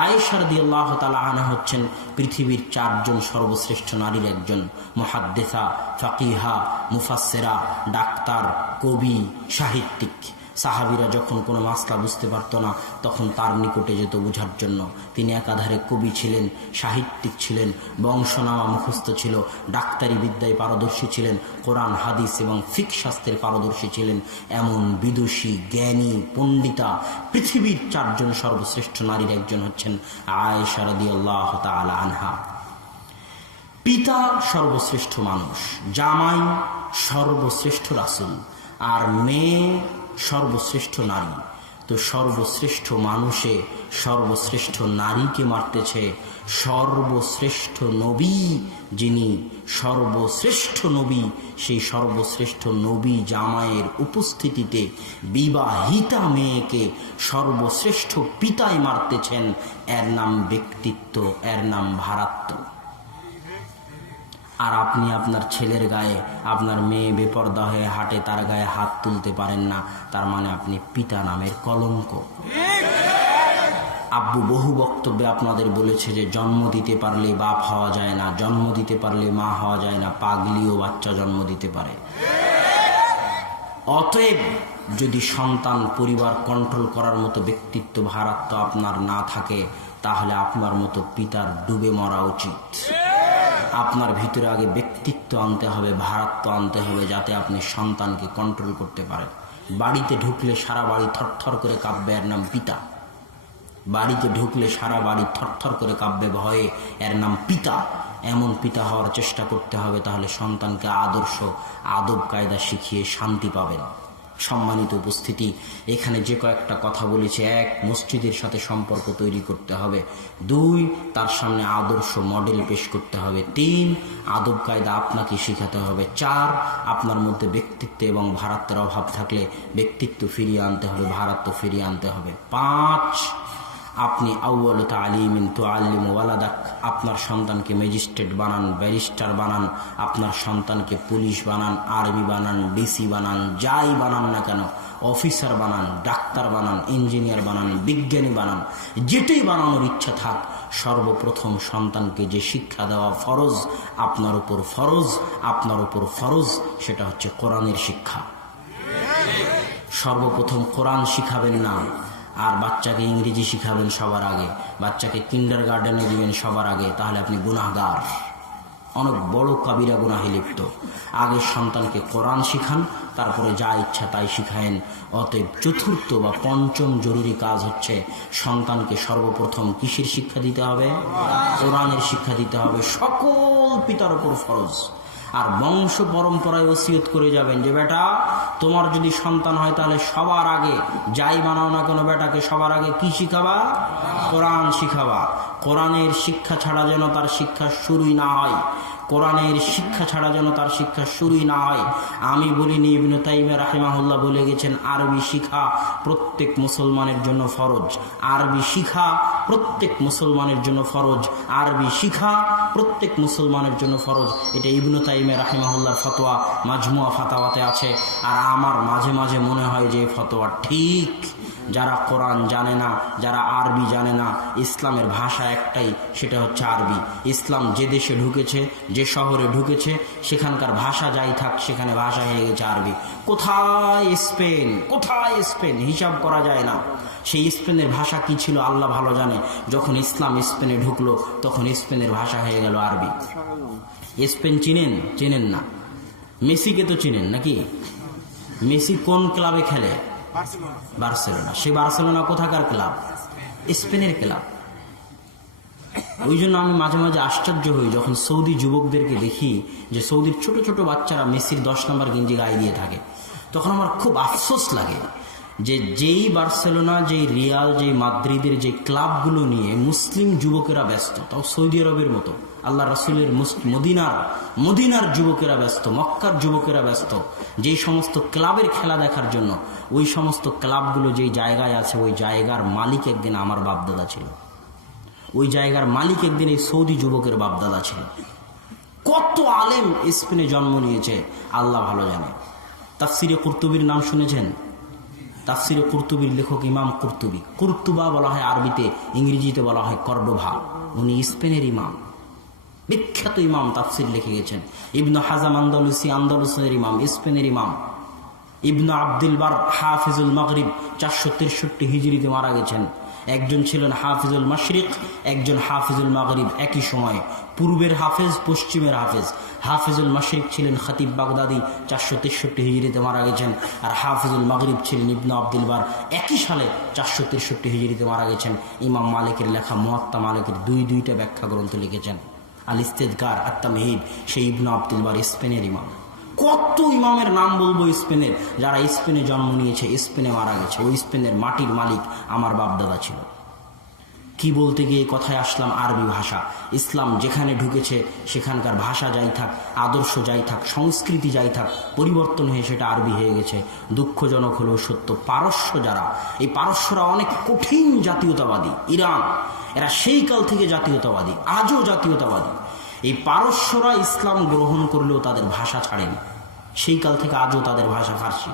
আয়েশা রাদিয়াল্লাহু তাআলা আনহা হচ্ছেন পৃথিবীর 4 জন সর্বশ্রেষ্ঠ নারীর একজন। মুহাদ্দিসা, ফাকিহা, মুফাসসিরা, ডাক্তার, কবি, সাহিত্যিক। সাহাবীরা যখন কোনো মাসলা বুঝতে পারত না তখন তার নিকটে যেত বোঝার জন্য। তিনি একাধারে কবি ছিলেন, সাহিত্যিক ছিলেন, বংশনামা মুখস্থ ছিল, ডাক্তারি বিদ্যায় পারদর্শী ছিলেন, কোরআন হাদিস এবং ফিকহ শাস্ত্রে পারদর্শী ছিলেন। এমন বিদুষী, জ্ঞানী, পণ্ডিতা পৃথিবীর 4 জন সর্বশ্রেষ্ঠ নারীর একজন হচ্ছেন আয়েশা রাদিয়াল্লাহু তাআলা আনহা। পিতা সর্বশ্রেষ্ঠ মানুষ, জামাই সর্বশ্রেষ্ঠ রাসূল, আর মেয়ে সর্বশ্রেষ্ঠ নারী। তো সর্বশ্রেষ্ঠ মানুষে সর্বশ্রেষ্ঠ নারীকে মারতেছে সর্বশ্রেষ্ঠ নবী, যিনি সর্বশ্রেষ্ঠ নবী, সেই সর্বশ্রেষ্ঠ নবী জামাইয়ের উপস্থিতিতে বিবাহিতা মেয়েকে সর্বশ্রেষ্ঠ পিতাই মারতেছেন। এর নাম ব্যক্তিত্ব, এর নাম ভারাত্ব। আর আপনি আপনার ছেলের গায়ে, আপনার মেয়ে বেপরদা হয়ে হাঁটে, তার গায়ে হাত তুলতে পারেন না, তার মানে আপনি পিতা নামের কলঙ্ক। আব্বু বহু বক্তব্যে আপনাদের বলেছে যে জন্ম দিতে পারলে বাপ হওয়া যায় না, জন্ম দিতে পারলে মা হওয়া যায় না, পাগলিও বাচ্চা জন্ম দিতে পারে। অতএব যদি সন্তান পরিবার কন্ট্রোল করার মতো ব্যক্তিত্ব ভারাত্ম আপনার না থাকে, তাহলে আপনার মতো পিতার ডুবে মরা উচিত। আপনার ভিতরে আগে ব্যক্তিত্ব আনতে হবে, ভারাত্ম আনতে হবে, যাতে আপনি সন্তানকে কন্ট্রোল করতে পারেন। বাড়িতে ঢুকলে সারা বাড়ি থরথর করে কাঁপবে, এর নাম পিতা। বাড়িতে ঢুকলে সারা বাড়ি থরথর করে কাঁপবে ভয়ে, এর নাম পিতা। এমন পিতা হওয়ার চেষ্টা করতে হবে, তাহলে সন্তানকে আদর্শ আদব কায়দা শিখিয়ে শান্তি পাবেন। সম্মানিত উপস্থিতি, এখানে যে কয়েকটা কথা বলেছে: 1, মসজিদের সাথে সম্পর্ক তৈরি করতে হবে; 2, তার সামনে আদর্শ মডেল পেশ করতে হবে; 3, আদব কায়দা আপনাকে শিখাতে হবে; 4, আপনার মধ্যে ব্যক্তিত্ব এবং ভারাত্বের অভাব থাকলে ব্যক্তিত্ব ফিরিয়ে আনতে হবে, ভারাত্ব ফিরিয়ে আনতে হবে; 5, আপনি আউয়াল তালিমিন তুআল্লিমু ওয়ালাদাক, আপনার সন্তানকে ম্যাজিস্ট্রেট বানান, ব্যারিস্টার বানান, আপনার সন্তানকে পুলিশ বানান, আর্মি বানান, ডিসি বানান, যাই বানান না কেন, অফিসার বানান, ডাক্তার বানান, ইঞ্জিনিয়ার বানান, বিজ্ঞানী বানান, যেটাই বানানোর ইচ্ছা থাক, সর্বপ্রথম সন্তানকে যে শিক্ষা দেওয়া ফরজ, আপনার উপর ফরজ, আপনার উপর ফরজ, সেটা হচ্ছে কোরআনের শিক্ষা। সর্বপ্রথম কোরআন শিখাবেন না, আর বাচ্চাকে ইংরেজি শিখাবেন সবার আগে, বাচ্চাকে কিন্ডার গার্ডেনে দিবেন সবার আগে, তাহলে আপনি গুনাহগার, অনেক বড় কাবিরা গুনাহে লিপ্ত। আগে সন্তানকে কোরআন শিখান, তারপরে যা ইচ্ছা তাই শিখায়েন। অতএব চতুর্থ বা পঞ্চম জরুরি কাজ হচ্ছে সন্তানকে সর্বপ্রথম কিসের শিক্ষা দিতে হবে? কোরআনের শিক্ষা দিতে হবে। সকল পিতার উপর ফরজ। আর বংশ পরম্পরায় ওসিয়ত করে যাবেন যে বেটা, তোমার যদি সন্তান হয় তাহলে সবার আগে যাই বানাও না কেন, বেটাকে সবার আগে কি শিখাবা? কোরআন শিখাবা। কোরআনের শিক্ষা ছাড়া যেন তার শিক্ষা শুরুই না হয়, কোরআনের শিক্ষা ছাড়া যেন তার শিক্ষা শুরুই না হয়। আমি বলিনি, ইবনে তাইমিয়া রাহিমাহুল্লাহ বলে গেছেন, আরবি শিখা প্রত্যেক মুসলমানের জন্য ফরজ। আরবি শিখা প্রত্যেক মুসলমানের জন্য ফরজ। আরবি শিখা প্রত্যেক মুসলমানের জন্য ফরজ। এটা ইবনে তাইমিয়া রাহিমাহুল্লাহর ফতোয়া, মাজমুয়া ফাতাওয়াতে আছে। আর আমার মাঝে মাঝে মনে হয় যে ফতোয়া ঠিক। যারা কোরআন জানে না, যারা আরবি জানে না, ইসলামের ভাষা একটাই, সেটা হচ্ছে আরবি। ইসলাম যে দেশে ঢুকেছে, যে শহরে ঢুকেছে, সেখানকার ভাষা যাই থাক, সেখানে ভাষা হয়ে গেছে আরবি। কোথায় স্পেন, কোথায় স্পেন, হিসাব করা যায় না। সেই স্পেনের ভাষা কি ছিল আল্লাহ ভালো জানে। যখন ইসলাম স্পেনে ঢুকলো, তখন স্পেনের ভাষা হয়ে গেল আরবি। স্পেন চিনেন? চিনেন না। মেসিকে তো চিনেন নাকি? মেসি কোন ক্লাবে খেলে? বার্সেলোনা। সে বার্সেলোনা কোথাকার ক্লাব? স্পেনের ক্লাব। ওই জন্য আমি মাঝে মাঝে আশ্চর্য হই যখন সৌদি যুবকদেরকে দেখি যে সৌদির ছোট ছোট বাচ্চারা মেসির 10 নম্বর গেঞ্জি গায়ে দিয়ে থাকে। তখন আমার খুব আফসোস লাগে যে যেই বার্সেলোনা, যেই রিয়াল, যেই মাদ্রিদের যে ক্লাবগুলো নিয়ে মুসলিম যুবকেরা ব্যস্ত, তাও সৌদি আরবের মতো, আল্লাহ রাসূলের মদিনার যুবকেরা ব্যস্ত, মক্কার যুবকেরা ব্যস্ত, যেই সমস্ত ক্লাবের খেলা দেখার জন্য, ওই সমস্ত ক্লাবগুলো যেই জায়গায় আছে, ওই জায়গার মালিক একদিন আমার বাপদাদা ছিল। ওই জায়গার মালিক একদিন এই সৌদি যুবকের বাপদাদা ছিল। কত আলেম স্পেনে জন্ম নিয়েছে আল্লাহ ভালো জানে। তাফসিরে কুরতুবির নাম শুনেছেন? তাফসিরে কুরতুবির লেখক ইমাম কুরতুবি। কুরতুবা বলা হয় আরবিতে, ইংরেজিতে বলা হয় কর্ডোভা। উনি স্পেনের ইমাম, বিখ্যাত ইমাম, তাফসির লিখে গেছেন। ইবনু হাজাম আন্দালুসি, আন্দালুসের ইমাম, স্পেনের ইমাম। ইবনু আব্দুল বার হাফিজুল মাগরিব 463 হিজরিতে মারা গেছেন। একজন ছিলেন হাফিজুল মাশরিক, একজন হাফিজুল মাগরিব, একই সময়ে পূর্বের হাফেজ, পশ্চিমের হাফেজ। হাফিজুল মাশরিক ছিলেন খতিব বাগদাদি, 463 হিজরিতে মারা গেছেন। আর হাফিজুল মাগরিব ছিলেন ইবনু আব্দুল বার, একই সালে 463 হিজরিতে মারা গেছেন। ইমাম মালিকের লেখা মুয়াত্তা মালিকের দুইটা ব্যাখ্যা গ্রন্থ লিখেছেন, আল ইস্তেদকার, আত তামহিদ। সেই ইবনু আব্দুল বার স্পেনের ইমাম। কত ইমামের নাম বলবো স্পেনের, যারা স্পেনে জন্ম নিয়েছে, স্পেনে মারা গেছে। ওই স্পেনের মাটির মালিক আমার বাপদাদা ছিল। কি বলতে গিয়ে কথায় আসলাম আরবি ভাষা। ইসলাম যেখানে ঢুকেছে সেখানকার ভাষা যাই থাক, আদর্শ যাই থাক, সংস্কৃতি যাই থাক, পরিবর্তন হয়ে সেটা আরবি হয়ে গেছে। দুঃখজনক হলেও সত্য, পারস্য যারা, এই পারস্যরা অনেক কঠিন জাতীয়তাবাদী। ইরান, এরা সেই কাল থেকে জাতীয়তাবাদী, আজও জাতীয়তাবাদী। এই পারস্যরা ইসলাম গ্রহণ করলেও তাদের ভাষা ছাড়েনি, সেই কাল থেকে আজও তাদের ভাষা ফার্সি।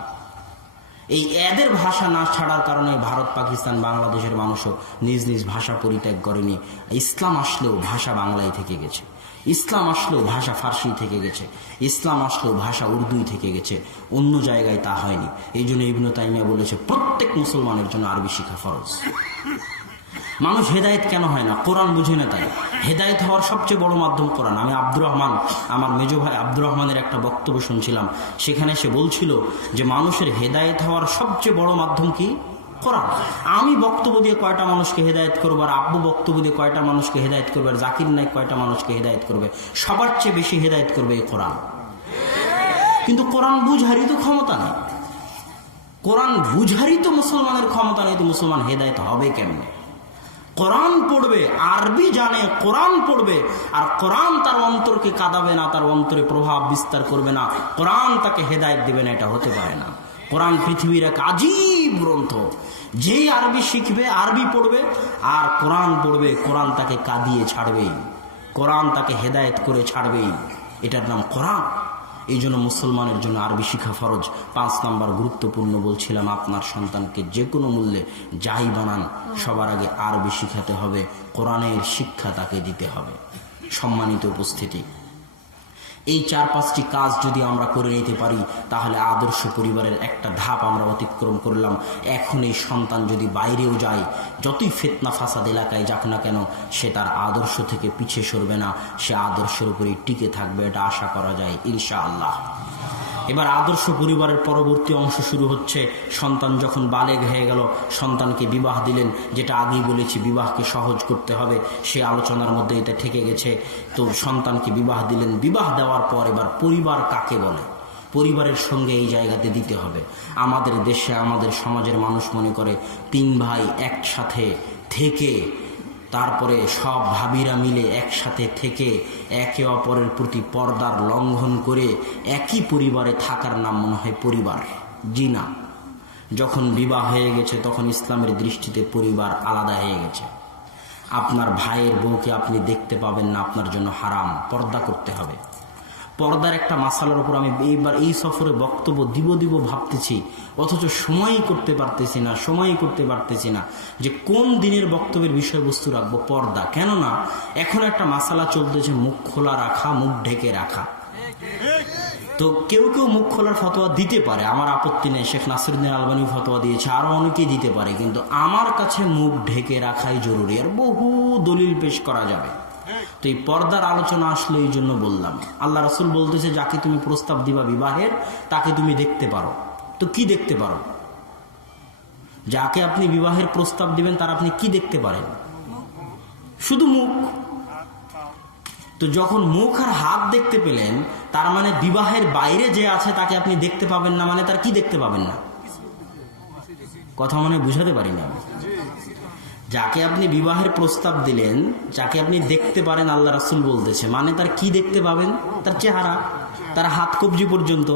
এই এদের ভাষা না ছাড়ার কারণে ভারত, পাকিস্তান, বাংলাদেশের মানুষও নিজ নিজ ভাষা পরিত্যাগ করেনি। ইসলাম আসলেও ভাষা বাংলায় থেকে গেছে, ইসলাম আসলেও ভাষা ফার্সি থেকে গেছে, ইসলাম আসলেও ভাষা উর্দুই থেকে গেছে, অন্য জায়গায় তা হয়নি। এই জন্য ইবনে তাইমিয়া বলেছে প্রত্যেক মুসলমানের জন্য আরবি শিখা ফরজ। মানুষ হেদায়েত কেন হয় না? কোরআন বুঝে না তাই। হেদায়েত হওয়ার সবচেয়ে বড় মাধ্যম কোরআন। আমি আব্দুর রহমান, আমার মেজো ভাই আব্দুর রহমানের একটা বক্তব্য শুনছিলাম, সেখানে সে বলছিল যে মানুষের হেদায়েত হওয়ার সবচেয়ে বড় মাধ্যম কি? কোরআন। আমি বক্তব্য দিয়ে কয়টা মানুষকে হেদায়েত করবো, আর আব্বু বক্তব্য দিয়ে কয়টা মানুষকে হেদায়েত করবে, আর জাকির নাইক কয়টা মানুষকে হেদায়েত করবে? সবার চেয়ে বেশি হেদায়েত করবে এই কোরআন। কিন্তু কোরআন বুঝারই তো ক্ষমতা নেই, কোরআন বুঝারই তো মুসলমানের ক্ষমতা নেই, তো মুসলমান হেদায়েত হবে কেমনে? কোরআন পড়বে, আরবি জানে, কোরআন পড়বে, আর কোরআন তার অন্তরকে কাঁদাবে না, তার অন্তরে প্রভাব বিস্তার করবে না, কোরআন তাকে হেদায়েত দিবে না, এটা হতে পারে না। কোরআন পৃথিবীর এক আজীব গ্রন্থ। যে আরবি শিখবে, আরবি পড়বে আর কোরআন পড়বে, কোরআন তাকে কাঁদিয়ে ছাড়বেই, কোরআন তাকে হেদায়েত করে ছাড়বেই। এটার নাম কোরআন। এই জন্য মুসলমানের জন্য আরবি শিক্ষা ফরজ। 5 নাম্বার গুরুত্বপূর্ণ বলছিলাম, আপনার সন্তানকে যে কোনো মূল্যে যাই বানান, সবার আগে আরবি শিখাতে হবে, কোরআনের শিক্ষা তাকে দিতে হবে। সম্মানিত উপস্থিতি, এই 4-5টি কাজ যদি আমরা করে নিতে পারি, তাহলে আদর্শ পরিবারের একটা ধাপ আমরা অতিক্রম করলাম। এখন এই সন্তান যদি বাইরেও যায়, যতই ফিতনা ফাসাদ এলাকায় যাক না কেন, সে তার আদর্শ থেকে পিছিয়ে সরবে না, সে আদর্শের উপরেই টিকে থাকবে, এটা আশা করা যায় ইনশাআল্লাহ। এবার আদর্শ পরিবারের পরবর্তী অংশ শুরু হচ্ছে। সন্তান যখন বালেগ হয়ে গেল, সন্তানকে বিবাহ দিলেন, যেটা আগেই বলেছি বিবাহকে সহজ করতে হবে, সে আলোচনার মধ্যে এটা ঠেকে গেছে। তো সন্তানকে বিবাহ দিলেন, বিবাহ দেওয়ার পর এবার পরিবার কাকে বলে, পরিবারের সঙ্গে এই জায়গাতে দিতে হবে। আমাদের দেশে, আমাদের সমাজের মানুষ মনে করে 3 ভাই একসাথে থেকে, তারপরে সব ভাবিরা মিলে একসাথে থেকে একে অপরের প্রতি পর্দার লঙ্ঘন করে একই পরিবারে থাকার নাম মনে হয় পরিবার। জি না, যখন বিবাহ হয়ে গেছে তখন ইসলামের দৃষ্টিতে পরিবার আলাদা হয়ে গেছে। আপনার ভাইয়ের বউকে আপনি দেখতে পাবেন না, আপনার জন্য হারাম, পর্দা করতে হবে। পর্দার একটা মাসালার উপর আমি এইবার এই সফরে বক্তব্য দিব ভাবতেছি, অথচ সময়ই করতে পারতেছি না যে কোন দিনের বক্তব্যের বিষয়বস্তু রাখবো। পর্দা, কেননা এখন একটা মাসালা চলতেছে মুখ খোলা রাখা, মুখ ঢেকে রাখা। তো কেউ মুখ খোলার ফতোয়া দিতে পারে, আমার আপত্তি নেই। শেখ নাসিরুদ্দিন আলবানী ফতোয়া দিয়েছে, আরো অনেকেই দিতে পারে, কিন্তু আমার কাছে মুখ ঢেকে রাখাই জরুরি, আর বহু দলিল পেশ করা যাবে। তো এই পর্দার আলোচনা আসলে এই জন্য বললাম। আল্লাহ রাসূল বলতেছে, যাকে তুমি প্রস্তাব দিবা বিবাহের, তাকে তুমি দেখতে পারো। তো কি দেখতে পারো? যাকে আপনি বিবাহের প্রস্তাব দিবেন তার আপনি কি দেখতে পারেন? শুধু মুখ। তো যখন মুখ আর হাত দেখতে পেলেন, তার মানে বিবাহের বাইরে যে আছে তাকে আপনি দেখতে পাবেন না, মানে তার কি দেখতে পাবেন না? কথা মনে বুঝাতে পারি না। যাকে আপনি বিবাহের প্রস্তাব দিলেন, যাকে আপনি দেখতে পারেন, আল্লাহ রাসূল বলতেছে, মানে তার কি দেখতে পাবেন? তার চেহারা, তার হাত কবজি পর্যন্ত।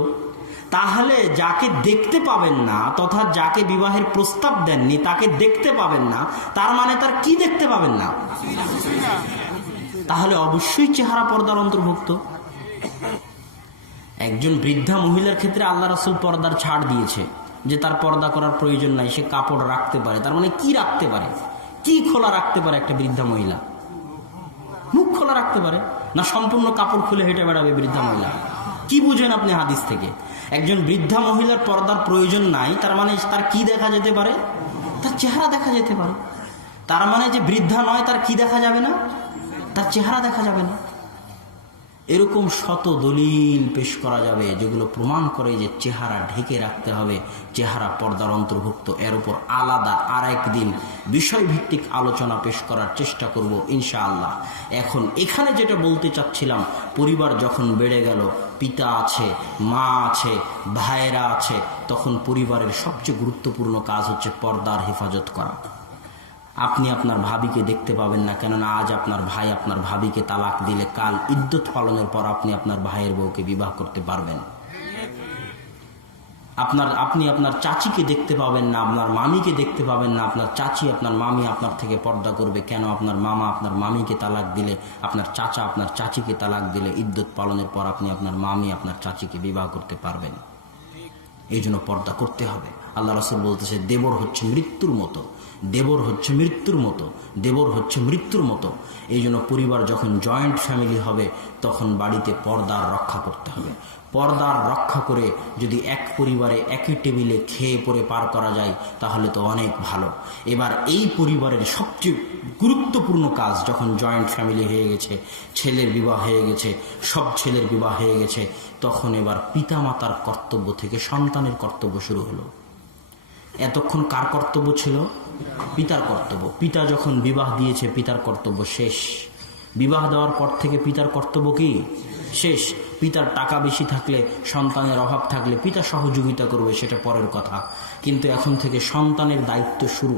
তাহলে যাকে দেখতে পাবেন না, তথা যাকে বিবাহের প্রস্তাব দেননি তাকে দেখতে পাবেন না, তার মানে তার কি দেখতে পাবেন না? তাহলে অবশ্যই চেহারা পর্দার অন্তর্ভুক্ত। একজন বৃদ্ধা মহিলার ক্ষেত্রে আল্লাহ রাসূল পর্দার ছাড় দিয়েছে, যে তার পর্দা করার প্রয়োজন নাই, সে কাপড় রাখতে পারে। তার মানে কি রাখতে পারে? কি খোলা রাখতে পারে একটা বৃদ্ধা মহিলা? মুখ খোলা রাখতে পারে না? সম্পূর্ণ কাপড় খুলে হেঁটে বেড়াবে বৃদ্ধা মহিলা? কি বুঝেন আপনি হাদিস থেকে? একজন বৃদ্ধা মহিলার পর্দার প্রয়োজন নাই, তার মানে তার কি দেখা যেতে পারে? তার চেহারা দেখা যেতে পারে। তার মানে যে বৃদ্ধা নয়, তার কি দেখা যাবে না? তার চেহারা দেখা যাবে না। এরকম শত দলিল পেশ করা যাবে যেগুলো প্রমাণ করে যে চেহারা ঢেকে রাখতে হবে, চেহারা পর্দার অন্তর্ভুক্ত। এর উপর আলাদা আর একদিন বিষয়ভিত্তিক আলোচনা পেশ করার চেষ্টা করব ইনশাআল্লাহ। এখন এখানে যেটা বলতে চাচ্ছিলাম, পরিবার যখন বেড়ে গেল, পিতা আছে, মা আছে, ভাইয়েরা আছে, তখন পরিবারের সবচেয়ে গুরুত্বপূর্ণ কাজ হচ্ছে পর্দার হেফাজত করা। আপনি আপনার ভাবিকে দেখতে পাবেন না, কেননা আজ আপনার ভাই আপনার ভাবিকে তালাক দিলে কাল ইদ্যত পালনের পর আপনি আপনার ভাইয়ের বউকে বিবাহ করতে পারবেন। আপনি আপনার চাচিকে দেখতে পাবেন না, আপনার মামিকে দেখতে পাবেন না। আপনার চাচি আপনার মামি আপনার থেকে পর্দা করবে কেন? আপনার মামা আপনার মামিকে তালাক দিলে, আপনার চাচা আপনার চাচিকে তালাক দিলে ইদ্যত পালনের পর আপনি আপনার মামি আপনার চাচিকে বিবাহ করতে পারবেন। এই জন্য পর্দা করতে হবে। আল্লাহ রাসূল বলতেছে দেবর হচ্ছে মৃত্যুর মতো, দেবর হচ্ছে মৃত্যুর মতো, দেবর হচ্ছে মৃত্যুর মতো। এই জন্য পরিবার যখন জয়েন্ট ফ্যামিলি হবে তখন বাড়িতে পর্দার রক্ষা করতে হবে। পর্দার রক্ষা করে যদি এক পরিবারে একই টেবিলে খেয়ে পরে পার করা যায় তাহলে তো অনেক ভালো। এবার এই পরিবারের সবচেয়ে গুরুত্বপূর্ণ কাজ, যখন জয়েন্ট ফ্যামিলি হয়ে গেছে, ছেলের বিবাহ হয়ে গেছে, সব ছেলের বিবাহ হয়ে গেছে, তখন এবার পিতামাতার কর্তব্য থেকে সন্তানের কর্তব্য শুরু হলো। এতক্ষণ কার কর্তব্য ছিল? পিতার কর্তব্য। পিতা যখন বিবাহ দিয়েছে পিতার কর্তব্য শেষ। বিবাহ দেওয়ার পর থেকে পিতার কর্তব্য কি? শেষ। পিতার টাকা বেশি থাকলে, সন্তানের অভাব থাকলে পিতা সহযোগিতা করবে, সেটা পরের কথা। কিন্তু এখন থেকে সন্তানের দায়িত্ব শুরু।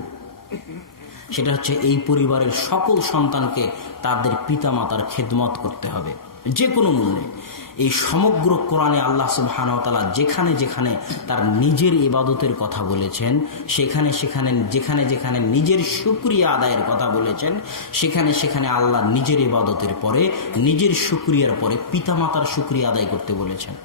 সেটা হচ্ছে এই পরিবারের সকল সন্তানকে তাদের পিতামাতার খেদমত করতে হবে যে কোনো মূল্যে। এই সমগ্র কোরআনে আল্লাহ সুবহানাহু ওয়া তাআলা যেখানে যেখানে তার নিজের ইবাদতের কথা বলেছেন, সেখানে সেখানে যেখানে যেখানে নিজের শুকরিয়া আদায়ের কথা বলেছেন, সেখানে সেখানে আল্লাহ নিজের ইবাদতের পরে, নিজের শুকরিয়ার পরে পিতামাতার শুকরিয়া আদায় করতে বলেছেন।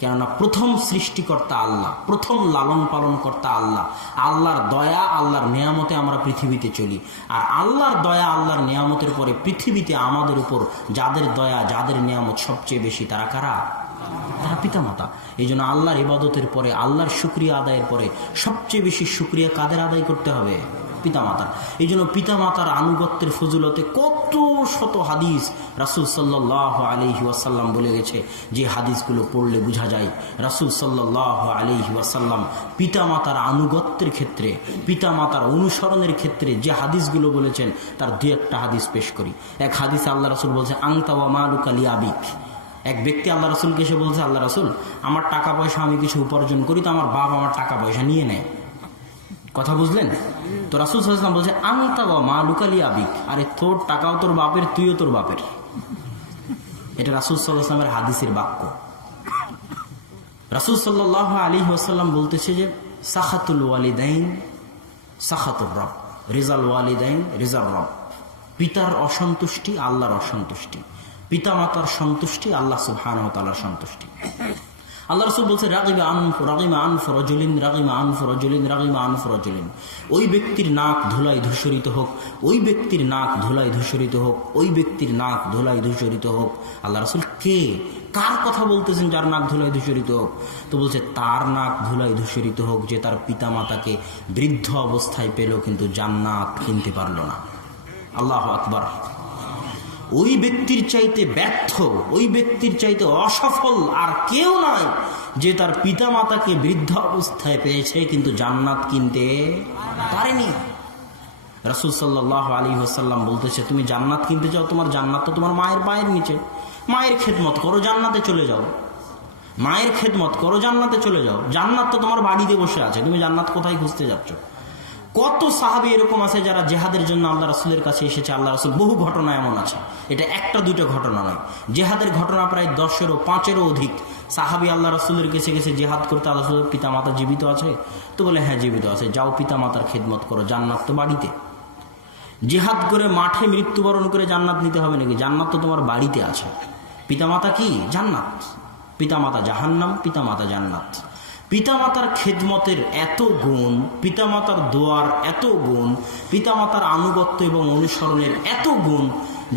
কেননা প্রথম সৃষ্টিকর্তা আল্লাহ, প্রথম লালন পালন কর্তা আল্লাহ। আল্লাহর দয়া, আল্লাহর নেয়ামতে আমরা পৃথিবীতে চলি। আর আল্লাহর দয়া, আল্লাহর নেয়ামতের পরে পৃথিবীতে আমাদের উপর যাদের দয়া, যাদের নেয়ামত সবচেয়ে বেশি, তারা কারা? তারা পিতামাতা। এই জন্য আল্লাহর ইবাদতের পরে, আল্লাহর শুকরিয়া আদায়ের পরে সবচেয়ে বেশি শুকরিয়া কাদের আদায় করতে হবে? পিতামাতা। এই জন্য পিতামাতার আনুগত্যের ফজিলতে কত শত হাদিস রাসূল সাল্লাল্লাহু আলাইহি ওয়াসাল্লাম বলে গেছে, যে হাদিসগুলো পড়লে বোঝা যায় রাসূল সাল্লাল্লাহু আলাইহি ওয়াসাল্লাম পিতামাতার আনুগত্যের ক্ষেত্রে, পিতামাতার অনুসরণের ক্ষেত্রে যে হাদিসগুলো বলেছেন তার দুই একটা হাদিস পেশ করি। এক হাদিসে আল্লাহ রাসূল বলছেন আনতা ওয়া মালুকা লিআবিক। এক ব্যক্তি আল্লাহ রাসূলকে এসে বলছে, আল্লাহ রাসূল, আমার টাকা পয়সা আমি কিছু উপার্জন করি, তো আমার বাপ আমার টাকা পয়সা নিয়ে নেয়। কথা বুঝলেন তো? রাসূল সাল্লাল্লাহু আলাইহি ওয়াসাল্লাম বলছে আনতা ওয়া মালুকা লিআবিক। আরে তোর টাকাও তোর বাপের, তুইও তোর বাপের। এটা রাসূল সাল্লাল্লাহু আলাইহি ওয়াসাল্লামের হাদিসের বাক্য। রাসূল সাল্লাল্লাহু আলাইহি ওয়াসাল্লাম বলতেছে যে সাখাতুল ওয়ালিদাইন সাখাতুর রব, রিজাল ওয়ালিদাইন রিজার রব। পিতার অসন্তুষ্টি আল্লাহর অসন্তুষ্টি, পিতামাতার সন্তুষ্টি আল্লাহ সুবহানাহু ওয়া তাআলার সন্তুষ্টি। আল্লাহ রাসূল বলছে রাগিমা আনফু রাজুলিন, রাগিমা আনফু রাজুলিন, রাগিমা আনফু রাজুলিন। ওই ব্যক্তির নাক ধুলাই ধূসরিত হোক, ওই ব্যক্তির নাক ধুলাই ধূসরিত হোক, ওই ব্যক্তির নাক ধুলাই ধূসরিত হোক। আল্লাহ রাসূল কে, কার কথা বলতেছেন যার নাক ধুলাই ধূসরিত হোক? তো বলছে তার নাক ধুলাই ধূসরিত হোক যে তার পিতামাতাকে বৃদ্ধ অবস্থায় পেল কিন্তু জান্নাত কিনতে পারল না। আল্লাহু আকবার। ওই ব্যক্তির চাইতে ব্যর্থ, ওই ব্যক্তির চাইতে অসফল আর কেউ নয় যে তার পিতামাতাকে বৃদ্ধ অবস্থায় পেয়েছে কিন্তু জান্নাত কিনতে পারেনি। রাসূল সাল্লাল্লাহু আলাইহি ওয়াসাল্লাম বলতেছে তুমি জান্নাত কিনতে চাও, তোমার জান্নাত তো তোমার মায়ের পায়ের নিচে। মায়ের খেদমত করো, জান্নাতে চলে যাও। মায়ের খেদমত করো, জান্নাতে চলে যাও। জান্নাত তো তোমার বাড়িতে বসে আছে, তুমি জান্নাত কোথায় খুঁজতে যাচ্ছ? কত সাহাবী এরকম আছে যারা জেহাদের জন্য আল্লাহ রাসূলের কাছে এসেছে। আল্লাহ রাসূল, বহু ঘটনা এমন আছে, এটা একটা দুইটা ঘটনা নয়। জেহাদের ঘটনা প্রায় 10-এরও 5-এরও অধিক। সাহাবী আল্লাহ রাসূলের কাছে গেছে জেহাদ করতে, আল্লাহ রাসূলের পিতামাতা জীবিত আছে? তো বলে হ্যাঁ জীবিত আছে। যাও পিতামাতার খেদমত করো, জান্নাত তো বাড়িতে। জেহাদ করে মাঠে মৃত্যুবরণ করে জান্নাত নিতে হবে নাকি? জান্নাত তো তোমার বাড়িতে আছে। পিতামাতা কি? জান্নাত। পিতামাতা জাহান্নাম, পিতামাতা জান্নাত। পিতামাতার খেদমতের এত গুণ, পিতামাতার দোয়ার এত গুণ, পিতামাতার আনুগত্য এবং অনুসরণের এত গুণ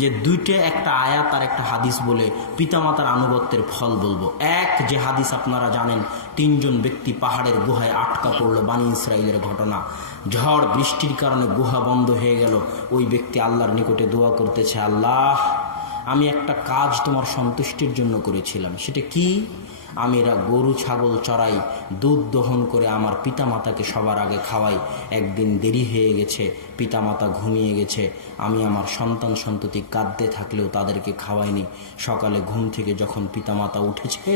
যে দুইটা, একটা আয়াত আর একটা হাদিস বলে পিতামাতার আনুগত্যের ফল বলবো। এক, যে হাদিস আপনারা জানেন, 3 জন ব্যক্তি পাহাড়ের গুহায় আটকা পড়লো, বানি ইসরাইলের ঘটনা। ঝড় বৃষ্টির কারণে গুহা বন্ধ হয়ে গেল। ওই ব্যক্তি আল্লাহর নিকটে দোয়া করতেছে, আল্লাহ আমি একটা কাজ তোমার সন্তুষ্টির জন্য করেছিলাম। সেটা কি? আমি এরা গরু ছাগল চড়াই, দুধ দহন করে আমার পিতামাতাকে সবার আগে খাওয়াই। একদিন দেরি হয়ে গেছে, পিতামাতা ঘুমিয়ে গেছে, আমি আমার সন্তান সন্ততি কাঁদতে থাকলেও তাদেরকে খাওয়াইনি। সকালে ঘুম থেকে যখন পিতামাতা উঠেছে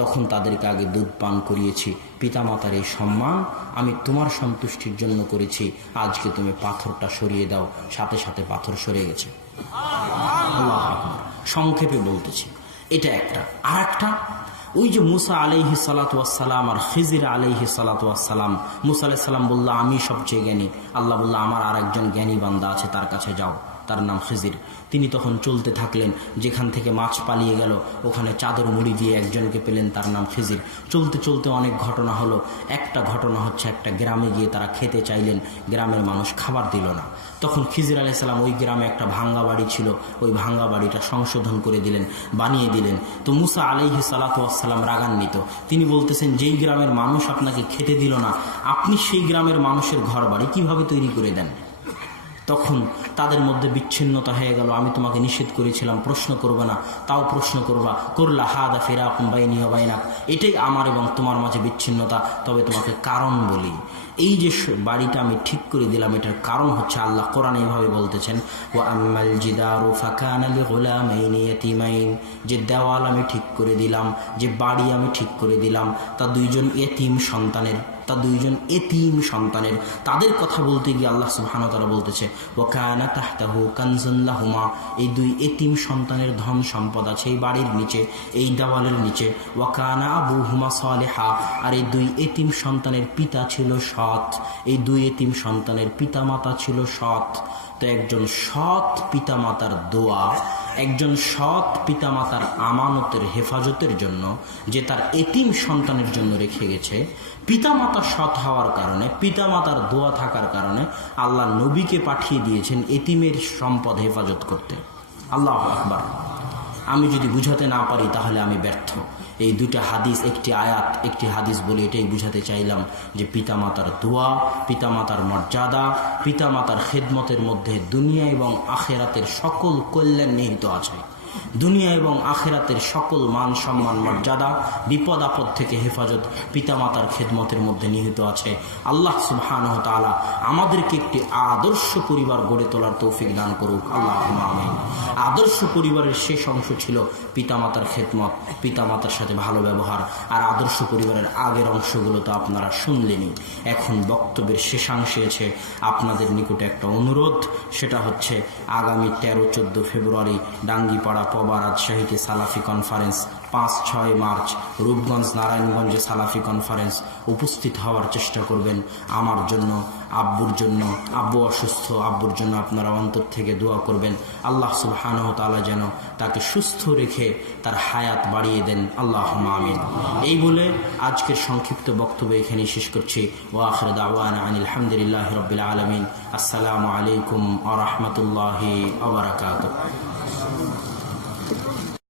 তখন তাদেরকে আগে দুধ পান করিয়েছি। পিতামাতার এই সম্মান আমি তোমার সন্তুষ্টির জন্য করেছি। আজকে তুমি পাথরটা সরিয়ে দাও। সাথে সাথে পাথর সরে গেছে। আল্লাহু আকবার। সংক্ষেপে বলতেছি, এটা একটা। আর একটা, ওই যে মুসা আলাইহি সালাতু ওয়াসসালাম আর খিজির আলাইহি সালাতু ওয়াসসালাম, মুসা আলাইহিস সালাম বলল আমি সবচেয়ে জ্ঞানী, আল্লাহ বলল আমার আর একজন জ্ঞানী বান্দা আছে, তার কাছে যাও, তার নাম খিজির। তিনি তখন চলতে থাকলেন, যেখান থেকে মাছ পালিয়ে গেল ওখানে চাদর মুড়ি দিয়ে একজনকে পেলেন, তার নাম খিজির। চলতে চলতে অনেক ঘটনা হলো। একটা ঘটনা হচ্ছে একটা গ্রামে গিয়ে তারা খেতে চাইলেন, গ্রামের মানুষ খাবার দিল না। তখন খিজির আলাইহিস সালাম ওই গ্রামে একটা ভাঙ্গা বাড়ি ছিল, ওই ভাঙ্গা বাড়িটা সংশোধন করে দিলেন, বানিয়ে দিলেন। তো মুসা আলাইহি সালাতু ওয়াসসালাম রাগান্বিত, তিনি বলতেছেন যেই গ্রামের মানুষ আপনাকে খেতে দিল না, আপনি সেই গ্রামের মানুষের ঘর বাড়ি কিভাবে তৈরি করে দেন? তখন তাদের মধ্যে বিচ্ছিন্নতা হয়ে গেল। আমি তোমাকে নিষেধ করেছিলাম প্রশ্ন করবে না, তাও প্রশ্ন করলা হাদা ফিরাকুম বাইনি ওয়া বাইনাক, এটাই আমার এবং তোমার মাঝে বিচ্ছিন্নতা। তবে তোমাকে কারণ বলি, এই যে বাড়িটা আমি ঠিক করে দিলাম এটার কারণ হচ্ছে আল্লাহ কোরআনে এভাবে বলতেছেন, ওয়া আম্মাল জিদারু ফাকানা লিগুলামাইনি ইয়াতীমাইন, যে দেওয়াল আমি ঠিক করে দিলাম, যে বাড়ি আমি ঠিক করে দিলাম, তা দুইজন এতিম সন্তানের, তাদের কথা বলতে গিয়ে আল্লাহ সুবহানাহু ওয়া তাআলা বলতেছে ওয়া কানা তাহতাহু কানজুন লাহুমা, এই দুই এতিম সন্তানের ধন সম্পদ আছে এই বাড়ির নিচে, এই দেওয়ালের নিচে। ওয়া কানা আবুহুমা সালিহা, আর এই দুই এতিম সন্তানের পিতা ছিল সৎ, এই দুই এতিম সন্তানের পিতামাতা ছিল সৎ। তো একজন সৎ পিতামাতার দোয়া, একজন সৎ পিতামাতার আমানতের হেফাজতের জন্য যে তার এতিম সন্তানের জন্য রেখে গেছে, পিতামাতা সৎ হওয়ার কারণে, পিতামাতার দোয়া থাকার কারণে আল্লাহ নবীকে পাঠিয়ে দিয়েছেন এতিমের সম্পদ হেফাজত করতে। আল্লাহু আকবার। আমি যদি বুঝাতে না পারি তাহলে আমি ব্যর্থ। এই দুটা হাদিস, একটি আয়াত একটি হাদিস বলে এটাই বুঝাতে চাইলাম যে পিতামাতার দোয়া, পিতামাতার মর্যাদা, পিতামাতার খেদমতের মধ্যে দুনিয়া এবং আখেরাতের সকল কল্যাণ নিহিত আছে। দুনিয়া এবং আখেরাতের সকল মান সম্মান মর্যাদা, বিপদ আপদ থেকে হেফাজত পিতামাতার খেদমতের মধ্যে নিহিত আছে। আল্লাহ সুবহানাহু ওয়া তাআলা আমাদেরকে একটি আদর্শ পরিবার গড়ে তোলার তৌফিক দান করুক, আল্লাহুম্মা আমিন। আদর্শ পরিবারের শেষ অংশ ছিল পিতামাতার খেদমত, পিতামাতার সাথে ভালো ব্যবহার। আর আদর্শ পরিবারের আগের অংশগুলো তো আপনারা শুনলেনই। এখন বক্তব্যের শেষাংশে আছে আপনাদের নিকটে একটা অনুরোধ, সেটা হচ্ছে আগামী 13-14 ফেব্রুয়ারি ডাঙ্গিপাড়া পবা রাজশাহীতে সালাফি কনফারেন্স, 5-6 মার্চ রূপগঞ্জ নারায়ণগঞ্জে সালাফি কনফারেন্স, উপস্থিত হওয়ার চেষ্টা করবেন। আমার জন্য, আব্বুর জন্য, আব্বু অসুস্থ, আব্বুর জন্য আপনারা অন্তর থেকে দোয়া করবেন। আল্লাহ সুবহানাহু ওয়া তাআলা যেন তাকে সুস্থ রেখে তার হায়াত বাড়িয়ে দেন, আল্লাহুম্মা আমিন। এই বলে আজকের সংক্ষিপ্ত বক্তব্য এখানেই শেষ করছি। ওয়া আখিরু দাওয়ানা আনিল হামদুলিল্লাহি রাব্বিল আলামিন। আসসালামু আলাইকুম ওয়া রাহমাতুল্লাহি ওয়া বারাকাতুহু।